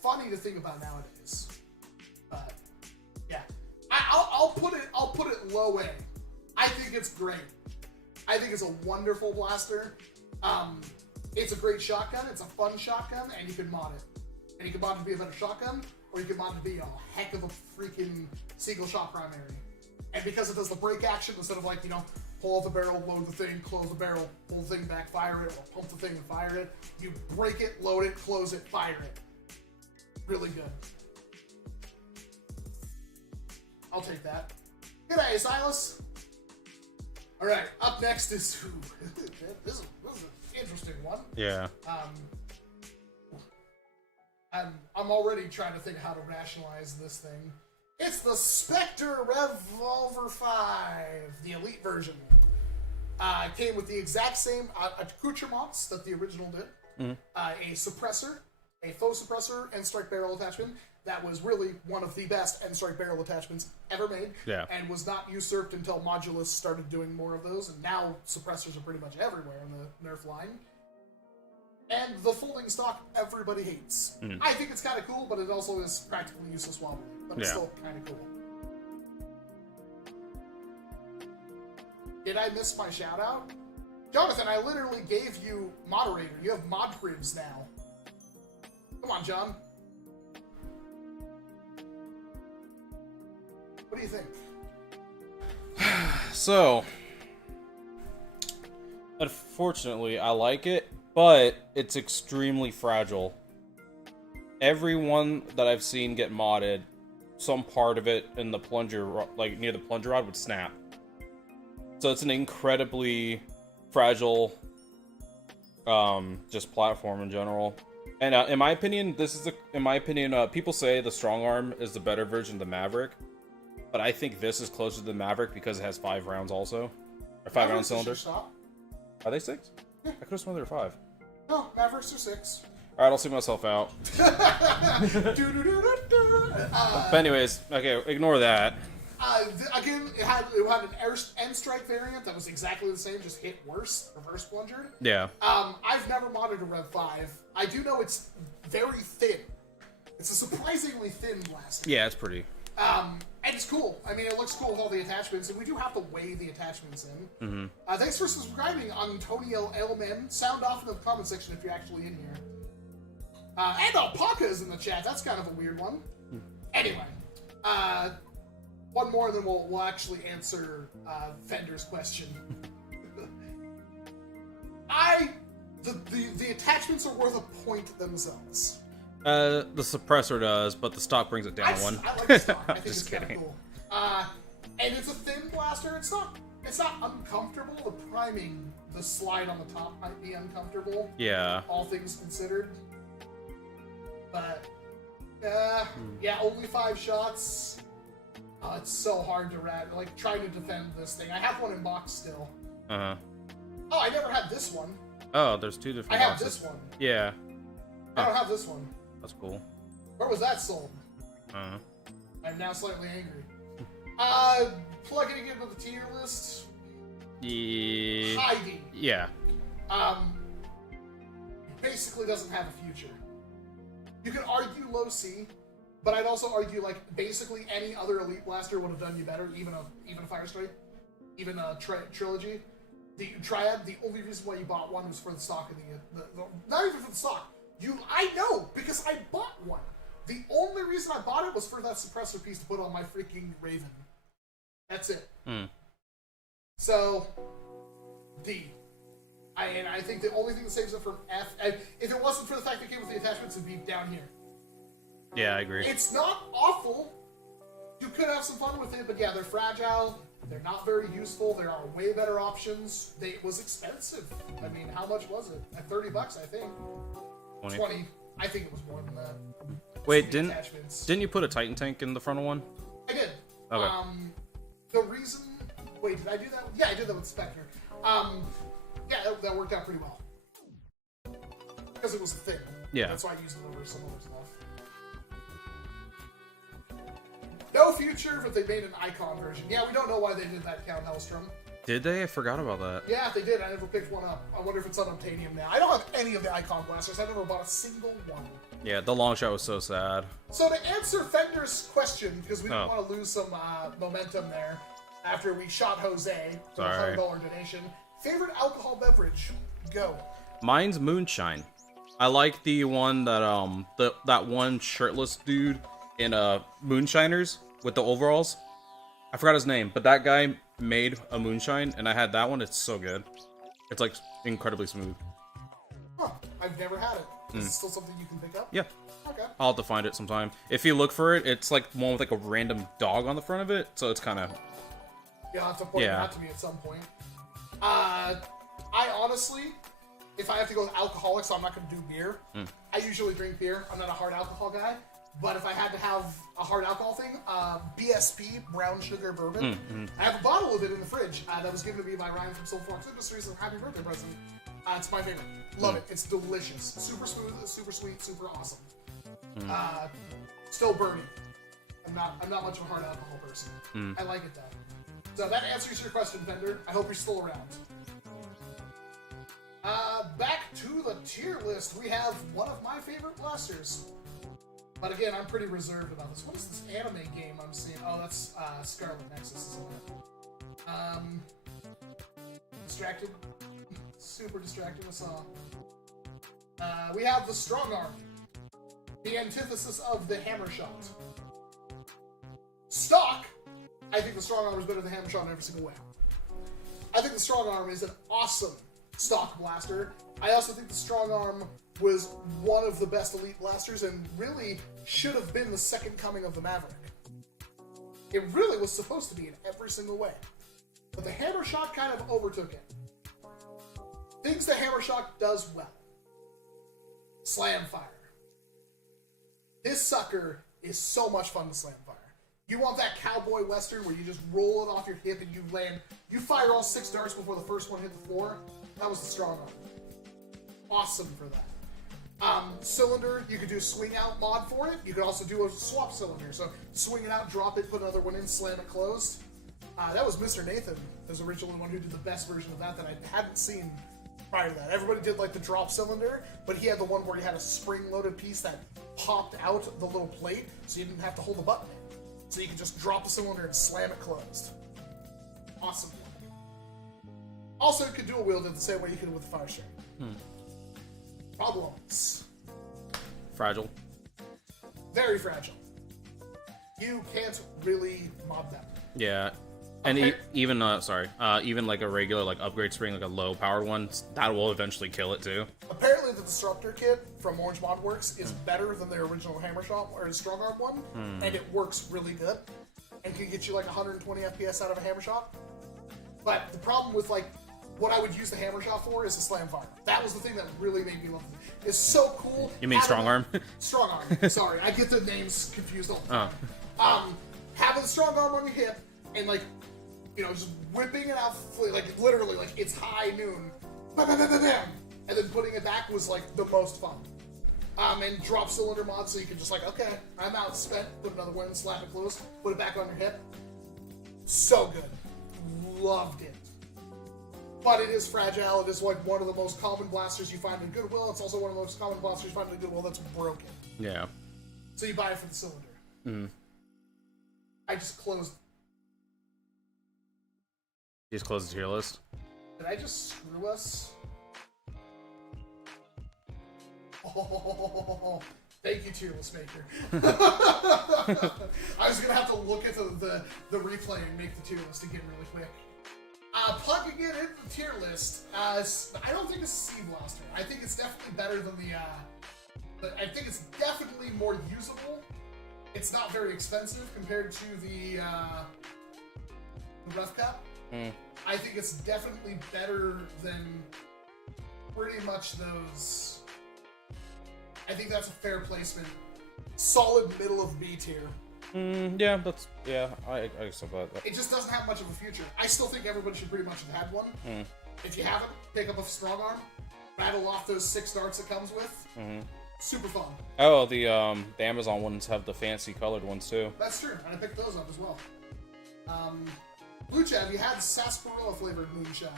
Funny to think about nowadays. But yeah, I'll put it low A. I think it's great. I think it's a wonderful blaster. It's a great shotgun. It's a fun shotgun, and you can mod it. And you can mod it to be a better shotgun, or you can mod it to be a heck of a freaking single shot primary. And because it does the break action, instead of like, pull out the barrel, load the thing, close the barrel, pull the thing back, fire it, or pump the thing and fire it, you break it, load it, close it, fire it. Really good. I'll take that. G'day, Silas. All right, up next is this is an interesting one. Yeah. I'm already trying to think of how to rationalize this thing. It's the Spectre Revolver 5, the Elite version. It came with the exact same accoutrements that the original did. A suppressor, a faux suppressor, and strike barrel attachment. That was really one of the best end strike barrel attachments ever made. Yeah. And was not usurped until Modulus started doing more of those. And now suppressors are pretty much everywhere in the NERF line. And the folding stock everybody hates. I think it's kind of cool, but it also is practically useless wobbly. But it's still kind of cool. Did I miss my shout out? Jonathan, I literally gave you moderator. You have mod cribs now. Come on, John. What do you think? So, unfortunately, I like it, but it's extremely fragile. Everyone that I've seen get modded, some part of it in the plunger, like near the plunger rod, would snap. So it's an incredibly fragile, just platform in general. And in my opinion, people say the Strong Arm is the better version of the Maverick. But I think this is closer to the Maverick because it has 5 rounds also. Or 5-round cylinder. Are they 6? Yeah. I could have sworn they were 5. No, Mavericks are 6. Alright, I'll see myself out. But anyways, okay, ignore that. Again, it had an end strike variant that was exactly the same, just hit worse, reverse plungered. Yeah. I've never modded a Rev 5. I do know it's very thin. It's a surprisingly thin blaster. Yeah, it's pretty. And it's cool. I mean, it looks cool with all the attachments, and we do have to weigh the attachments in. Mm-hmm. Thanks for subscribing, Antonio Elman. Sound off in the comment section if you're actually in here. And Alpaca is in the chat. That's kind of a weird one. Anyway, one more, and then we'll actually answer Fender's question. The attachments are worth a point themselves. The suppressor does, but the stock brings it down one. I like the stock. I think Just it's kind of kidding. cool. And it's a thin blaster. It's not uncomfortable. The priming, the slide on the top might be uncomfortable. Yeah. All things considered. But yeah, only 5 shots. It's so hard to like trying to defend this thing. I have one in box still. Uh-huh. Oh, I never had this one. Oh, there's 2 different I have boxes. this one. Yeah. I don't have this one. That's cool. Where was that sold? Uh-huh. I'm now slightly angry. Plugging it into the tier list. Yeah. Hiding. Yeah. Basically doesn't have a future. You could argue low C, but I'd also argue like basically any other Elite Blaster would have done you better, even a Fire Strike, even a Trilogy. The Triad, the only reason why you bought one was for the stock and the not even for the stock. I know, because I bought one. The only reason I bought it was for that suppressor piece to put on my freaking Raven. That's it. So, D. I think the only thing that saves it from F, if it wasn't for the fact that it came with the attachments, it'd be down here. Yeah, I agree. It's not awful. You could have some fun with it, but yeah, they're fragile. They're not very useful. There are way better options. It was expensive. I mean, how much was it? At $30, I think. 20. I think it was more than that. Wait, didn't you put a Titan tank in the front of one? I did. Okay. The reason... Wait, did I do that? Yeah, I did that with Spectre. Yeah, that worked out pretty well. Because it was a thing. Yeah. That's why I used it over some other stuff. No future, but they made an icon version. Yeah, we don't know why they did that, Count Hellstrom. Did they? I forgot about that. Yeah, if they did, I never picked one up. I wonder if it's on Obtainium now. I don't have any of the icon blasters. I never bought a single one. Yeah, the long shot was so sad. So to answer Fender's question, because we didn't want to lose some momentum there after we shot Jose for Sorry. the $100 donation. Favorite alcohol beverage? Go. Mine's Moonshine. I like the one that that one shirtless dude in Moonshiners with the overalls. I forgot his name, but that guy made a Moonshine, and I had that one. It's so good. It's like incredibly smooth. Huh. I've never had it. Is it still something you can pick up? Yeah. Okay. I'll have to find it sometime. If you look for it, it's like one with like a random dog on the front of it, so it's kind of... You'll have to point it out to me at some point. I honestly, if I have to go with alcoholic, so I'm not going to do beer. I usually drink beer. I'm not a hard alcohol guy. But if I had to have a hard alcohol thing, BSP, brown sugar bourbon. I have a bottle of it in the fridge that was given to me by Ryan from Soul Fox Industries as a happy birthday present. It's my favorite. Love it. It's delicious. Super smooth, super sweet, super awesome. Still burning. I'm not much of a hard alcohol person. I like it though. So that answers your question, Fender. I hope you're still around. Back to the tier list. We have one of my favorite blasters. But again, I'm pretty reserved about this. What is this anime game I'm seeing? Oh, that's Scarlet Nexus, isn't it? Distracted. Super distracted with song. We have the Strong Arm. The antithesis of the Hammer Shot. Stock! I think the Strong Arm is better than Hammer Shot in every single way. I think the Strong Arm is an awesome stock blaster. I also think the Strong Arm was one of the best Elite blasters and really should have been the second coming of the Maverick. It really was supposed to be in every single way. But the Hammer Shot kind of overtook it. Things the Hammer Shot does well. Slam Fire. This sucker is so much fun to slam fire. You want that cowboy western where you just roll it off your hip and you land. You fire all 6 darts before the first one hit the floor. That was the Strong Arm. Awesome for that. Cylinder, you could do a swing out mod for it. You could also do a swap cylinder. So swing it out, drop it, put another one in, slam it closed. That was Mr. Nathan, was originally the one who did the best version of that I hadn't seen prior to that. Everybody did like the drop cylinder, but he had the one where he had a spring-loaded piece that popped out the little plate, so you didn't have to hold the button in. So you could just drop the cylinder and slam it closed. Awesome. Also, you could dual wield it the same way you could with the Fire Strike. Problems. Fragile. Very fragile. You can't really mod them. Yeah. And Okay. even like a regular like upgrade spring, like a low powered one, that will eventually kill it too. Apparently, the Disruptor kit from Orange Mod Works is better than their original Hammer Shot or Strong Arm one, and it works really good and can get you like 120 FPS out of a Hammer Shot. But the problem with like what I would use the Hammer Shot for is the Slam Fire. That was the thing that really made me love it. It's so cool. You mean Strong Arm? Strong Arm. Sorry, I get the names confused all the time. Having the Strong Arm on your hip and like, you know, just whipping it out, like literally, like it's high noon, bam, bam, bam, bam, bam, and then putting it back was like the most fun. And drop cylinder mod, so you can just like, okay, I'm out, spent, put another one in, slap it closed, put it back on your hip. So good, loved it. But it is fragile. It is like one of the most common blasters you find in Goodwill. It's also one of the most common blasters you find in Goodwill that's broken. Yeah. So you buy it for the cylinder. Mm-hmm. I just closed. You just close the tier list. Did I just screw us? Oh, thank you, tier list maker. I was gonna have to look at the replay and make the tier list again really quick. Plugging it into the tier list, I don't think it's a Sea Blaster. I think it's definitely better than I think it's definitely more usable. It's not very expensive compared to the Rough Cut. I think it's definitely better than pretty much those. I think that's a fair placement. Solid middle of B tier. I accept that. It just doesn't have much of a future. I still think everybody should pretty much have had one. If you haven't, pick up a Strong Arm, rattle off those 6 darts it comes with. Super fun. Oh, the Amazon ones have the fancy colored ones too. That's true, and I picked those up as well. Lucha, have you had sarsaparilla flavored moonshine?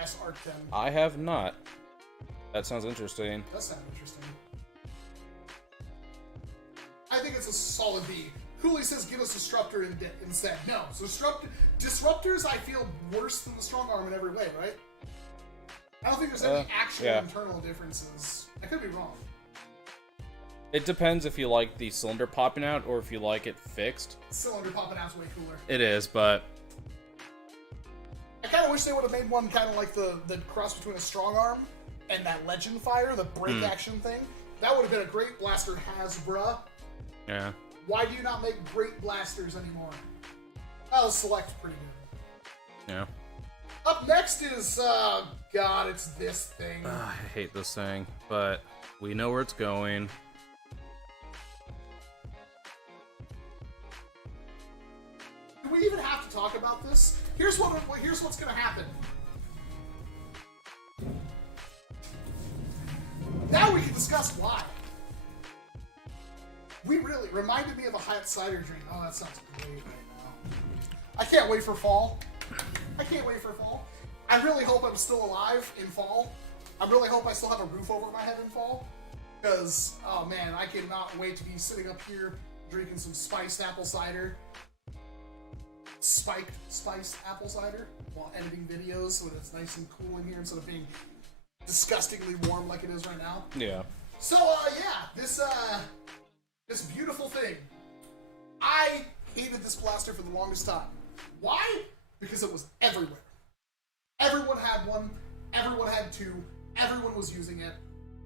SR10. I have not. That sounds interesting. Does sound interesting. I think it's a solid B. Cooley says give us Disruptor instead. No, so Disruptors I feel worse than the Strong Arm in every way, right? I don't think there's any actual internal differences. I could be wrong. It depends if you like the cylinder popping out or if you like it fixed. Cylinder popping out's way cooler. It is, but I kind of wish they would have made one kind of like the cross between a Strong Arm and that Legend Fire, the break action thing. That would have been a great blaster, Hasbra. yeah. Why do you not make great blasters anymore? Well, Select's pretty good. Yeah. Up next is, God, it's this thing. I hate this thing, but we know where it's going. Do we even have to talk about this? Here's what's gonna happen. Now we can discuss why. We really reminded me of a hot cider drink. Oh, that sounds great right now. I can't wait for fall. I can't wait for fall. I really hope I'm still alive in fall. I really hope I still have a roof over my head in fall. Because, oh man, I cannot wait to be sitting up here drinking some spiced apple cider. Spiked spiced apple cider while editing videos so that it's nice and cool in here instead of being disgustingly warm like it is right now. Yeah. So, yeah, this beautiful thing. I hated this blaster for the longest time. Why? Because it was everywhere. Everyone had one. Everyone had two. Everyone was using it.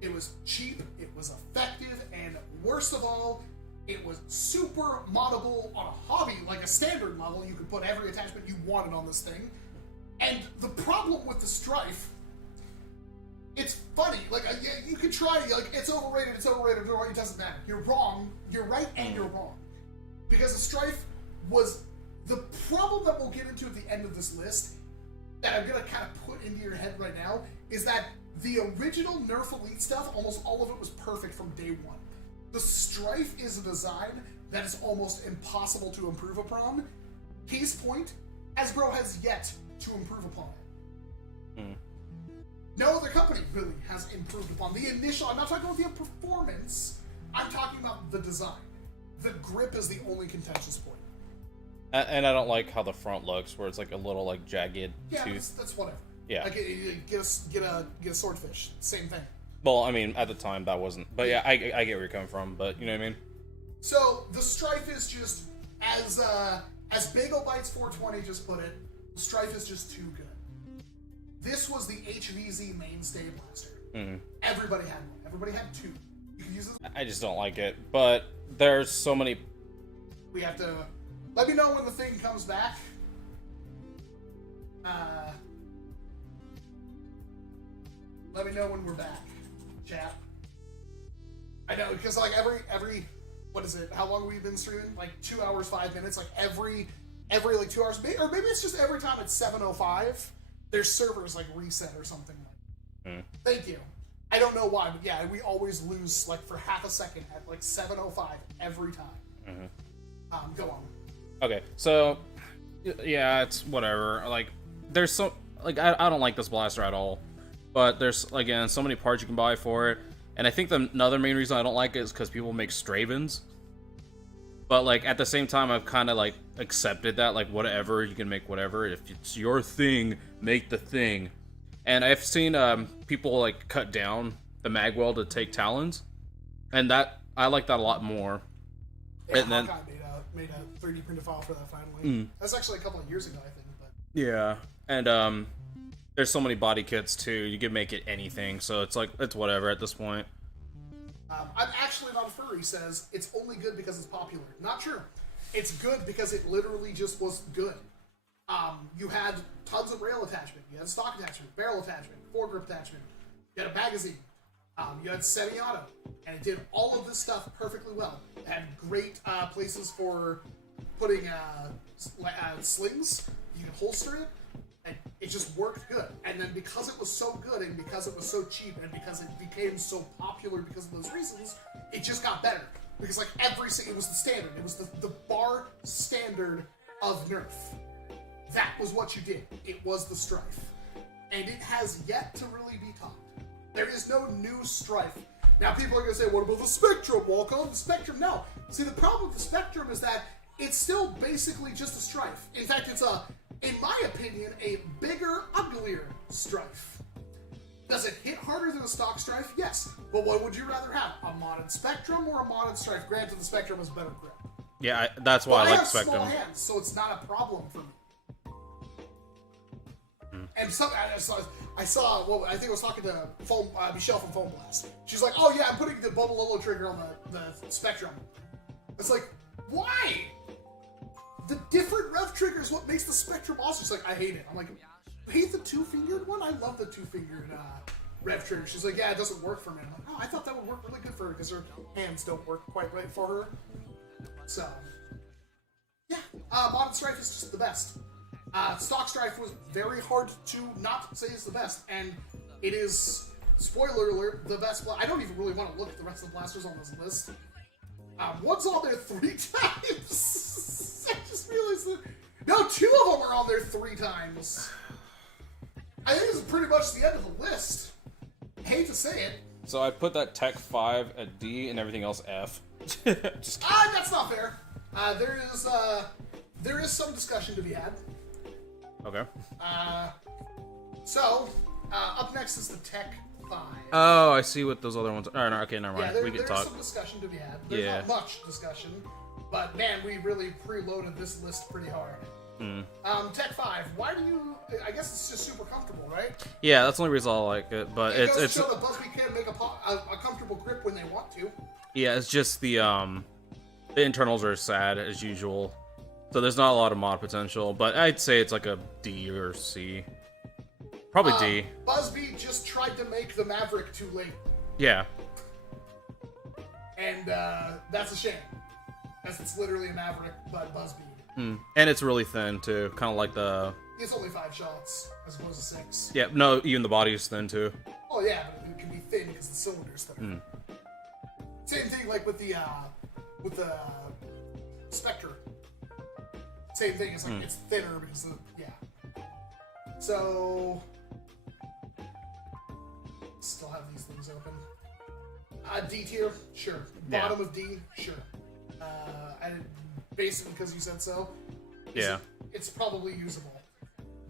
It was cheap. It was effective. And worst of all, it was super moddable on a hobby, like a standard level. You could put every attachment you wanted on this thing. And the problem with the Strife, it's funny. Like, you could try, like, it's overrated, it doesn't matter. You're wrong. You're right and you're wrong. Because the Strife was the problem that we'll get into at the end of this list that I'm going to kind of put into your head right now is that The original Nerf Elite stuff, almost all of it was perfect from day one. The Strife is a design that is almost impossible to improve upon. Case point, Hasbro has yet to improve upon it. No other company really has improved upon the initial. I'm not talking about the performance. I'm talking about the design. The grip is the only contentious point. And I don't like how the front looks, where it's like a little like jagged Yeah, tooth. that's whatever. Yeah. Like get a swordfish. Same thing. Well, I mean, at the time that wasn't. But yeah, I get where you're coming from. But you know what I mean? So the Strife is just as Bagel Bites 420 just put it. The Strife is just too good. This was the HVZ mainstay blaster. Everybody had one. Everybody had two. You can use this. I just don't like it. But there's so many. We have to. Let me know when the thing comes back. Let me know when we're back, chat. I know, because like every what is it? How long have we been streaming? Like 2 hours, 5 minutes. Like every like 2 hours, or maybe it's just every time it's 7:05. Their servers like reset or something. Like. Thank you. I don't know why, but yeah, we always lose like for half a second at like 7:05 every time. Go on. Okay, so yeah, it's whatever. Like, there's so like I don't like this blaster at all. But there's, again, so many parts you can buy for it. And I think another main reason I don't like it is because people make Stravens. But, like, at the same time, I've kind of, like, accepted that. Like, whatever, you can make whatever. If it's your thing, make the thing. And I've seen people, like, cut down the magwell to take Talons. And that, I like that a lot more. Yeah, and then Hawkeye made a 3D printed file for that finally. That's actually a couple of years ago, I think. But yeah. And, there's so many body kits too. You can make it anything, so it's like it's whatever at this point. I'm actually not a furry. Says it's only good because it's popular. Not true. It's good because it literally just was good. You had tons of rail attachment. You had stock attachment, barrel attachment, foregrip attachment. You had a magazine. You had semi-auto, and it did all of this stuff perfectly well. It had great places for putting slings. You could holster it. And it just worked good. And then because it was so good, and because it was so cheap, and because it became so popular because of those reasons, it just got better. Because like it was the standard. It was the bar standard of Nerf. That was what you did. It was the Strife. And it has yet to really be topped. There is no new Strife. Now people are going to say, what about the Spectrum, WALCOM? The Spectrum, no. See, the problem with the Spectrum is that it's still basically just a Strife. In fact, it's in my opinion, a bigger, uglier Strife. Does it hit harder than a stock Strife? Yes. But what would you rather have? A modded Spectrum or a modded Strife? Granted, the Spectrum has better grip. Yeah, that's why I like have Spectrum. small hands, so it's not a problem for me. And I saw, well, I think I was talking to Michelle from Foam Blast. She's like, oh yeah, I'm putting the Bubble Lolo trigger on the Spectrum. It's like, why? The different rev trigger is what makes the Spectrum awesome. She's like, I hate it. I'm like, you hate the two-fingered one? I love the two-fingered rev trigger. She's like, yeah, it doesn't work for me. I'm like, oh, I thought that would work really good for her because her hands don't work quite right for her. So, yeah, modded Strife is just the best. Stock Strife was very hard to not say is the best, and it is, spoiler alert, the best. I don't even really want to look at the rest of the blasters on this list. One's on there 3 times. I just realized that. No, 2 of them are on there 3 times. I think this is pretty much the end of the list. I hate to say it. So I put that Tech 5 at D and everything else F. Just that's not fair. There is some discussion to be had. okay. So, up next is the Tech 5. Oh, I see what those other ones are. No, okay, never mind. Yeah, we can there's talk. some discussion to be had. There's not much discussion, but man, we really preloaded this list pretty hard. Tech 5. Why do you? I guess it's just super comfortable, right? Yeah, that's the only reason I like it. But It goes it's to show that Busby can make a comfortable grip when they want to. yeah, it's just the internals are sad as usual. So there's not a lot of mod potential, but I'd say it's like a D or C. Probably D. Busby just tried to make the Maverick too late, Yeah. and that's a shame. As it's literally a Maverick, but Busby. And it's really thin too, kind of like the. It's only 5 shots as opposed to 6. Yeah, no, even the body is thin too. Oh yeah, but it can be thin because the cylinder's thinner. Same thing like with the Spectre. Same thing. It's like it's thinner because of So still have these things open. D tier, sure. Bottom of D, sure. And basically because you said so. Yeah. It's probably usable.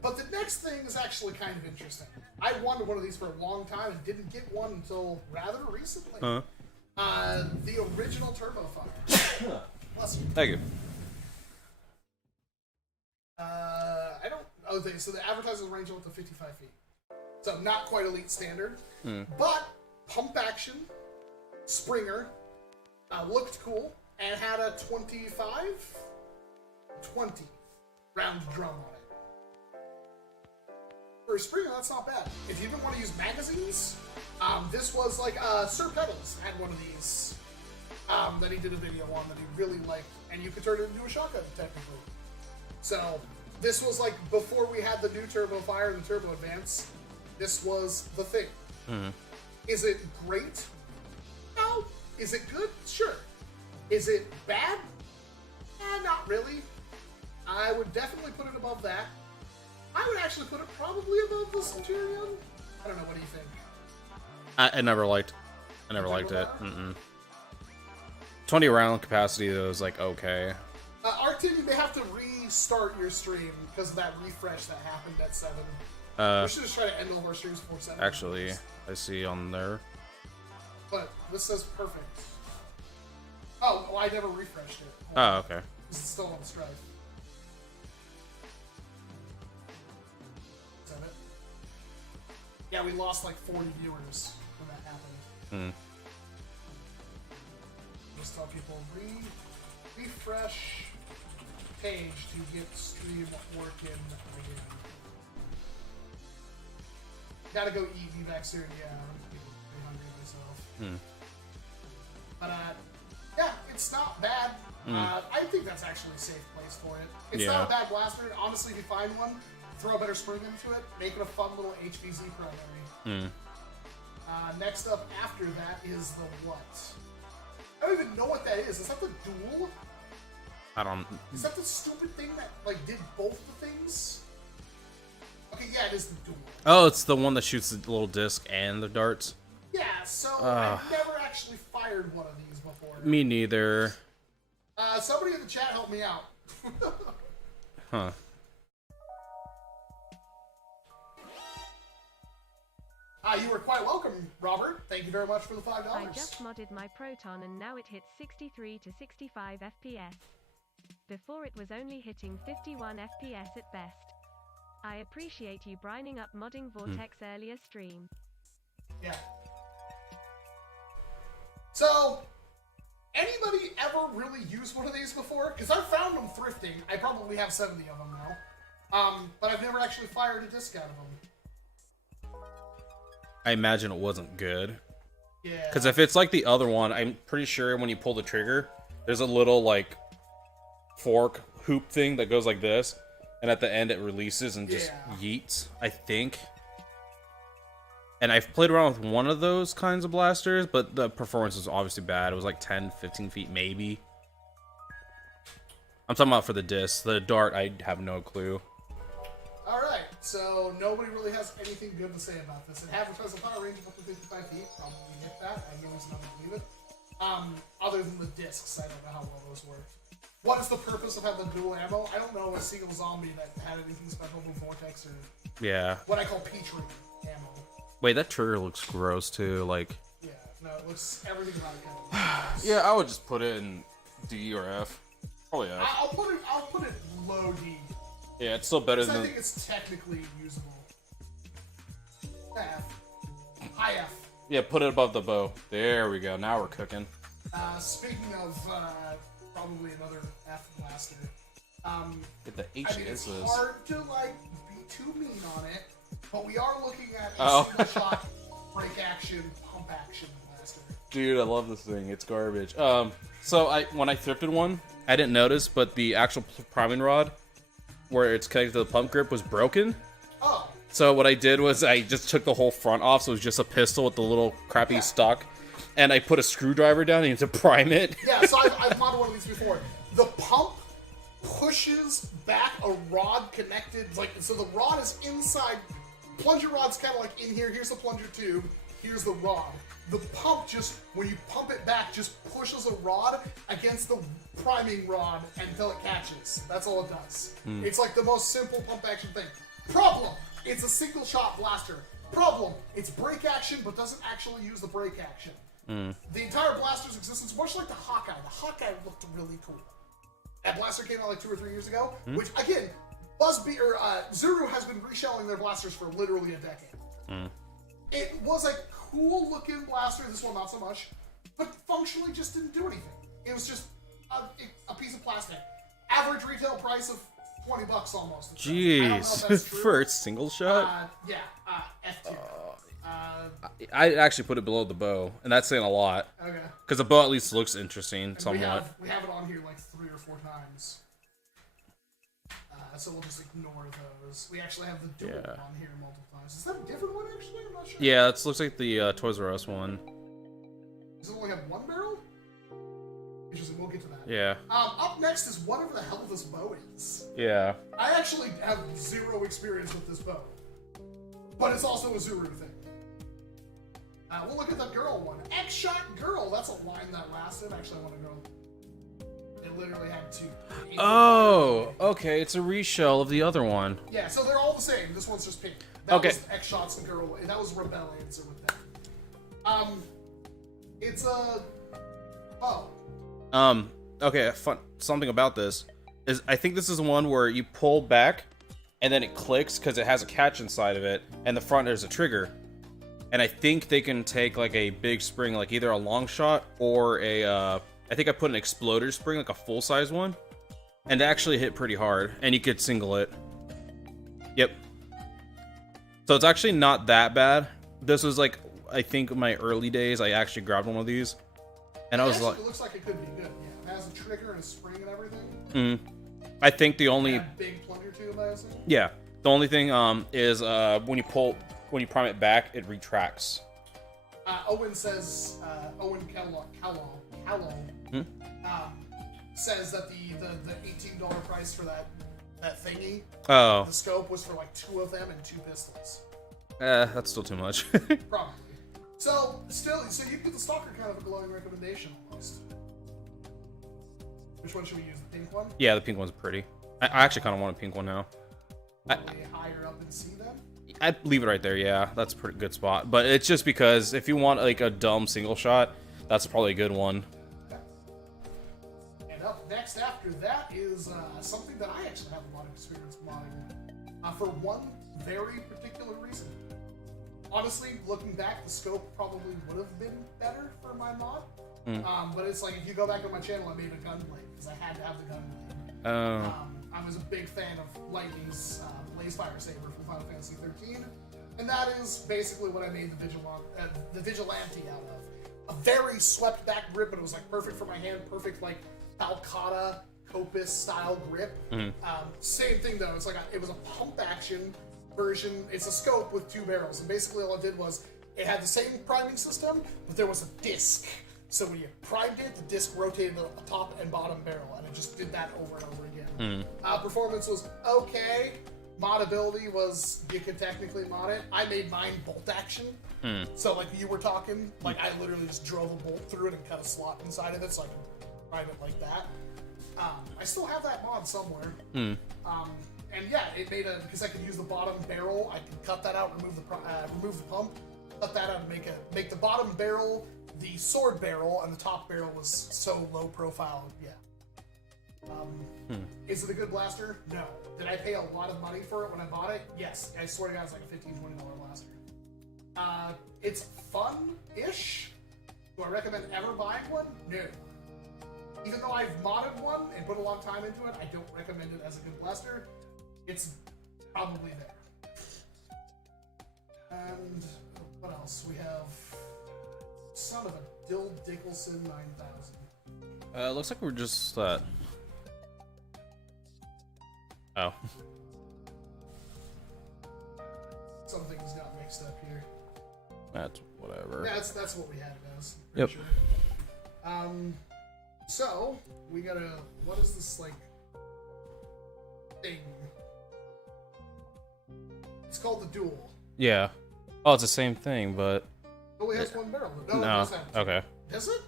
But the next thing is actually kind of interesting. I wanted one of these for a long time and didn't get one until rather recently. The original Turbo Fire. Bless you. Thank you. I don't. Okay, so the advertising range went to 55 feet. So not quite elite standard. But pump action, Springer, looked cool, and had a 20 round drum on it. For a Springer, that's not bad. If you didn't want to use magazines, this was like Sir Pedals had one of these that he did a video on that he really liked, and you could turn it into a shotgun technically. So this was like before we had the new Turbo Fire and the Turbo Advance. This was the thing. Is it great? No. Is it good? Sure. Is it bad? Not really. I would definitely put it above that. I would actually put it probably above the Centurion. I don't know. What do you think? I never liked it. 20 round capacity though is like okay. Arctic, you may have to restart your stream because of that refresh that happened at 7. We should just try to end all of our streams before 7. Actually, I see on there. But this says perfect. Oh, well, I never refreshed it. Oh, okay. This is still on Strife. Is that it? Yeah, we lost like 40 viewers when that happened. Just tell people refresh page to get stream working again. Gotta go eat, be back soon. Yeah, I'm pretty hungry myself. But yeah, it's not bad. I think that's actually a safe place for it. It's not a bad blaster. Honestly, if you find one, throw a better spring into it, make it a fun little HVZ primary. Next up after that is the what? I don't even know what that is. Is that the dual? I don't. Is that the stupid thing that like did both the things? Okay, yeah, it is the dual. Oh, it's the one that shoots the little disc and the darts. Yeah, so I've never actually fired one of these before. Me neither. Somebody in the chat help me out. Huh. You were quite welcome, Robert. Thank you very much for the $5. I just modded my Proton and now it hits 63 to 65 FPS. Before it was only hitting 51 FPS at best. I appreciate you brining up modding Vortex earlier stream. Yeah. So, anybody ever really used one of these before? Because I've found them thrifting. I probably have 70 of them now. But I've never actually fired a disc out of them. I imagine it wasn't good. Yeah. Because if it's like the other one, I'm pretty sure when you pull the trigger, there's a little like fork hoop thing that goes like this, and at the end it releases and just yeets, I think. And I've played around with one of those kinds of blasters, but the performance was obviously bad. It was like 10, 15 feet maybe. I'm talking about for the disc. The dart, I have no clue. Alright, so nobody really has anything good to say about this. It advertises a fire range of up to 55 feet. Probably hit that. I really don't believe it. Other than the discs, I don't know how well those work. What is the purpose of having the dual ammo? I don't know a single zombie that had anything special with Vortex or what I call Petri ammo. Wait, that trigger looks gross too. Like. Yeah, no, it looks everything about it. Yeah, I would just put it in D or F. Probably F. I'll put it low D. Yeah, it's still better than. I think it's technically usable. F. High F. Yeah, put it above the bow. There we go. Now we're cooking. Speaking of probably another F blaster. Get the H. I mean, it's hard to like be too mean on it, but we are looking at a single shot break action, pump action blaster. Dude, I love this thing. It's garbage. So when I thrifted one, I didn't notice, but the actual priming rod, where it's connected to the pump grip, was broken. Oh. So what I did was I just took the whole front off, so it was just a pistol with the little crappy stock, and I put a screwdriver down and to prime it. Yeah, so I've modded one of these before. The pump pushes back a rod connected, like, so the rod is inside. Plunger rod's kind of like in here. Here's the plunger tube. Here's the rod. The pump just, when you pump it back, just pushes a rod against the priming rod until it catches. That's all it does. It's like the most simple pump action thing. Problem, it's a single shot blaster. Problem, it's brake action but doesn't actually use the brake action. The entire blaster's existence, much like the Hawkeye. The Hawkeye looked really cool. That blaster came out like 2 or 3 years ago, which again, Zuru has been reshelling their blasters for literally a decade. It was a cool looking blaster, this one not so much, but functionally just didn't do anything. It was just a piece of plastic. Average retail price of $20 almost. Jeez, for a single shot? F tier. I actually put it below the bow, and that's saying a lot. Okay. Because the bow at least looks interesting, And somewhat. we have it on here like 3 or 4 times. So we'll just ignore those. We actually have the dual on here multiple times. Is that a different one actually? I'm not sure. Yeah, it looks like the Toys R Us one. Does it only have 1 barrel? Interesting, we'll get to that. Yeah. Up next is whatever the hell this bow is. Yeah. I actually have 0 experience with this bow. But it's also a Zuru thing. We'll look at the girl one. X-Shot Girl! That's a line that lasted. Actually, I want a girl. It literally had 2. Oh, okay, it's a reshell of the other one. Yeah, so they're all the same. This one's just pink. That was X-Shots and Girl. That was Rebel answer with that. It's a bow. Okay, something about this is I think this is one where you pull back and then it clicks because it has a catch inside of it, and the front there's a trigger. And I think they can take like a big spring, like either a long shot or a, I think I put an exploder spring, like a full-size one, and it actually hit pretty hard, and you could single it. Yep. So it's actually not that bad. This was like, I think my early days, I actually grabbed one of these, and I was like... It looks like it could be good, yeah. It has a trigger and a spring and everything. I think the only... Big plunger tube, I assume? Yeah. The only thing is when you prime it back, it retracts. Owen says, Owen Kellogg says that the $18 price for that thingy, the scope, was for like 2 of them and 2 pistols. That's still too much. Probably. So you give the Stalker kind of a glowing recommendation almost. Which one should we use? The pink one? Yeah, the pink one's pretty. I actually kind of want a pink one now. Higher up in C then? I'd leave it right there, yeah. That's a pretty good spot. But it's just because if you want like a dumb single shot, that's probably a good one. Okay. And up next after that is something that I actually have a lot of experience modding. For one very particular reason. Honestly, looking back, the scope probably would have been better for my mod. But it's like, if you go back on my channel, I made a gunblade, because I had to have the gunblade. I was a big fan of Lightning's Blaze Fire Saber from Final Fantasy 13, and that is basically what I made the Vigilante out of. A very swept back grip, but it was like perfect for my hand, perfect like Falcata, Copus style grip. Same thing though, it's like it was a pump action version. It's a scope with 2 barrels, and basically all it did was it had the same priming system, but there was a disc. So when you primed it, the disc rotated the top and bottom barrel, and it just did that over and over again. Performance was okay. Modability was, you could technically mod it. I made mine bolt action. So like you were talking, like I literally just drove a bolt through it and cut a slot inside of it so I could prime it like that. I still have that mod somewhere. And yeah, it made because I could use the bottom barrel, I could cut that out, remove the pump, cut that out and make the bottom barrel the sword barrel, and the top barrel was so low profile. Yeah. Is it a good blaster? No. Did I pay a lot of money for it when I bought it? Yes. I swear to God, it's like a $15-20 blaster. It's fun-ish. Do I recommend ever buying one? No. Even though I've modded one and put a lot of time into it, I don't recommend it as a good blaster. It's probably there. And what else? We have son of a Dill Dickelson 9000. Looks like we're just Oh. some things got mixed up here. That's whatever. Yeah, that's what we had it as. Yep. Sure. So we gotta. What is this like thing? It's called the duel. Yeah. Oh, it's the same thing, but It only has one barrel. No, it no. does have two. Okay. Does it?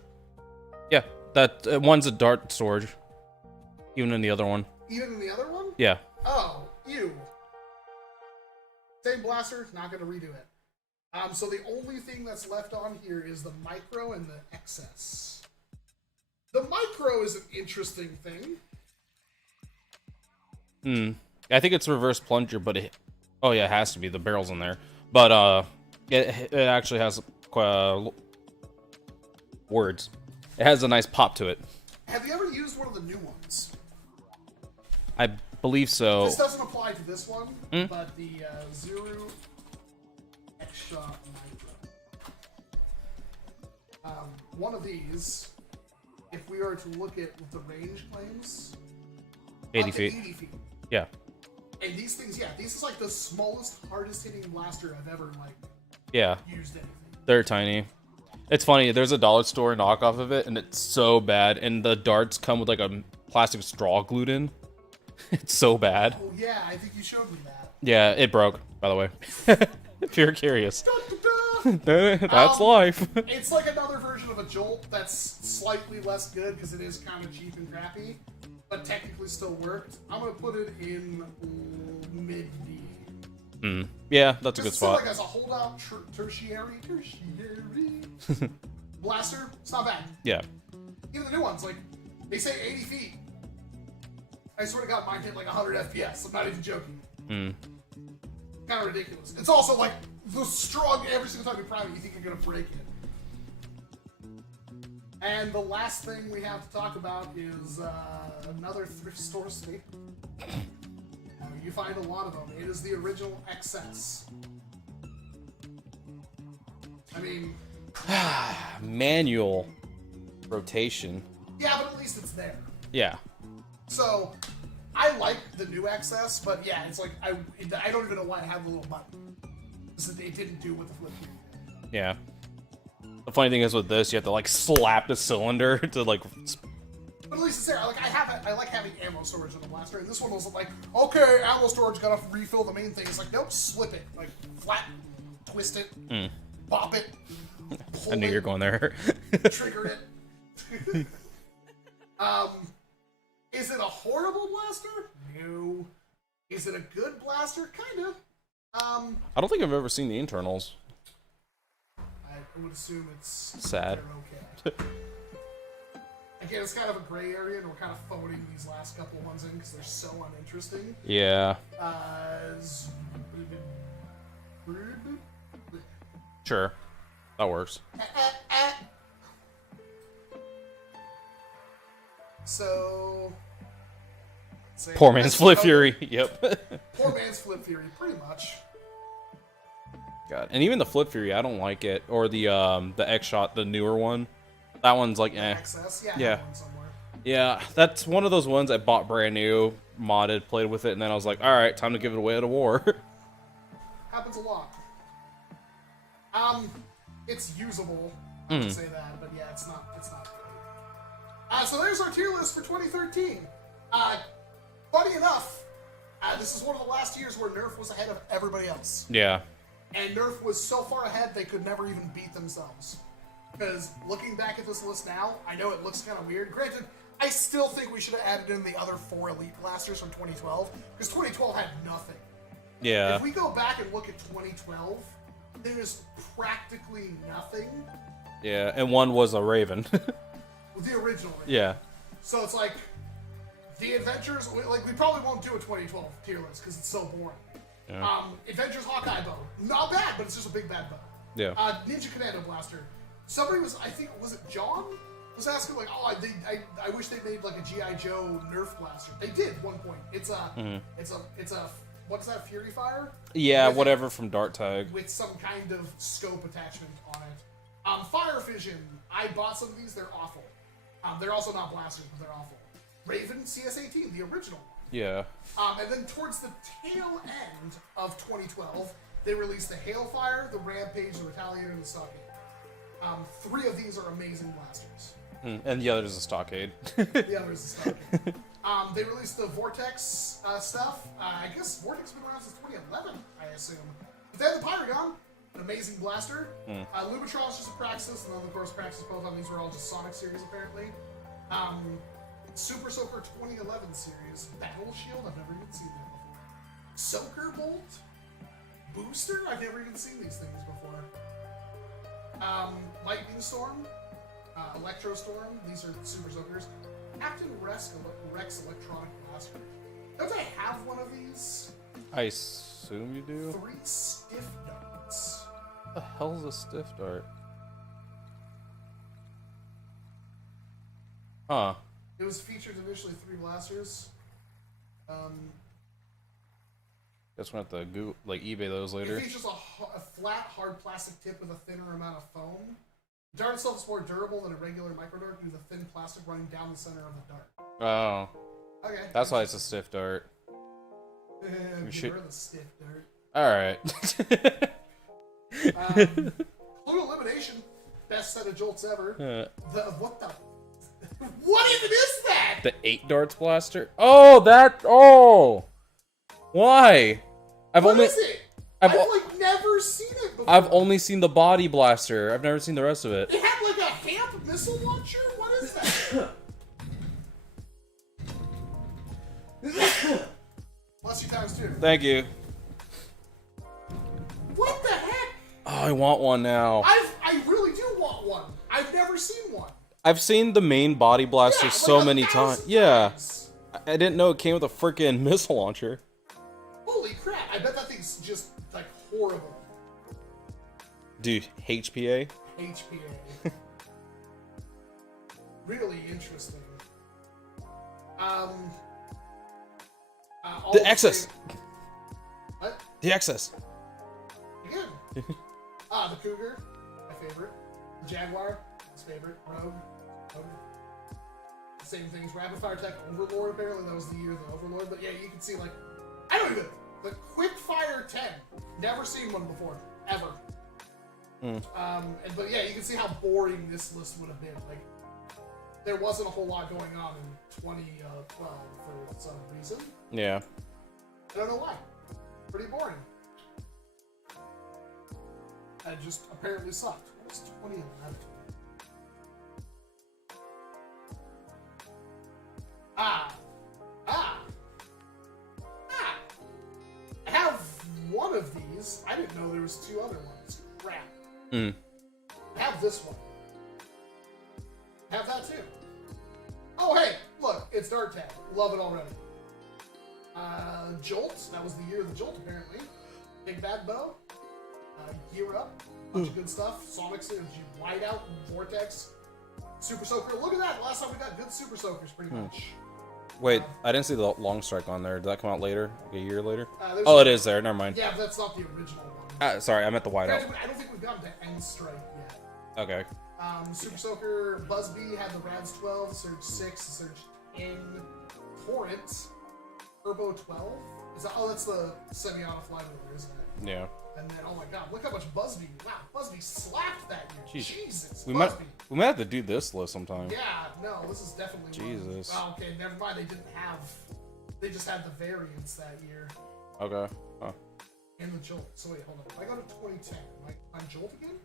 Yeah, that one's a dart storage. Even in the other one. Even in the other one? Yeah. Oh, ew. Same blaster, not gonna redo it. So the only thing that's left on here is the micro and the XS. The micro is an interesting thing. I think it's reverse plunger, but oh yeah, it has to be. The barrel's in there. But it actually has words. It has a nice pop to it. Have you ever used one of the new ones? I believe so. This doesn't apply to this one, but the Zero X-Shot Micro. One of these, if we were to look at the range claims, 80 up to feet. 80 feet. Yeah. And these things, yeah, this is like the smallest, hardest hitting blaster I've ever Yeah. used anything. They're tiny. It's funny. There's a dollar store knockoff of it, and it's so bad. And the darts come with like a plastic straw glued in. It's so bad. Oh yeah, I think you showed me that. Yeah, it broke. By the way, if you're curious, Da-da-da! that's life. It's like another version of a Jolt that's slightly less good because it is kind of cheap and crappy, but technically still worked. I'm gonna put it in mid D. Yeah, that's a good Just so spot. like as a holdout tertiary blaster, it's not bad. Yeah. Even the new ones, like they say 80 feet. I swear to God, mine hit like 100 FPS. I'm not even joking. Kind of ridiculous. It's also like the strong every single time you prime it, you think you're gonna break it. And the last thing we have to talk about is another thrift store staple. You find a lot of them. It is the original XS. I mean, Manual rotation. yeah, but at least it's there. Yeah. So, I like the new XS, but yeah, it's like, I don't even know why I have the little button. Because it didn't do what the flip here did. Yeah. The funny thing is with this, you have to like slap the cylinder to like. But at least it's there. Like, I like having ammo storage in the blaster, and this one wasn't like, okay, ammo storage, gotta refill the main thing. It's like, nope, slip it. Like, flat, twist it, bop it, pull I knew you were going there. trigger it. Is it a horrible blaster? No. Is it a good blaster? Kinda. I don't think I've ever seen the internals. I would assume it's Sad. they're okay. Again, it's kind of a gray area, and we're kind of phoning these last couple ones in because they're so uninteresting. Yeah. Sure. That works. So... Poor man's Flip Fury. Yep. Poor man's Flip Fury, pretty much. God. And even the Flip Fury, I don't like it. Or the X-Shot, the newer one. That one's like, eh. XS? Yeah. I Yeah. have one somewhere. Yeah, that's one of those ones I bought brand new, modded, played with it, and then I was like, alright, time to give it away at a war. Happens a lot. It's usable. I would say that, but yeah, it's not great. So there's our tier list for 2013. Funny enough, this is one of the last years where NERF was ahead of everybody else. Yeah. And NERF was so far ahead they could never even beat themselves. Because looking back at this list now, I know it looks kind of weird. Granted, I still think we should have added in the other 4 Elite Blasters from 2012, because 2012 had nothing. Yeah. If we go back and look at 2012, there's practically nothing. Yeah, and one was a Raven. The original. Yeah. So it's like, the Adventures, like, we probably won't do a 2012 tier list, because it's so boring. Yeah. Adventures Hawkeye bow. Not bad, but it's just a big bad bow. Yeah. Ninja Commando Blaster. Somebody was, I think, was it John? Was asking, like, oh, I wish they made, like, a G.I. Joe Nerf blaster. They did at one point. It's a, what is that, Fury Fire? Yeah, With whatever from Dart Tag. with some kind of scope attachment on it. Fire Fission. I bought some of these. They're awful. They're also not blasters, but they're awful. Raven CS-18, the original one. Yeah. And then towards the tail end of 2012, They released the Hailfire, the Rampage, the Retaliator, and the Stockade. 3 of these are amazing blasters. And the other is a stockade. The other is the Stockade. They released the Vortex stuff. I guess Vortex has been around since 2011, I assume. But they had the Pyragon, an amazing blaster. Luchathor is just a Praxis, and then of course Praxis Proton. These were all just Sonic series apparently. Super Soaker 2011 series, Battle Shield. I've never even seen that before. Soaker Bolt, Booster. I've never even seen these things before. Lightning Storm, Electro Storm. These are Super Soakers. Captain Rex Electronic Blaster. Don't I have one of these? I assume you do. 3 stiff darts. What the hell's a stiff dart? Huh. It was featured initially 3 blasters. Guess we'll have to Google, like eBay those later. It features a flat, hard plastic tip with a thinner amount of foam. The dart itself is more durable than a regular microdart due to the thin plastic running down the center of the dart. Oh. Okay. That's why it's a stiff dart. You're the stiff dart. Alright. Blue Elimination, best set of jolts ever. What the? What even is that? The 8 darts blaster? Oh, that. Oh! Why? What is it? I've like never seen it before. I've only seen the body blaster. I've never seen the rest of it. It had like a HAMP missile launcher? What is that? Bless you times 2. Thank you. What the heck? Oh, I want one now. I really do want one. I've never seen one. I've seen the main body blaster so many times. Yeah. I didn't know it came with a freaking missile launcher. Holy crap. I bet that thing's just, like, horrible. Dude, HPA? HPA. Really interesting. The Excess! What? The Excess! Again. The Cougar, my favorite. The Jaguar, his favorite. Rogue. Same things. Rapid Fire Tech Overlord, apparently. That was the year of the Overlord. But yeah, you can see, like, I don't even. The Quick Fire 10. Never seen one before. Ever. But yeah, you can see how boring this list would have been. Like, there wasn't a whole lot going on in 2012 for some reason. Yeah. I don't know why. Pretty boring. It just apparently sucked. What was 2011? I have one of these. I didn't know there was 2 other ones. Crap. I have this one. Have that too. Oh, hey, look, it's Dark Tag. Love it already. Jolt. That was the year of the Jolt, apparently. Big Bad Bow. Gear Up. Bunch of good stuff. Sonic Whiteout, Vortex. Super Soaker. Look at that. Last time we got good Super Soakers, pretty much. Wait, I didn't see the Long Strike on there. Did that come out later? Like a year later? Oh, it is there. Never mind. Yeah, but that's not the original one. Sorry, I meant the Whiteout. I don't think we've gotten to End Strike yet. Okay. Super Soaker, Busby had the Rads 12, Surge 6, Surge 10, Torrent, Turbo 12. That's the Semi-Auto Flymover, isn't it? Yeah. And then, oh my god, look how much Busby. Wow, Busby slapped that year. Jeez. Jesus, We Busby. might have to do this list sometime. Yeah, no, this is definitely Jesus. one. Oh, okay, never mind. They just had the variants that year. Okay. Huh. And the Jolt. So wait, hold on. If I go to 2010, am I on Jolt again?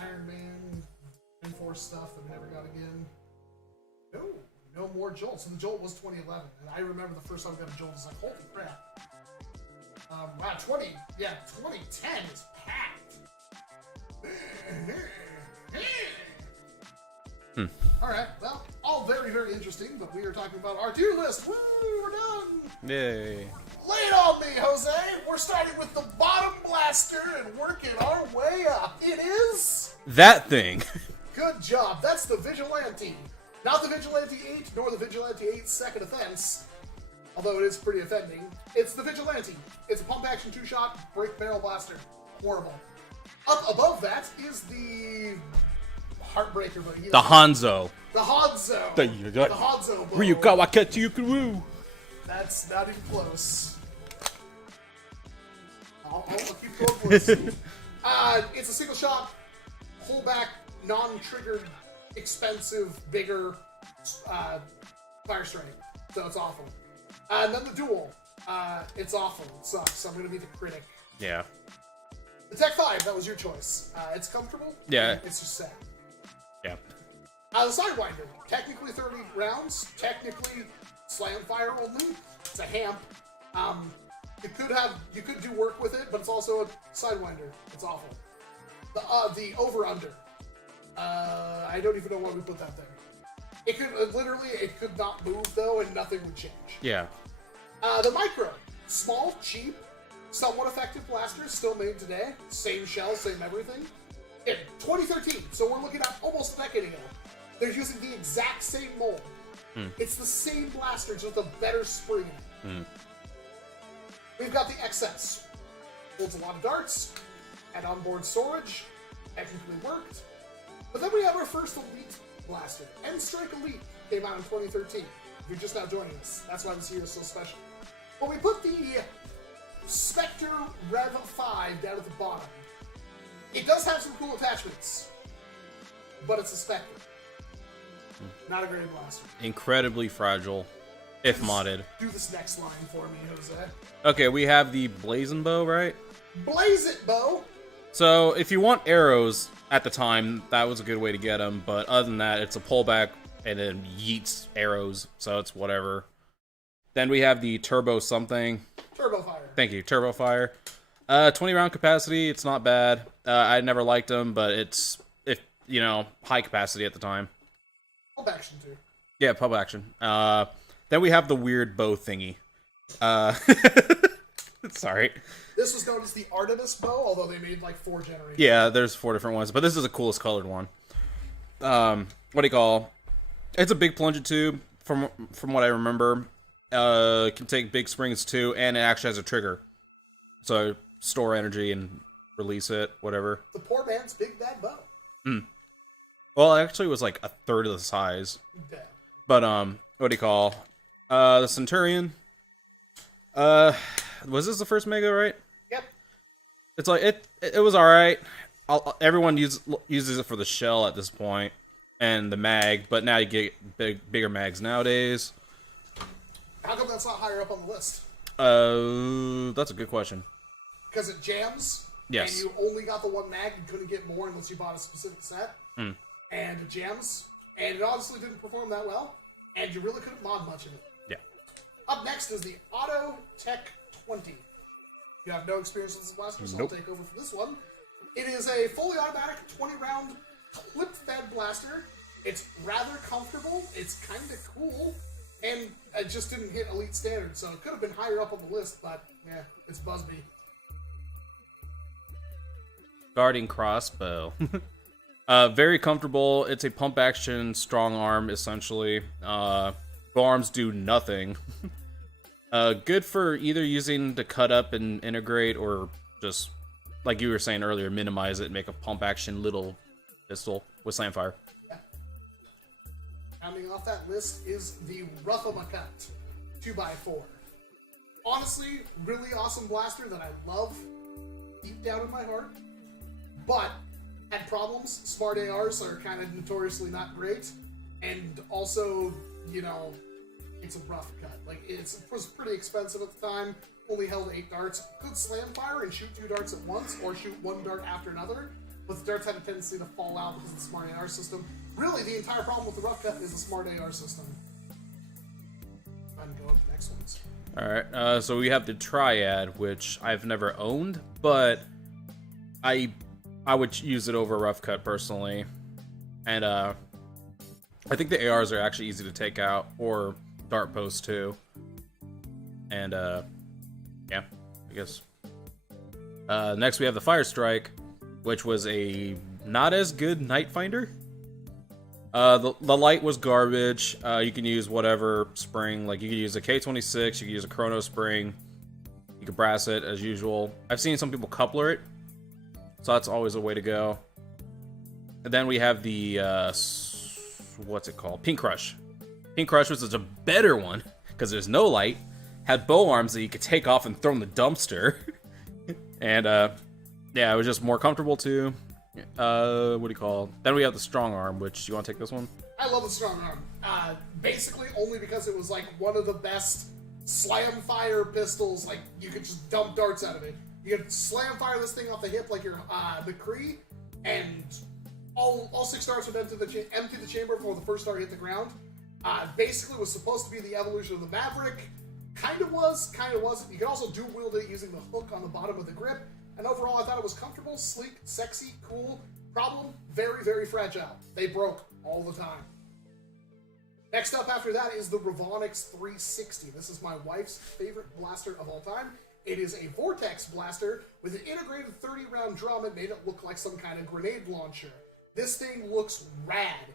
Iron Man, Enforce stuff that we never got again. No more Jolt. So the Jolt was 2011, and I remember the first time I got a Jolt, I was like, holy crap. Wow, 2010 is packed. Alright, well, all very, very interesting, but we are talking about our tier list. Woo, we're done! Yay. Lay it on me, Jose! We're starting with the bottom blaster and working our way up. It is... That thing. Good job. That's the Vigilante. Not the Vigilante 8, nor the Vigilante 8 second offense. Although it is pretty offending. It's the Vigilante. It's a pump-action 2-shot break barrel blaster. Horrible. Up above that is the... Heartbreaker, buddy. The Hanzo. The Hanzo. The Hanzo. Ryukawa Ketsukaru. That's not even close. I'll keep going for this. It's a single shot, pull back, non-triggered, expensive, bigger fire strike. So it's awful. And then the duel. It's awful. It sucks. So I'm going to be the critic. Yeah. The Tech 5, that was your choice. It's comfortable. Yeah. It's just sad. Yeah. The Sidewinder. Technically 30 rounds. Technically slam fire only. It's a hamp. You could do work with it, but it's also a Sidewinder. It's awful. The over-under. I don't even know why we put that there. It could it could not move though, and nothing would change. Yeah. The Micro. Small, cheap, somewhat effective blaster, still made today. Same shell, same everything. In 2013, so we're looking at almost a decade ago. They're using the exact same mold. It's the same blaster, just with a better spring in it. We've got the XS. Holds a lot of darts, and onboard storage. Technically worked. But then we have our first Elite blaster. N-Strike Elite came out in 2013. If you're just now joining us, that's why this year is so special. But we put the Spectre Rev 5 down at the bottom. It does have some cool attachments, but it's a Spectre. Not a great blaster. Incredibly fragile, if modded. Do this next line for me, Jose. Okay, we have the Blazing Bow, right? Blaze it, Bo! So, if you want arrows at the time, that was a good way to get them, but other than that, it's a pullback and then yeets arrows, so it's whatever. Then we have the Turbo something. Turbo Fire. Thank you, Turbo Fire. 20 round capacity, it's not bad. I never liked them, but it's, high capacity at the time. Pulp action, too. Yeah, pub action. Then we have the weird bow thingy. Sorry. This was known as the Artemis bow, although they made like 4 generations. Yeah, there's 4 different ones, but this is the coolest colored one. What do you call? It's a big plunger tube, from what I remember. It can take big springs too, and it actually has a trigger. So store energy and release it, whatever. The poor man's big bad bow. Well, it actually was like a third of the size. Dead. But what do you call? The Centurion. Was this the first Mega, right? Yep. It's like it was all right. Everyone uses it for the shell at this point and the mag, but now you get bigger mags nowadays. How come that's not higher up on the list? That's a good question. Because it jams. Yes. And you only got the one mag. You couldn't get more unless you bought a specific set. And it jams. And it obviously didn't perform that well. And you really couldn't mod much of it. Yeah. Up next is the Auto Tech 20. You have no experience with this blaster, so Nope. I'll take over for this one. It is a fully automatic 20-round clip-fed blaster. It's rather comfortable. It's kind of cool. And it just didn't hit Elite Standard, so it could have been higher up on the list, but yeah, it's Busby. Guarding crossbow. Very comfortable. It's a pump action strong arm, essentially. Bow arms do nothing. Good for either using to cut up and integrate, or just, like you were saying earlier, minimize it and make a pump action little pistol with slamfire. Yeah. Rounding off that list is the Ruffamacut 2x4. Honestly, really awesome blaster that I love deep down in my heart, but had problems. Smart ARs are kind of notoriously not great, and also, it's a rough cut. Like, it was pretty expensive at the time. Only held 8 darts. Could slam fire and shoot 2 darts at once, or shoot 1 dart after another. But the darts had a tendency to fall out because of the smart AR system. Really, the entire problem with the rough cut is the smart AR system. I'm going to the next ones. Alright, so we have the Triad, which I've never owned, but I would use it over rough cut personally. And I think the ARs are actually easy to take out, or dart post too. And yeah, I guess. Next we have the Fire Strike, which was a not as good Night Finder. The light was garbage. You can use whatever spring, like you could use a K26, you could use a Chrono Spring, you could brass it as usual. I've seen some people coupler it, so that's always a way to go. And then we have the what's it called? Pink Crush. Pink Crush was a better one because there's no light. Had bow arms that you could take off and throw in the dumpster. And yeah, it was just more comfortable too. What do you call it? Then we have the strong arm, which you want to take this one? I love the strong arm. Basically only because it was like one of the best slam fire pistols. Like you could just dump darts out of it. You could slam fire this thing off the hip like your McCree, and all 6 darts would empty the chamber before the first dart hit the ground. Basically was supposed to be the evolution of the Maverick. Kind of was, kind of wasn't. You could also dual wield it using the hook on the bottom of the grip. And overall, I thought it was comfortable, sleek, sexy, cool. Problem, very, very fragile. They broke all the time. Next up after that is the Revonix 360. This is my wife's favorite blaster of all time. It is a Vortex blaster with an integrated 30-round drum. It made it look like some kind of grenade launcher. This thing looks rad.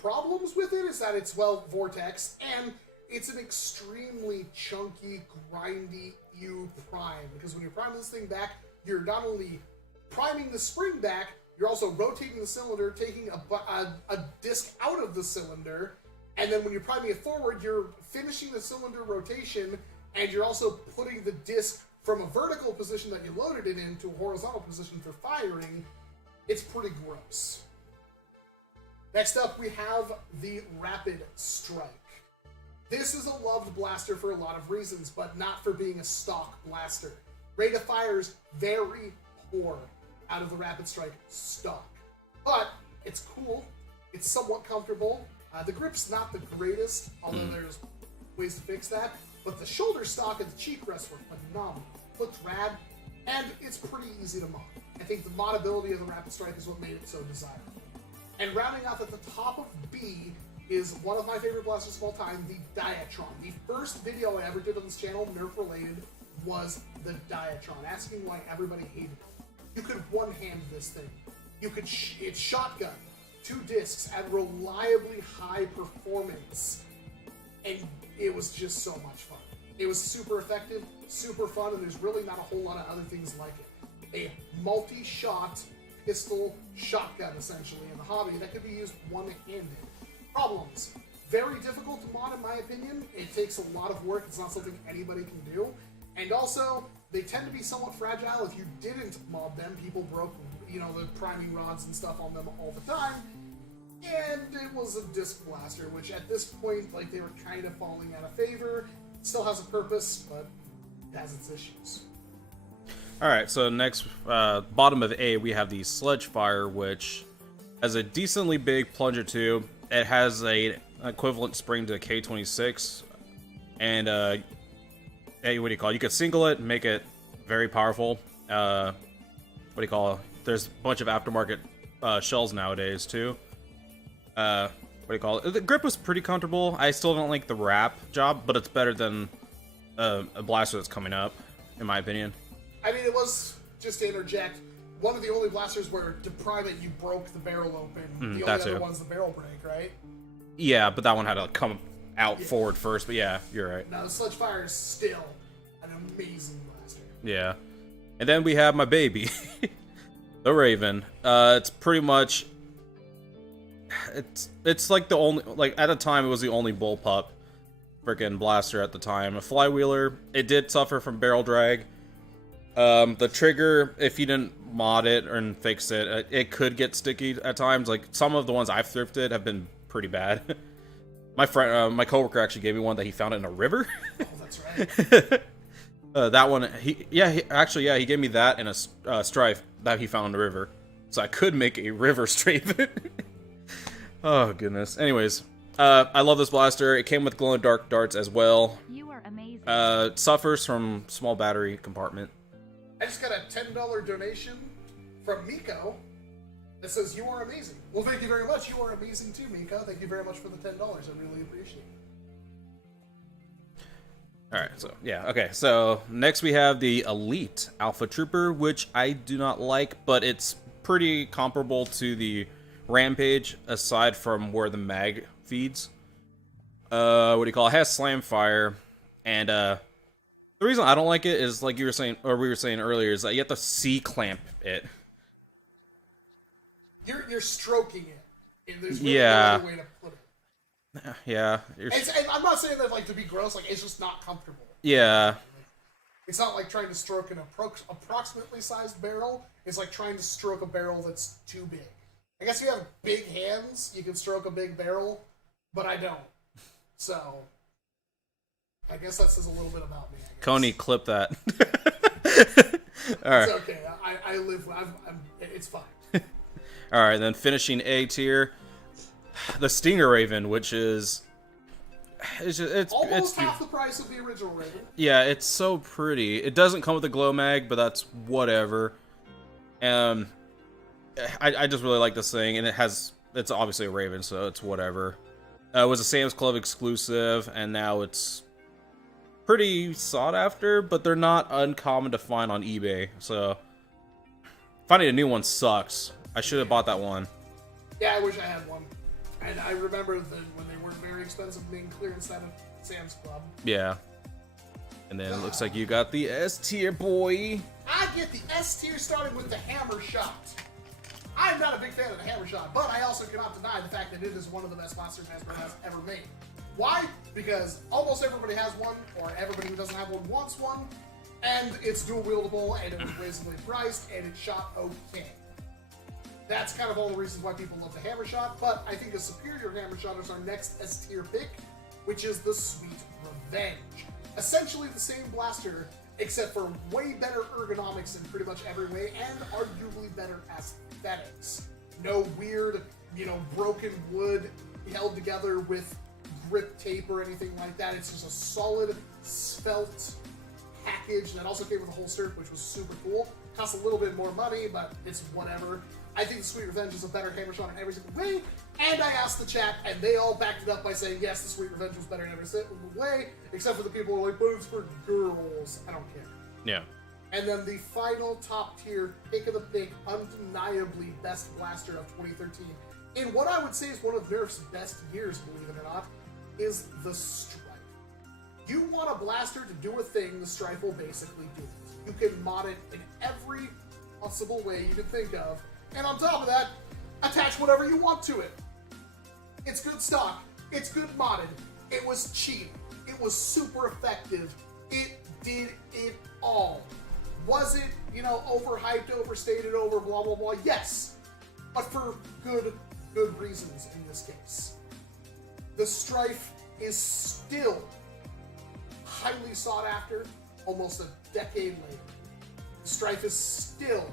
Problems with it is that it's, well, Vortex, and it's an extremely chunky, grindy prime. Because when you're priming this thing back, you're not only priming the spring back, you're also rotating the cylinder, taking a disc out of the cylinder, and then when you're priming it forward, you're finishing the cylinder rotation, and you're also putting the disc from a vertical position that you loaded it into a horizontal position for firing. It's pretty gross. Next up, we have the Rapid Strike. This is a loved blaster for a lot of reasons, but not for being a stock blaster. Rate of fire is very poor out of the Rapid Strike stock. But it's cool, it's somewhat comfortable. The grip's not the greatest, although there's ways to fix that. But the shoulder stock and the cheek rest were phenomenal. Looked rad, and it's pretty easy to mod. I think the modability of the Rapid Strike is what made it so desirable. And rounding off at the top of B is one of my favorite blasters of all time, the Diatron. The first video I ever did on this channel, Nerf related, was the Diatron, asking why everybody hated it. You could one-hand this thing. You could it's shotgun, 2 discs at reliably high performance, and it was just so much fun. It was super effective, super fun, and there's really not a whole lot of other things like it. A multi-shot pistol shotgun, essentially, in the hobby that could be used one-handed. Problems. Very difficult to mod, in my opinion. It takes a lot of work. It's not something anybody can do. And also, they tend to be somewhat fragile. If you didn't mod them, people broke, the priming rods and stuff on them all the time. And it was a disc blaster, which at this point, like, they were kind of falling out of favor. It still has a purpose, but it has its issues. Alright, so next, bottom of A, we have the Sledgefire, which has a decently big plunger tube. It has an equivalent spring to K26, and what do you call it? You could single it, make it very powerful. What do you call it? There's a bunch of aftermarket shells nowadays too. What do you call it? The grip was pretty comfortable. I still don't like the wrap job, but it's better than a blaster that's coming up, in my opinion. I mean, it was, just to interject, one of the only blasters where to prime it, you broke the barrel open. The only other one's the barrel break, right? Yeah, but that one had to come out forward first, but yeah, you're right. Now, the Sledgefire is still an amazing blaster. Yeah. And then we have my baby, the Raven. It's pretty much... It's like the only... Like, at a time, it was the only bullpup freaking blaster at the time. A flywheeler, it did suffer from barrel drag. The trigger, if you didn't mod it and fix it, it could get sticky at times. Like, some of the ones I've thrifted have been pretty bad. My friend, my coworker actually gave me one that he found in a river. Oh, that's right. That one, he gave me that and a Strife that he found in the river. So I could make a river Strafe. Oh, goodness. Anyways, I love this blaster. It came with glow-in-the-dark darts as well. You are amazing. It suffers from small battery compartment. I just got a $10 donation from Miko that says, "You are amazing." Well, thank you very much. You are amazing too, Miko. Thank you very much for the $10. I really appreciate it. Alright, so, yeah, okay. So, next we have the Elite Alpha Trooper, which I do not like, but it's pretty comparable to the Rampage, aside from where the mag feeds. What do you call it? It has slam fire, and, the reason I don't like it is, like you were saying, or we were saying earlier, is that you have to C-clamp it. You're stroking it. And there's really no other way to put it. Yeah. And I'm not saying that, like, to be gross, like, it's just not comfortable. Yeah. It's not like trying to stroke an approximately sized barrel. It's like trying to stroke a barrel that's too big. I guess if you have big hands, you can stroke a big barrel, but I don't. So, I guess that says a little bit about me, I guess. Coney, clip that. All right. It's okay. I live. It's fine. All right, then finishing A tier, the Stinger Raven, which is it's almost half the price of the original Raven. Yeah, it's so pretty. It doesn't come with a glow mag, but that's whatever. I just really like this thing, and it's obviously a Raven, so it's whatever. It was a Sam's Club exclusive, and now it's pretty sought after, but they're not uncommon to find on eBay. So finding a new one sucks. I should have bought that one. Yeah, I wish I had one. And I remember when they weren't very expensive being clearance out of Sam's Club. Yeah. And then it looks like you got the S tier, boy. I get the S tier starting with the Hammer Shot. I'm not a big fan of the Hammer Shot, but I also cannot deny the fact that it is one of the best blasters Hasbro has ever made. Why? Because almost everybody has one, or everybody who doesn't have one wants one, and it's dual wieldable, and it was reasonably priced, and it shot okay. That's kind of all the reasons why people love the Hammer Shot, but I think a superior Hammer Shot is our next S tier pick, which is the Sweet Revenge. Essentially the same blaster, except for way better ergonomics in pretty much every way, and arguably better aesthetics. No weird, broken wood held together with grip tape or anything like that. It's just a solid, svelte package that also came with a holster, which was super cool. Costs a little bit more money, but it's whatever. I think the Sweet Revenge is a better Hammer Shot in every single way, and I asked the chat, and they all backed it up by saying, yes, the Sweet Revenge was better in every single way, except for the people who are like, but it's for girls. I don't care. Yeah. And then the final top tier, pick of the pick, undeniably best blaster of 2013, in what I would say is one of NERF's best years, believe it or not, is the Strife. You want a blaster to do a thing, the Strife will basically do it. You can mod it in every possible way you can think of, and on top of that, attach whatever you want to it. It's good stock. It's good modded. It was cheap. It was super effective. It did it all. Was it, overhyped, overstated, over blah, blah, blah? Yes. But for good reasons in this case. The Strife is still highly sought after almost a decade later. The Strife is still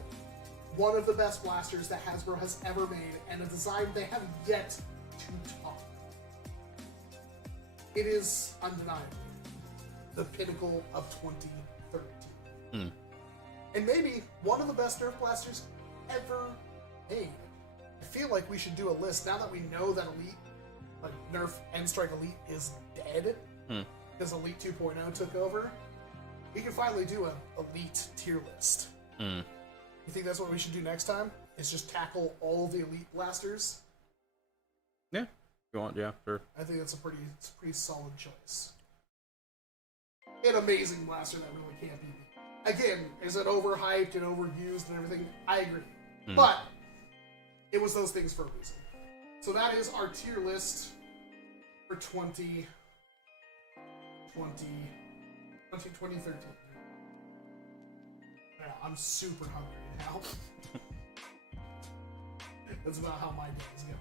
one of the best blasters that Hasbro has ever made, and a design they have yet to top. It is undeniably the pinnacle of 2013. And maybe one of the best Nerf blasters ever made. I feel like we should do a list, now that we know that Nerf N-Strike Elite is dead, because Elite 2.0 took over, we can finally do an Elite tier list. You think that's what we should do next time? Is just tackle all the Elite blasters? Yeah. If you want, yeah, sure. I think that's a pretty solid choice. An amazing blaster that really can't be beat. Again, is it overhyped and overused and everything? I agree. But it was those things for a reason. So that is our tier list for 2013. Yeah, I'm super hungry now. That's about how my day is going.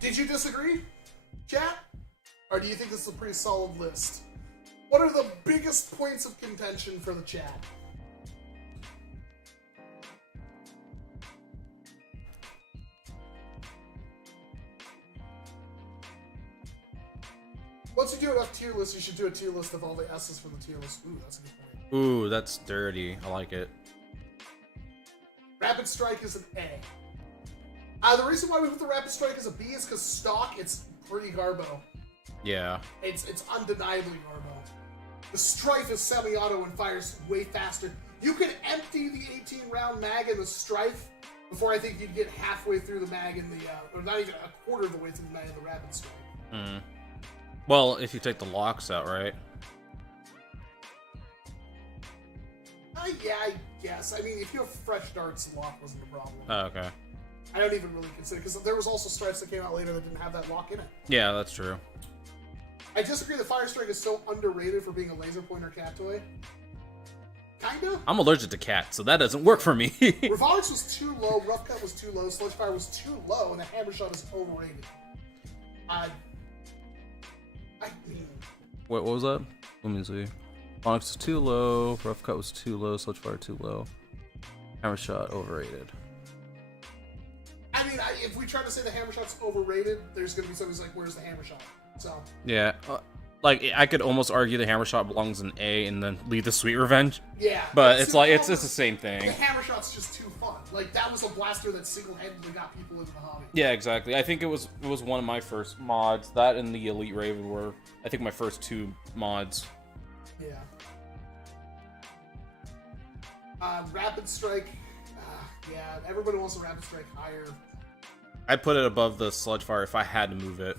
Did you disagree, chat? Or do you think this is a pretty solid list? What are the biggest points of contention for the chat? Once you do enough tier lists, you should do a tier list of all the S's for the tier list. Ooh, that's a good point. Ooh, that's dirty. I like it. Rapid Strike is an A. The reason why we put the Rapid Strike as a B is because stock, it's pretty garbo. Yeah. It's undeniably garbo. The Strife is semi-auto and fires way faster. You can empty the 18-round mag in the Strife before I think you'd get halfway through the mag in the, or not even a quarter of the way through the mag in the Rapid Strike. Well, if you take the locks out, right? Yeah, I guess. I mean, if you have fresh darts, the lock wasn't a problem. Oh, okay. I don't even really consider, because there was also Strifes that came out later that didn't have that lock in it. Yeah, that's true. I disagree that Fire Strike is so underrated for being a laser pointer cat toy. Kinda. I'm allergic to cats, so that doesn't work for me. Revolix was too low, Rough Cut was too low, Sludge Fire was too low, and the Hammer Shot is overrated. I mean... What was that? Let me see. Onyx was too low, Rough Cut was too low, Sludge Fire too low. Hammer Shot overrated. I mean, if we try to say the Hammer Shot's overrated, there's gonna be somebody who's like, where's the Hammer Shot? So... Yeah, like, I could almost argue the Hammer Shot belongs in A and then leave the Sweet Revenge. Yeah. But it's like, it's the same thing. The Hammer Shot's just too fun. Like, that was a blaster that single-handedly got people into the hobby. Yeah, exactly. I think it was one of my first mods. That and the Elite Raven were, I think, my first 2 mods. Yeah. Rapid Strike. Yeah, everybody wants a Rapid Strike higher. I'd put it above the Sludge Fire if I had to move it.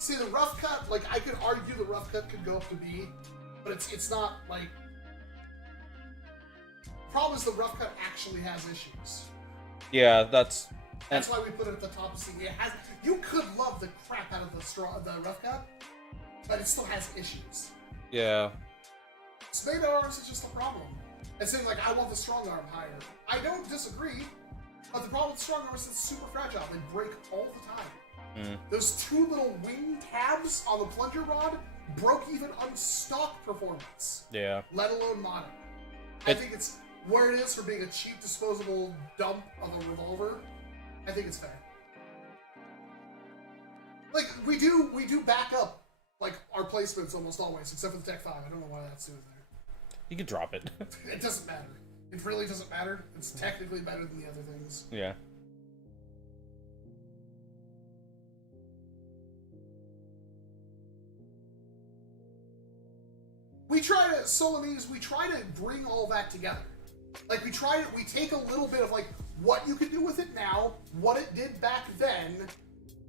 See, the Rough Cut, like, I could argue the Rough Cut could go up to B, but it's not, like... The problem is the Rough Cut actually has issues. Yeah, that's why we put it at the top of C. It has... You could love the crap out of the Rough Cut, but it still has issues. Yeah. Spade arms is just a problem. It's saying, like, I want the strong arm higher. I don't disagree, but the problem with strong arms is it's super fragile. They break all the time. Those 2 little wing tabs on the plunger rod broke even unstock performance. Yeah. Let alone modern. I think it's where it is for being a cheap disposable dump of a revolver. I think it's fair. Like, we do back up, like, our placements almost always, except for the Tech 5. I don't know why that's doing there. You can drop it. It doesn't matter. It really doesn't matter. It's technically better than the other things. Yeah. We try to, Solanese, we try to bring all that together. Like, we take a little bit of, like, what you can do with it now, what it did back then,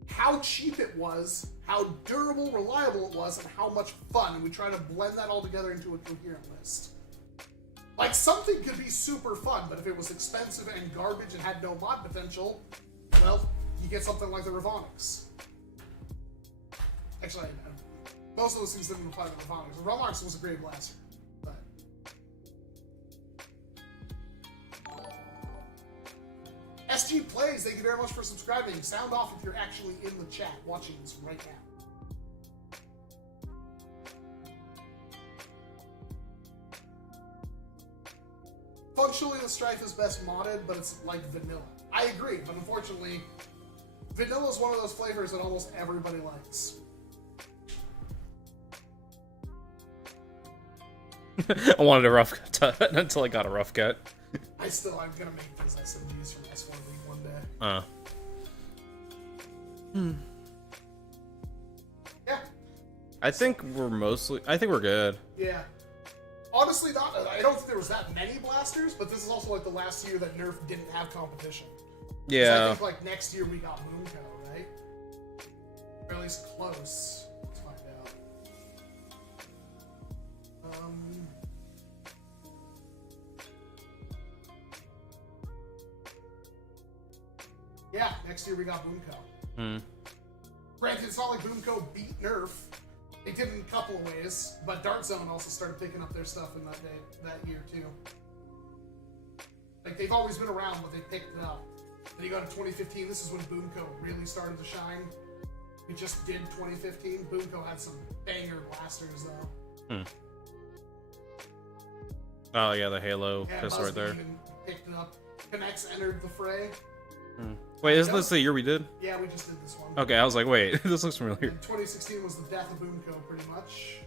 how cheap it was, how durable, reliable it was, and how much fun. And we try to blend that all together into a coherent list. Like, something could be super fun, but if it was expensive and garbage and had no mod potential, well, you get something like the Revonix. Actually, most of those things didn't apply to the Revonix. The Revonix was a great blaster, but... SG Plays, thank you very much for subscribing. Sound off if you're actually in the chat watching this right now. Functionally, the Strife is best modded, but it's like vanilla. I agree, but unfortunately, vanilla is one of those flavors that almost everybody likes. I wanted a rough cut until I got a rough cut. I'm gonna make those SMGs from S1 League one day. Yeah. I think we're good. Yeah. Honestly, I don't think there was that many blasters, but this is also like the last year that NERF didn't have competition. Yeah. So I think like next year we got Boomco, right? Or at least close. Let's find out. Yeah, next year we got Boomco. Granted, it's not like Boomco beat NERF. They did in a couple of ways, but Dark Zone also started picking up their stuff in that year too. Like, they've always been around, but they picked it up. Then you go to 2015, this is when Boomco really started to shine. We just did 2015. Boomco had some banger blasters though. Oh yeah, the Halo Yeah, pistol right there. even picked it up. Connects entered the fray. Wait, isn't this the year we did? Yeah, we just did this one. Okay, I was like, wait, this looks familiar. And 2016 was the death of Boomco, pretty much.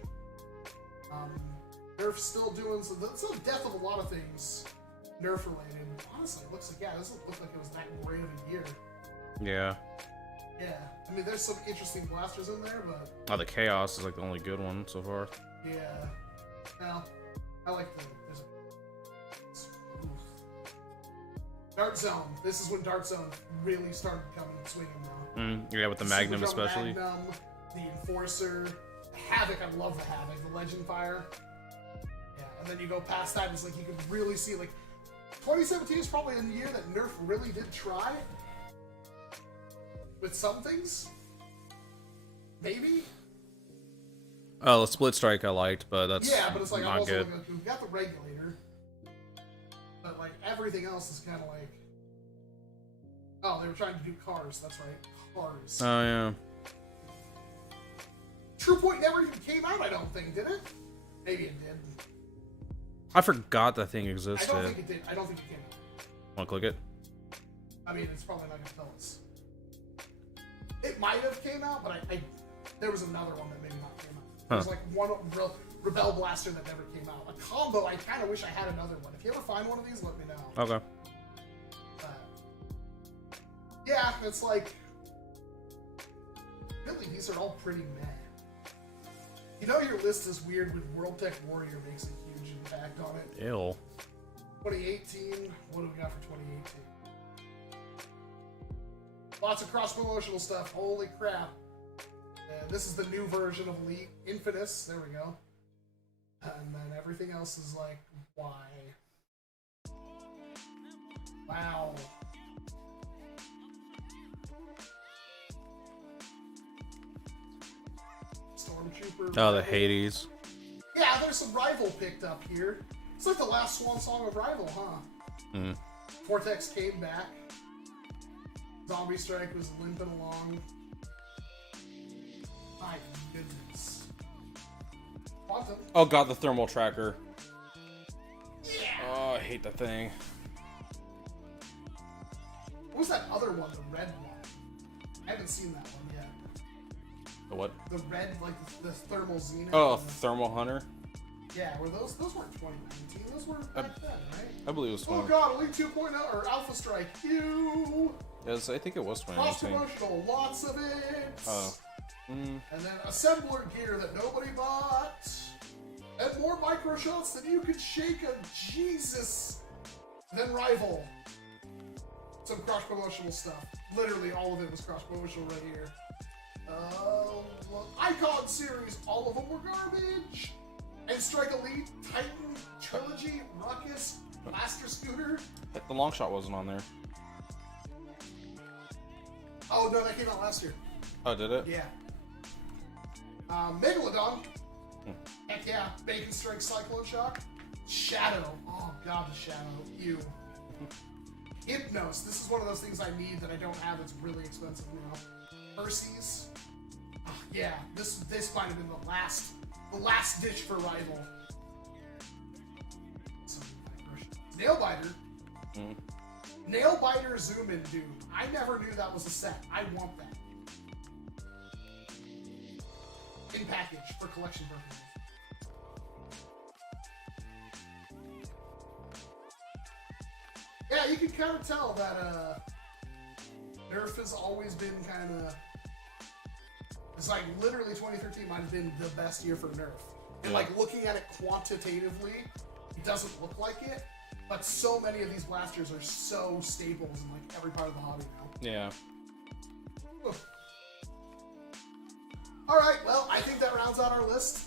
NERF's still doing so. That's the death of a lot of things, NERF related. Honestly, it looks like this doesn't look like it was that great of a year. Yeah. Yeah, I mean, there's some interesting blasters in there, but Oh, the Chaos is like the only good one so far. yeah. Well, I like the. Dark Zone. This is when Dark Zone really started coming swinging now. Yeah, with the Magnum especially. Magnum, the Enforcer, the Havoc. I love the Havoc. The Legend Fire. Yeah, and then you go past that, it's like you could really see, like, 2017 is probably the year that NERF really did try with some things. Maybe. Oh, the split strike I liked, but that's Yeah, but it's like, I'm not also good. looking at, we've got the regulator, but like everything else is kind of like, oh, they were trying to do cars. That's right, cars. Oh yeah. True Point never even came out, I don't think, did it? Maybe it did. I forgot that thing I existed. don't think it did. I don't think it came out. Wanna click it? I mean, it's probably not going to tell us. It might have came out, but I there was another one that maybe not came out. There was like one Rebel Blaster that never came out. A combo, I kind of wish I had another one. If you ever find one of these, let me know. Okay. Yeah, it's like, really, these are all pretty meh. You know your list is weird when World Tech Warrior makes a huge impact on it. Ew. 2018, what do we got for 2018? Lots of cross-promotional stuff, holy crap. This is the new version of Elite. Infamous, there we go. And then everything else is like, why? Wow. Stormtrooper. Oh, the Hades. Yeah, there's some Rival picked up here. It's like the last swan song of Rival, huh? Hmm. Vortex came back. Zombie Strike was limping along. My goodness. Quantum. Oh god, the thermal tracker. Yeah! Oh, I hate that thing. What was that other one, the red one? I haven't seen that one yet. The what? The red, like the thermal zenith. Oh, and the- thermal hunter. Yeah, were those weren't 2019, those were back then, right? I believe it was Oh 20. god, Elite 2.0 or Alpha Strike, you! Yes, I think it was Cross 2019. promotional, lots of it! Oh. Mm. And then assembler gear that nobody bought. And more micro shots than you could shake a Jesus. Then Rival. Some cross promotional stuff. Literally all of it was cross promotional right here. Icon series, all of them were garbage. And Strike Elite, Titan, Trilogy, Ruckus, Blaster Scooter. The long shot wasn't on there. Oh no, that came out last year. Oh, did it? Yeah. Megalodon. Heck yeah. Bacon Strike Cyclone Shock. Shadow. Oh god, the Shadow. Ew. Hypnos. This is one of those things I need that I don't have that's really expensive now. Percy's. Oh, yeah, this might have been the last ditch for Rival. Nailbiter. Mm. Nailbiter Zoom In Dude. I never knew that was a set. I want that. In package for collection purposes. Yeah, you can kind of tell that NERF has always been kind of. It's like literally 2013 might have been the best year for NERF. And like looking at it quantitatively, it doesn't look like it. But so many of these blasters are so staples in like every part of the hobby now. Yeah. Oof. All right, well, I think that rounds out our list.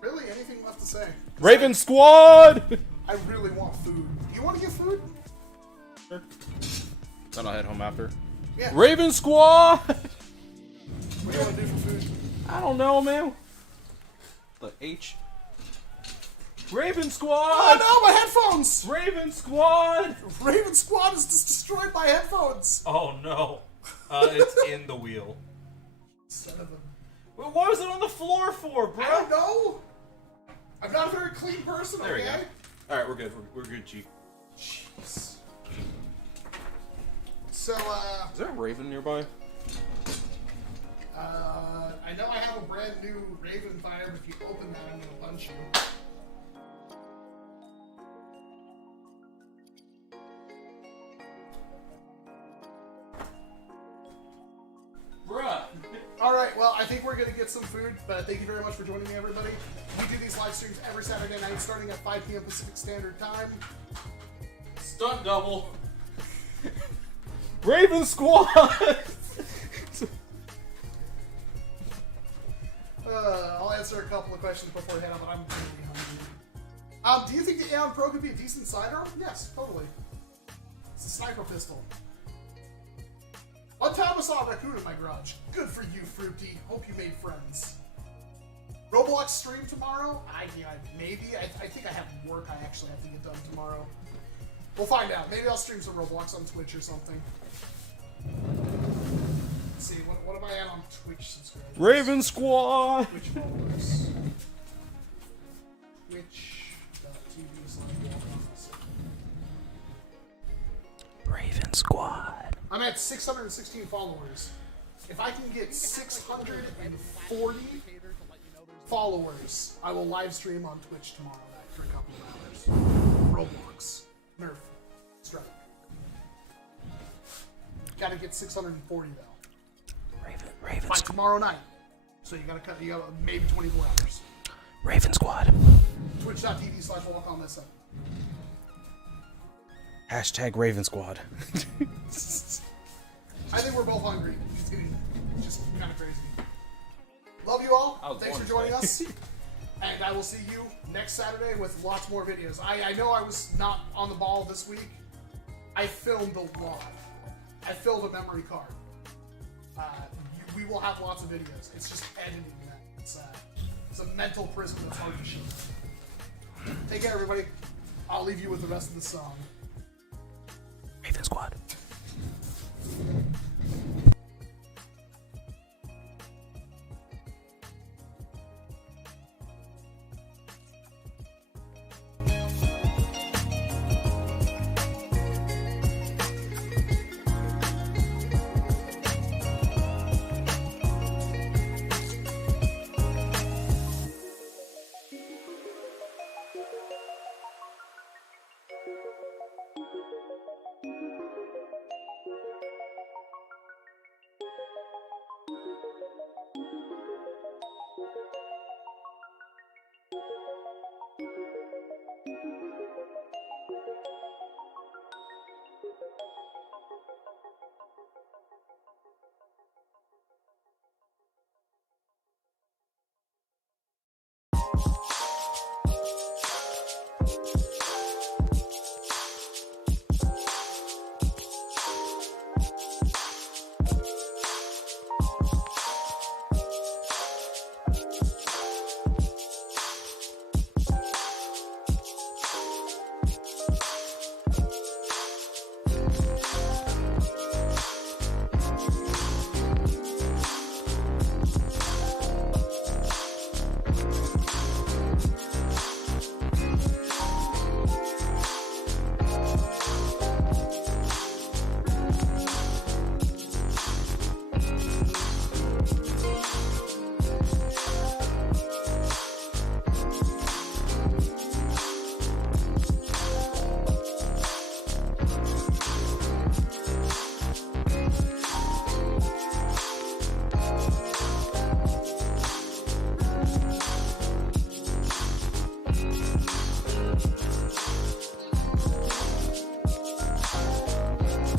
Really, anything left to say? Raven Squad! I really want food. Do you want to get food? Sure. Then I'll head home after. Yeah. Raven Squad! What do you want to do for food? I don't know, man. The H. Raven Squad! Oh no, my headphones! Raven Squad! Raven Squad has just destroyed my headphones! Oh no. It's in the wheel. Son of a... Well, what was it on the floor for, bro? I don't know! I'm not a very clean person, There we okay? go. Alright, we're good. We're good, G. Jeez. So, Is there a Raven nearby? I know I have a brand new Raven Fire, but if you open that, I'm gonna punch you. Bruh. Alright, well, I think we're gonna get some food, but thank you very much for joining me, everybody. We do these live streams every Saturday night, starting at 5 p.m. Pacific Standard Time. Stunt double. Raven Squad! I'll answer a couple of questions before I head out, but I'm really hungry. Do you think the Aeon Pro could be a decent sidearm? Yes, totally. It's a sniper pistol. One time I saw a raccoon in my garage. Good for you, Fruity. Hope you made friends. Roblox stream tomorrow? Maybe. I think I have work I actually have to get done tomorrow. We'll find out. Maybe I'll stream some Roblox on Twitch or something. Let's see, what am I at on Twitch subscribers? Raven Squad! Twitch followers. Twitch.tv/WALCOM. Raven Squad. I'm at 616 followers. If I can get 640 followers, I will live stream on Twitch tomorrow night for a couple of hours. Roblox. NERF. Strike. Gotta get 640 though. Raven By tomorrow night. So you gotta maybe 24 hours. Raven Squad. Twitch.tv/WALCOM SE. Hashtag Raven Squad. I think we're both hungry. It's getting just kind of crazy. Love you all. Thanks for joining us. And I will see you next Saturday with lots more videos. I know I was not on the ball this week. I filmed a lot. I filled a memory card. We will have lots of videos. It's just editing that. It's a mental prison that's hard to shoot. Take care, everybody. I'll leave you with the rest of the song. Raven Squad. You